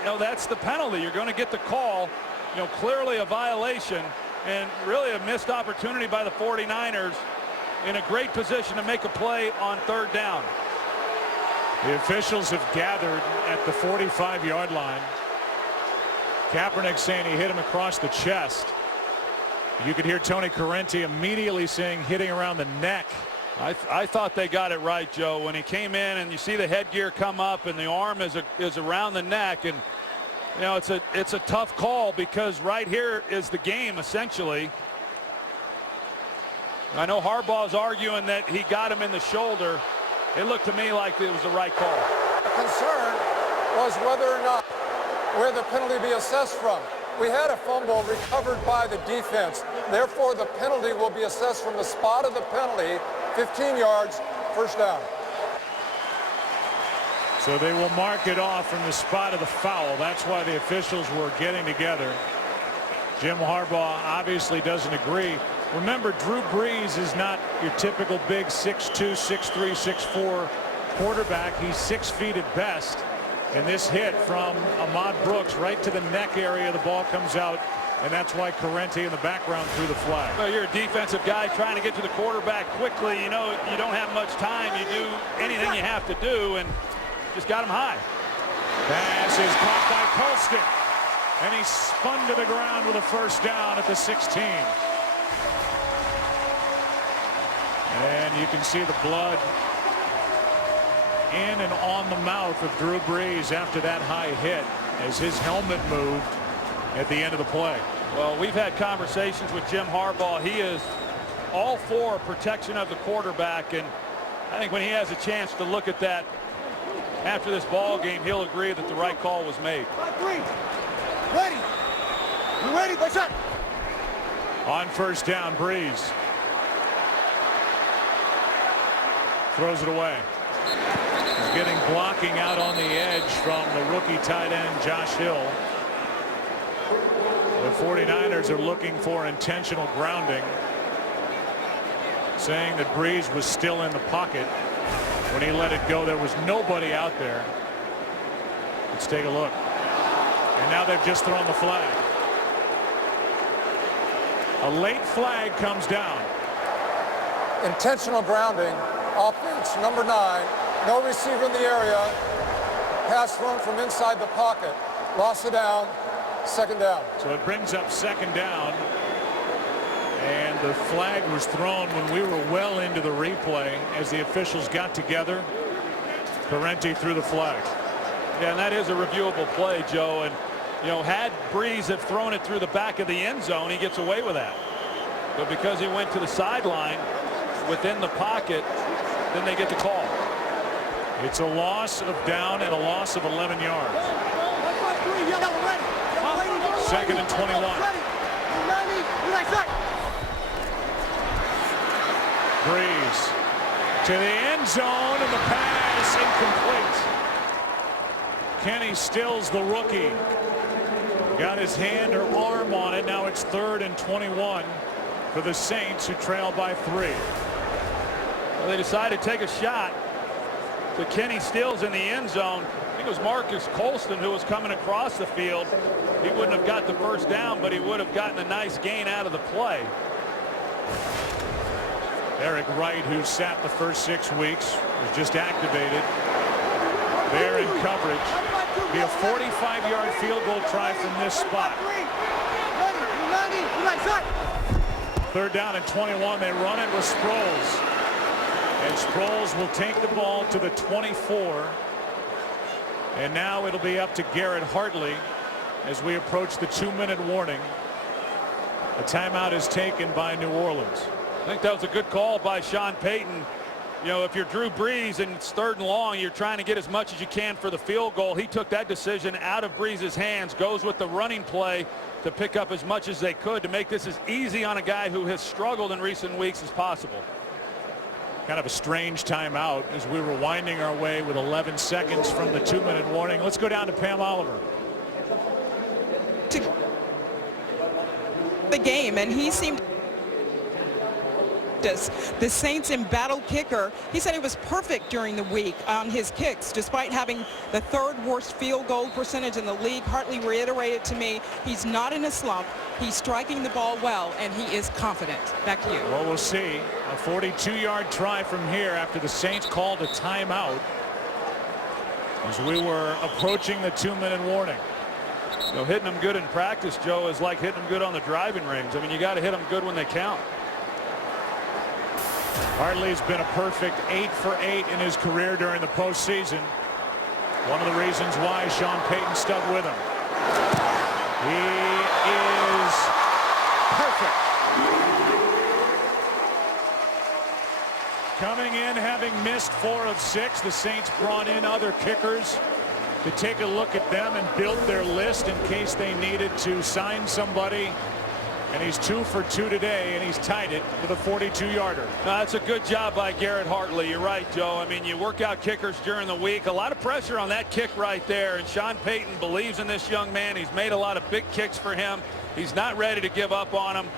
you know that's the penalty. You're going to get the call. You know, clearly a violation and really a missed opportunity by the 49ers in a great position to make a play on 3rd down. The officials have gathered at the 45-yard line. Kaepernick saying he hit him across the chest. You could hear Tony Correnti immediately saying hitting around the neck. I thought they got it right, Joe. When he came in and you see the headgear come up and the arm is around the neck, and you know it's a tough call because right here is the game essentially. I know Harbaugh's arguing that he got him in the shoulder. It looked to me like it was the right call. The concern was whether or not where the penalty be assessed from. We had a fumble recovered by the defense. Therefore, the penalty will be assessed from the spot of the penalty, 15 yards, first down. So they will mark it off from the spot of the foul. That's why the officials were getting together. Jim Harbaugh obviously doesn't agree. Remember, Drew Brees is not your typical big 6'2", 6'3", 6'4" quarterback. He's 6 feet at best. And this hit from Ahmad Brooks right to the neck area, the ball comes out, and that's why Correnti in the background threw the flag. Well, you're a defensive guy trying to get to the quarterback quickly. You know, you don't have much time. You do anything you have to do, and just got him high. Pass is caught by Colston, and he spun to the ground with a first down at the 16. And you can see the blood in and on the mouth of Drew Brees after that high hit as his helmet moved at the end of the play. Well, we've had conversations with Jim Harbaugh. He is all for protection of the quarterback, and I think when he has a chance to look at that after this ball game, he'll agree that the right call was made. Ready. You ready, my son? On first down, Brees throws it away. He's getting blocking out on the edge from the rookie tight end Josh Hill. The 49ers are looking for intentional grounding, saying that Brees was still in the pocket when he let it go. There was nobody out there. Let's take a look. And now they've just thrown the flag. A late flag comes down. Intentional grounding, offense number 9. No receiver in the area. Pass thrown from inside the pocket. Loss of down, second down. So it brings up second down. And the flag was thrown when we were well into the replay as the officials got together. Parenti threw the flag. Yeah, and that is a reviewable play, Joe. And, you know, had Brees have thrown it through the back of the end zone, he gets away with that. But because he went to the sideline within the pocket, then they get the call. It's a loss of down and a loss of 11 yards. Second and 21. Brees to the end zone, and the pass incomplete. Kenny Stills, the rookie, got his hand or arm on it. Now it's 3rd and 21 for the Saints, who trail by 3. Well, they decided to take a shot to Kenny Stills in the end zone. I think it was Marcus Colston who was coming across the field. He wouldn't have got the first down, but he would have gotten a nice gain out of the play. Eric Wright, who sat the first 6 weeks, was just activated. There in coverage. Be a 45-yard field goal try from this spot. 3rd down and 21. They run it with Sproles. And Sproles will take the ball to the 24. And now it'll be up to Garrett Hartley as we approach the 2-minute warning. A timeout is taken by New Orleans. I think that was a good call by Sean Payton. You know, if you're Drew Brees and it's 3rd and long, you're trying to get as much as you can for the field goal. He took that decision out of Brees' hands, goes with the running play to pick up as much as they could to make this as easy on a guy who has struggled in recent weeks as possible. Kind of a strange timeout as we were winding our way with 11 seconds from the 2-minute warning. Let's go down to Pam Oliver. The game, and he seemed the Saints embattled kicker. He said he was perfect during the week on his kicks, despite having the 3rd worst field goal percentage in the league. Hartley reiterated to me he's not in a slump. He's striking the ball well, and he is confident. Back to you. Well, we'll see. A 42-yard try from here after the Saints called a timeout as we were approaching the 2-minute warning. You know, hitting them good in practice, Joe, is like hitting them good on the driving range. I mean, you got to hit them good when they count. Hartley's been a perfect 8 for 8 in his career during the postseason. One of the reasons why Sean Payton stuck with him. He is perfect. Coming in, having missed 4 of 6, the Saints brought in other kickers to take a look at them and build their list in case they needed to sign somebody. And he's 2 for 2 today, and he's tied it with a 42-yarder. That's a good job by Garrett Hartley. You're right, Joe. I mean, you work out kickers during the week. A lot of pressure on that kick right there, and Sean Payton believes in this young man. He's made a lot of big kicks for him. He's not ready to give up on him,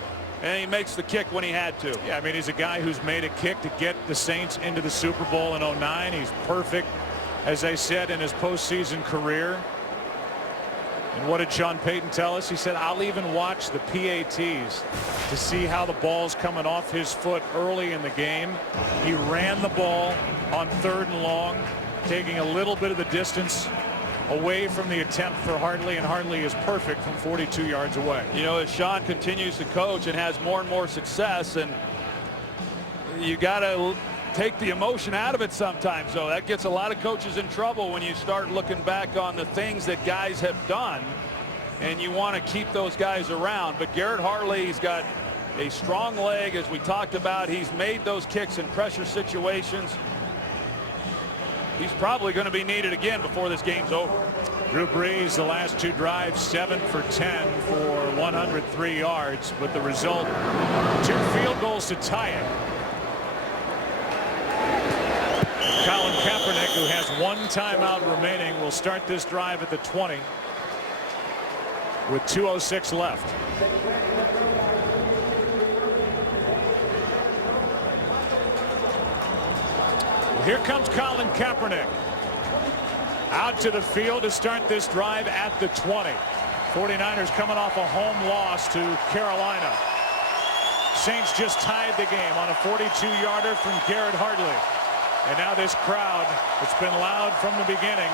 and he makes the kick when he had to. Yeah, I mean, he's a guy who's made a kick to get the Saints into the Super Bowl in '09. He's perfect, as I said, in his postseason career. And what did Sean Payton tell us? He said, I'll even watch the PATs to see how the ball's coming off his foot early in the game. He ran the ball on 3rd and long, taking a little bit of the distance away from the attempt for Hartley, and Hartley is perfect from 42 yards away. You know, as Sean continues to coach and has more and more success, and you got to take the emotion out of it sometimes. So that gets a lot of coaches in trouble when you start looking back on the things that guys have done, and you want to keep those guys around. But Garrett Hartley's got a strong leg, as we talked about. He's made those kicks in pressure situations. He's probably going to be needed again before this game's over. Drew Brees, the last 2 drives, 7 for 10 for 103 yards, but the result, 2 field goals to tie it. Colin Kaepernick, who has 1 timeout remaining, will start this drive at the 20 with 2:06 left. Well, here comes Colin Kaepernick out to the field to start this drive at the 20. 49ers coming off a home loss to Carolina. Saints just tied the game on a 42-yarder from Garrett Hartley. And now this crowd, it's been loud from the beginning,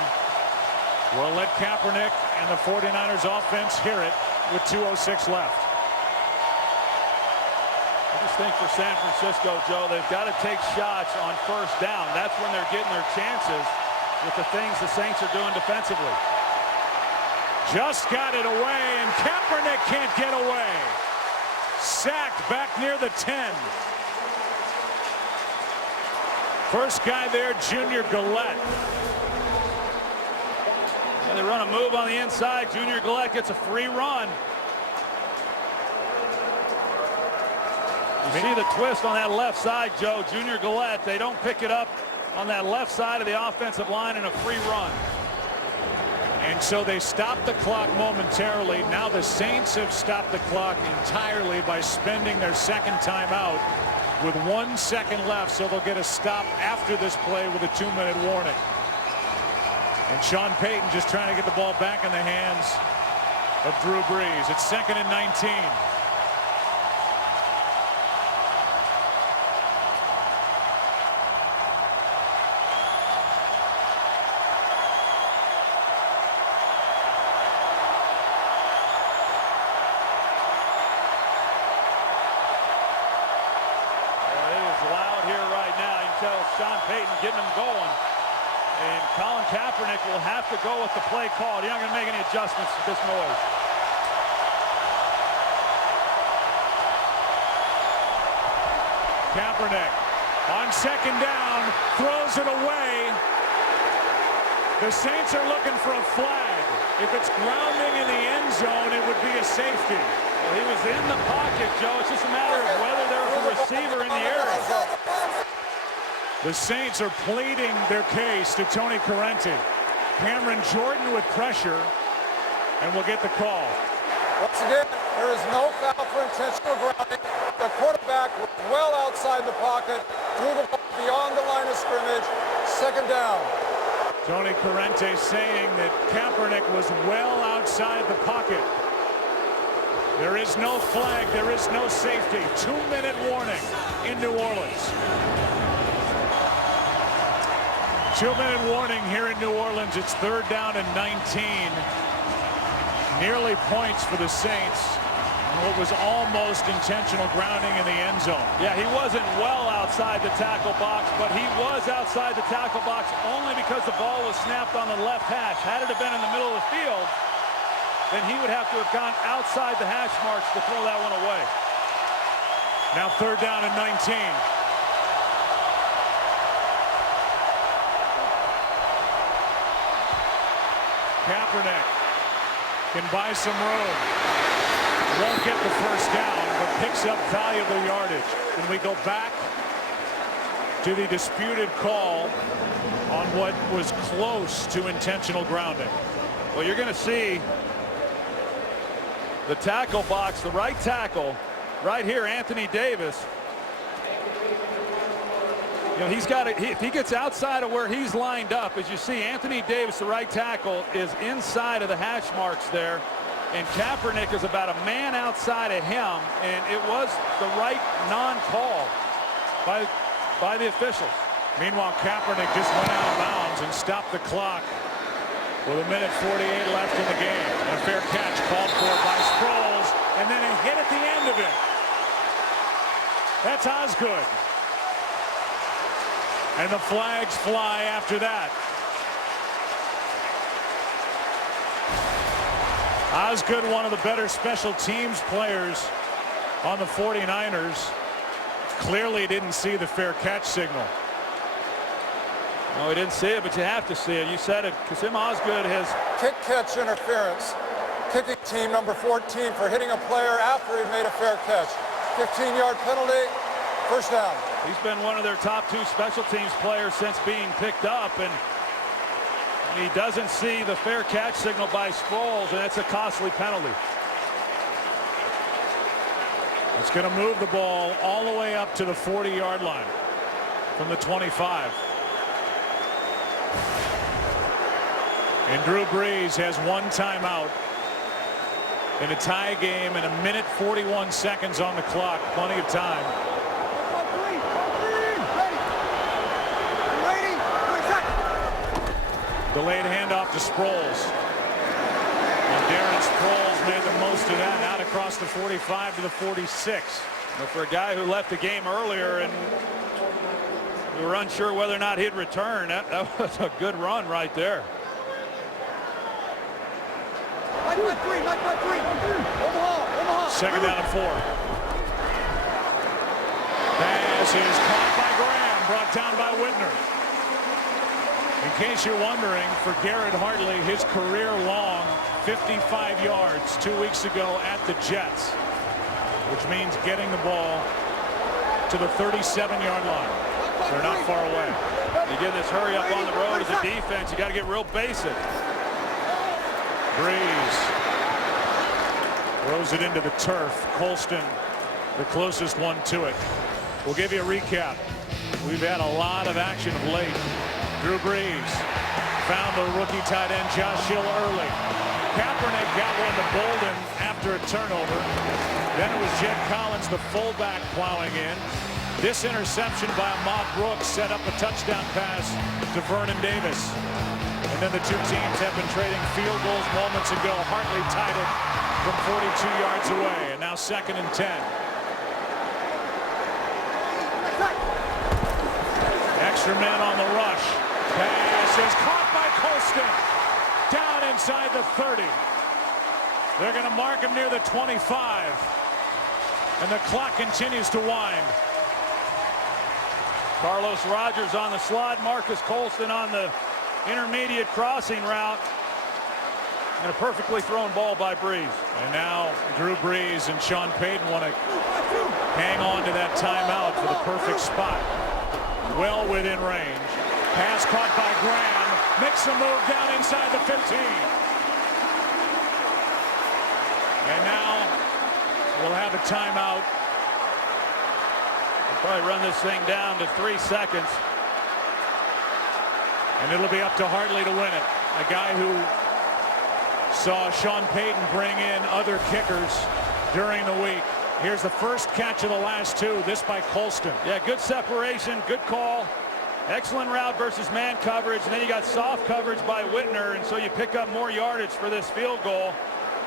will let Kaepernick and the 49ers offense hear it with 2:06 left. I just think for San Francisco, Joe, they've got to take shots on first down. That's when they're getting their chances with the things the Saints are doing defensively. Just got it away, and Kaepernick can't get away. Sacked back near the 10. First guy there, Junior Gillette. And they run a move on the inside. Junior Gillette gets a free run. You see the twist on that left side, Joe. Junior Gillette, they don't pick it up on that left side of the offensive line in a free run. And so they stop the clock momentarily. Now the Saints have stopped the clock entirely by spending their second timeout with 1 second left, so they'll get a stop after this play with a 2-minute warning. And Sean Payton just trying to get the ball back in the hands of Drew Brees. It's 2nd and 19. Sean Payton getting them going. And Colin Kaepernick will have to go with the play call. You're not going to make any adjustments to this noise. Kaepernick on second down, throws it away. The Saints are looking for a flag. If it's grounding in the end zone, it would be a safety. Well, he was in the pocket, Joe. It's just a matter of whether there was a receiver in the area. The Saints are pleading their case to Tony Corrente. Cameron Jordan with pressure, and will get the call. Once again, there is no foul for intentional grounding. The quarterback was well outside the pocket, threw the ball beyond the line of scrimmage. Second down. Tony Corrente saying that Kaepernick was well outside the pocket. There is no flag, there is no safety. 2-minute warning in New Orleans. 2-minute warning here in New Orleans. It's 3rd down and 19. Nearly points for the Saints. What was almost intentional grounding in the end zone. Yeah, he wasn't well outside the tackle box, but he was outside the tackle box only because the ball was snapped on the left hash. Had it have been in the middle of the field, then he would have to have gone outside the hash marks to throw that one away. Now 3rd down and 19. Kaepernick can buy some room. Won't get the first down, but picks up valuable yardage. And we go back to the disputed call on what was close to intentional grounding. Well, you're going to see the tackle box, the right tackle, right here, Anthony Davis. You know, he's got it. If he gets outside of where he's lined up, as you see, Anthony Davis, the right tackle, is inside of the hash marks there. And Kaepernick is about a man outside of him, and it was the right non-call by the officials. Meanwhile, Kaepernick just went out of bounds and stopped the clock with 1:48 left in the game. And a fair catch called for by Sproles, and then a hit at the end of it. That's Osgood. And the flags fly after that. Osgood, one of the better special teams players on the 49ers, clearly didn't see the fair catch signal. No, he didn't see it, but you have to see it. You said it. Kasim Osgood has Kick catch interference. Kicking team number 14 for hitting a player after he made a fair catch. 15-yard penalty, first down. He's been one of their top 2 special teams players since being picked up, and he doesn't see the fair catch signal by Sproles, and that's a costly penalty. It's going to move the ball all the way up to the 40-yard line from the 25. And Drew Brees has 1 timeout. in a tie game and 1:41 seconds on the clock. Plenty of time. Delayed handoff to Sproles. And Darren Sproles made the most of that, out across the 45 to the 46. But for a guy who left the game earlier and we were unsure whether or not he'd return, that was a good run right there. Second down and 4. Pass is caught by Graham, brought down by Whitner. In case you're wondering, for Garrett Hartley, his career-long 55 yards 2 weeks ago at the Jets, which means getting the ball to the 37-yard line. They're not far away. You get this hurry up on the road as a defense, you got to get real basic. Brees throws it into the turf. Colston, the closest one to it. We'll give you a recap. We've had a lot of action of late. Drew Brees found the rookie tight end Josh Hill early. Kaepernick got one to Bolden after a turnover. Then it was Jed Collins, the fullback, plowing in. This interception by Ahmad Brooks set up a touchdown pass to Vernon Davis. And then the two teams have been trading field goals moments ago. Hartley tied it from 42 yards away. And now 2nd and 10. Extra man on the rush. Pass is caught by Colston. Down inside the 30. They're going to mark him near the 25. And the clock continues to wind. Carlos Rogers on the slot. Marcus Colston on the intermediate crossing route. And a perfectly thrown ball by Brees. And now Drew Brees and Sean Payton want to hang on to that timeout for the perfect spot. Well within range. Pass caught by Graham. Makes a move down inside the 15. And now we'll have a timeout. We'll probably run this thing down to 3 seconds. And it'll be up to Hartley to win it. A guy who saw Sean Payton bring in other kickers during the week. Here's the first catch of the last 2. This by Colston. Yeah, good separation, good call. Excellent route versus man coverage, and then you got soft coverage by Whitner, and so you pick up more yardage for this field goal.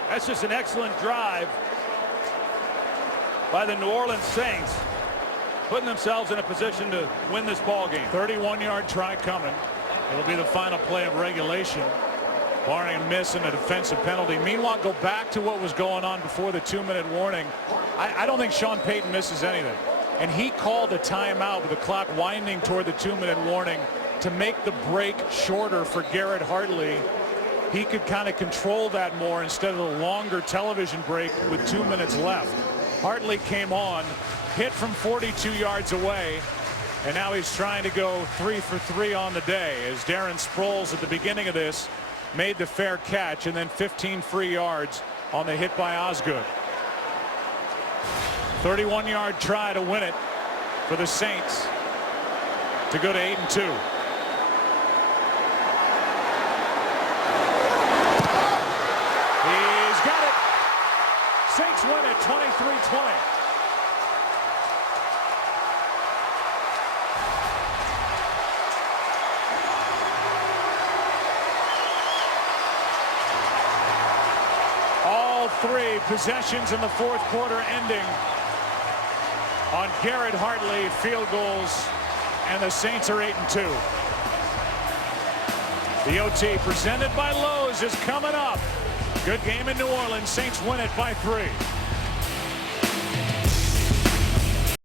That's just an excellent drive by the New Orleans Saints, putting themselves in a position to win this ball game. 31-yard try coming. It'll be the final play of regulation, barring a miss and a defensive penalty. Meanwhile, go back to what was going on before the 2-minute warning. I don't think Sean Payton misses anything. And he called a timeout with the clock winding toward the 2-minute warning to make the break shorter for Garrett Hartley. He could kind of control that more instead of the longer television break with 2 minutes left. Hartley came on, hit from 42 yards away, and now he's trying to go 3 for 3 on the day as Darren Sproles at the beginning of this made the fair catch and then 15 free yards on the hit by Osgood. 31-yard try to win it for the Saints to go to 8-2. He's got it. Saints win it 23-20. All 3 possessions in the 4th quarter ending on Garrett Hartley field goals, and the Saints are 8-2. The OT presented by Lowe's is coming up. Good game in New Orleans. Saints win it by 3.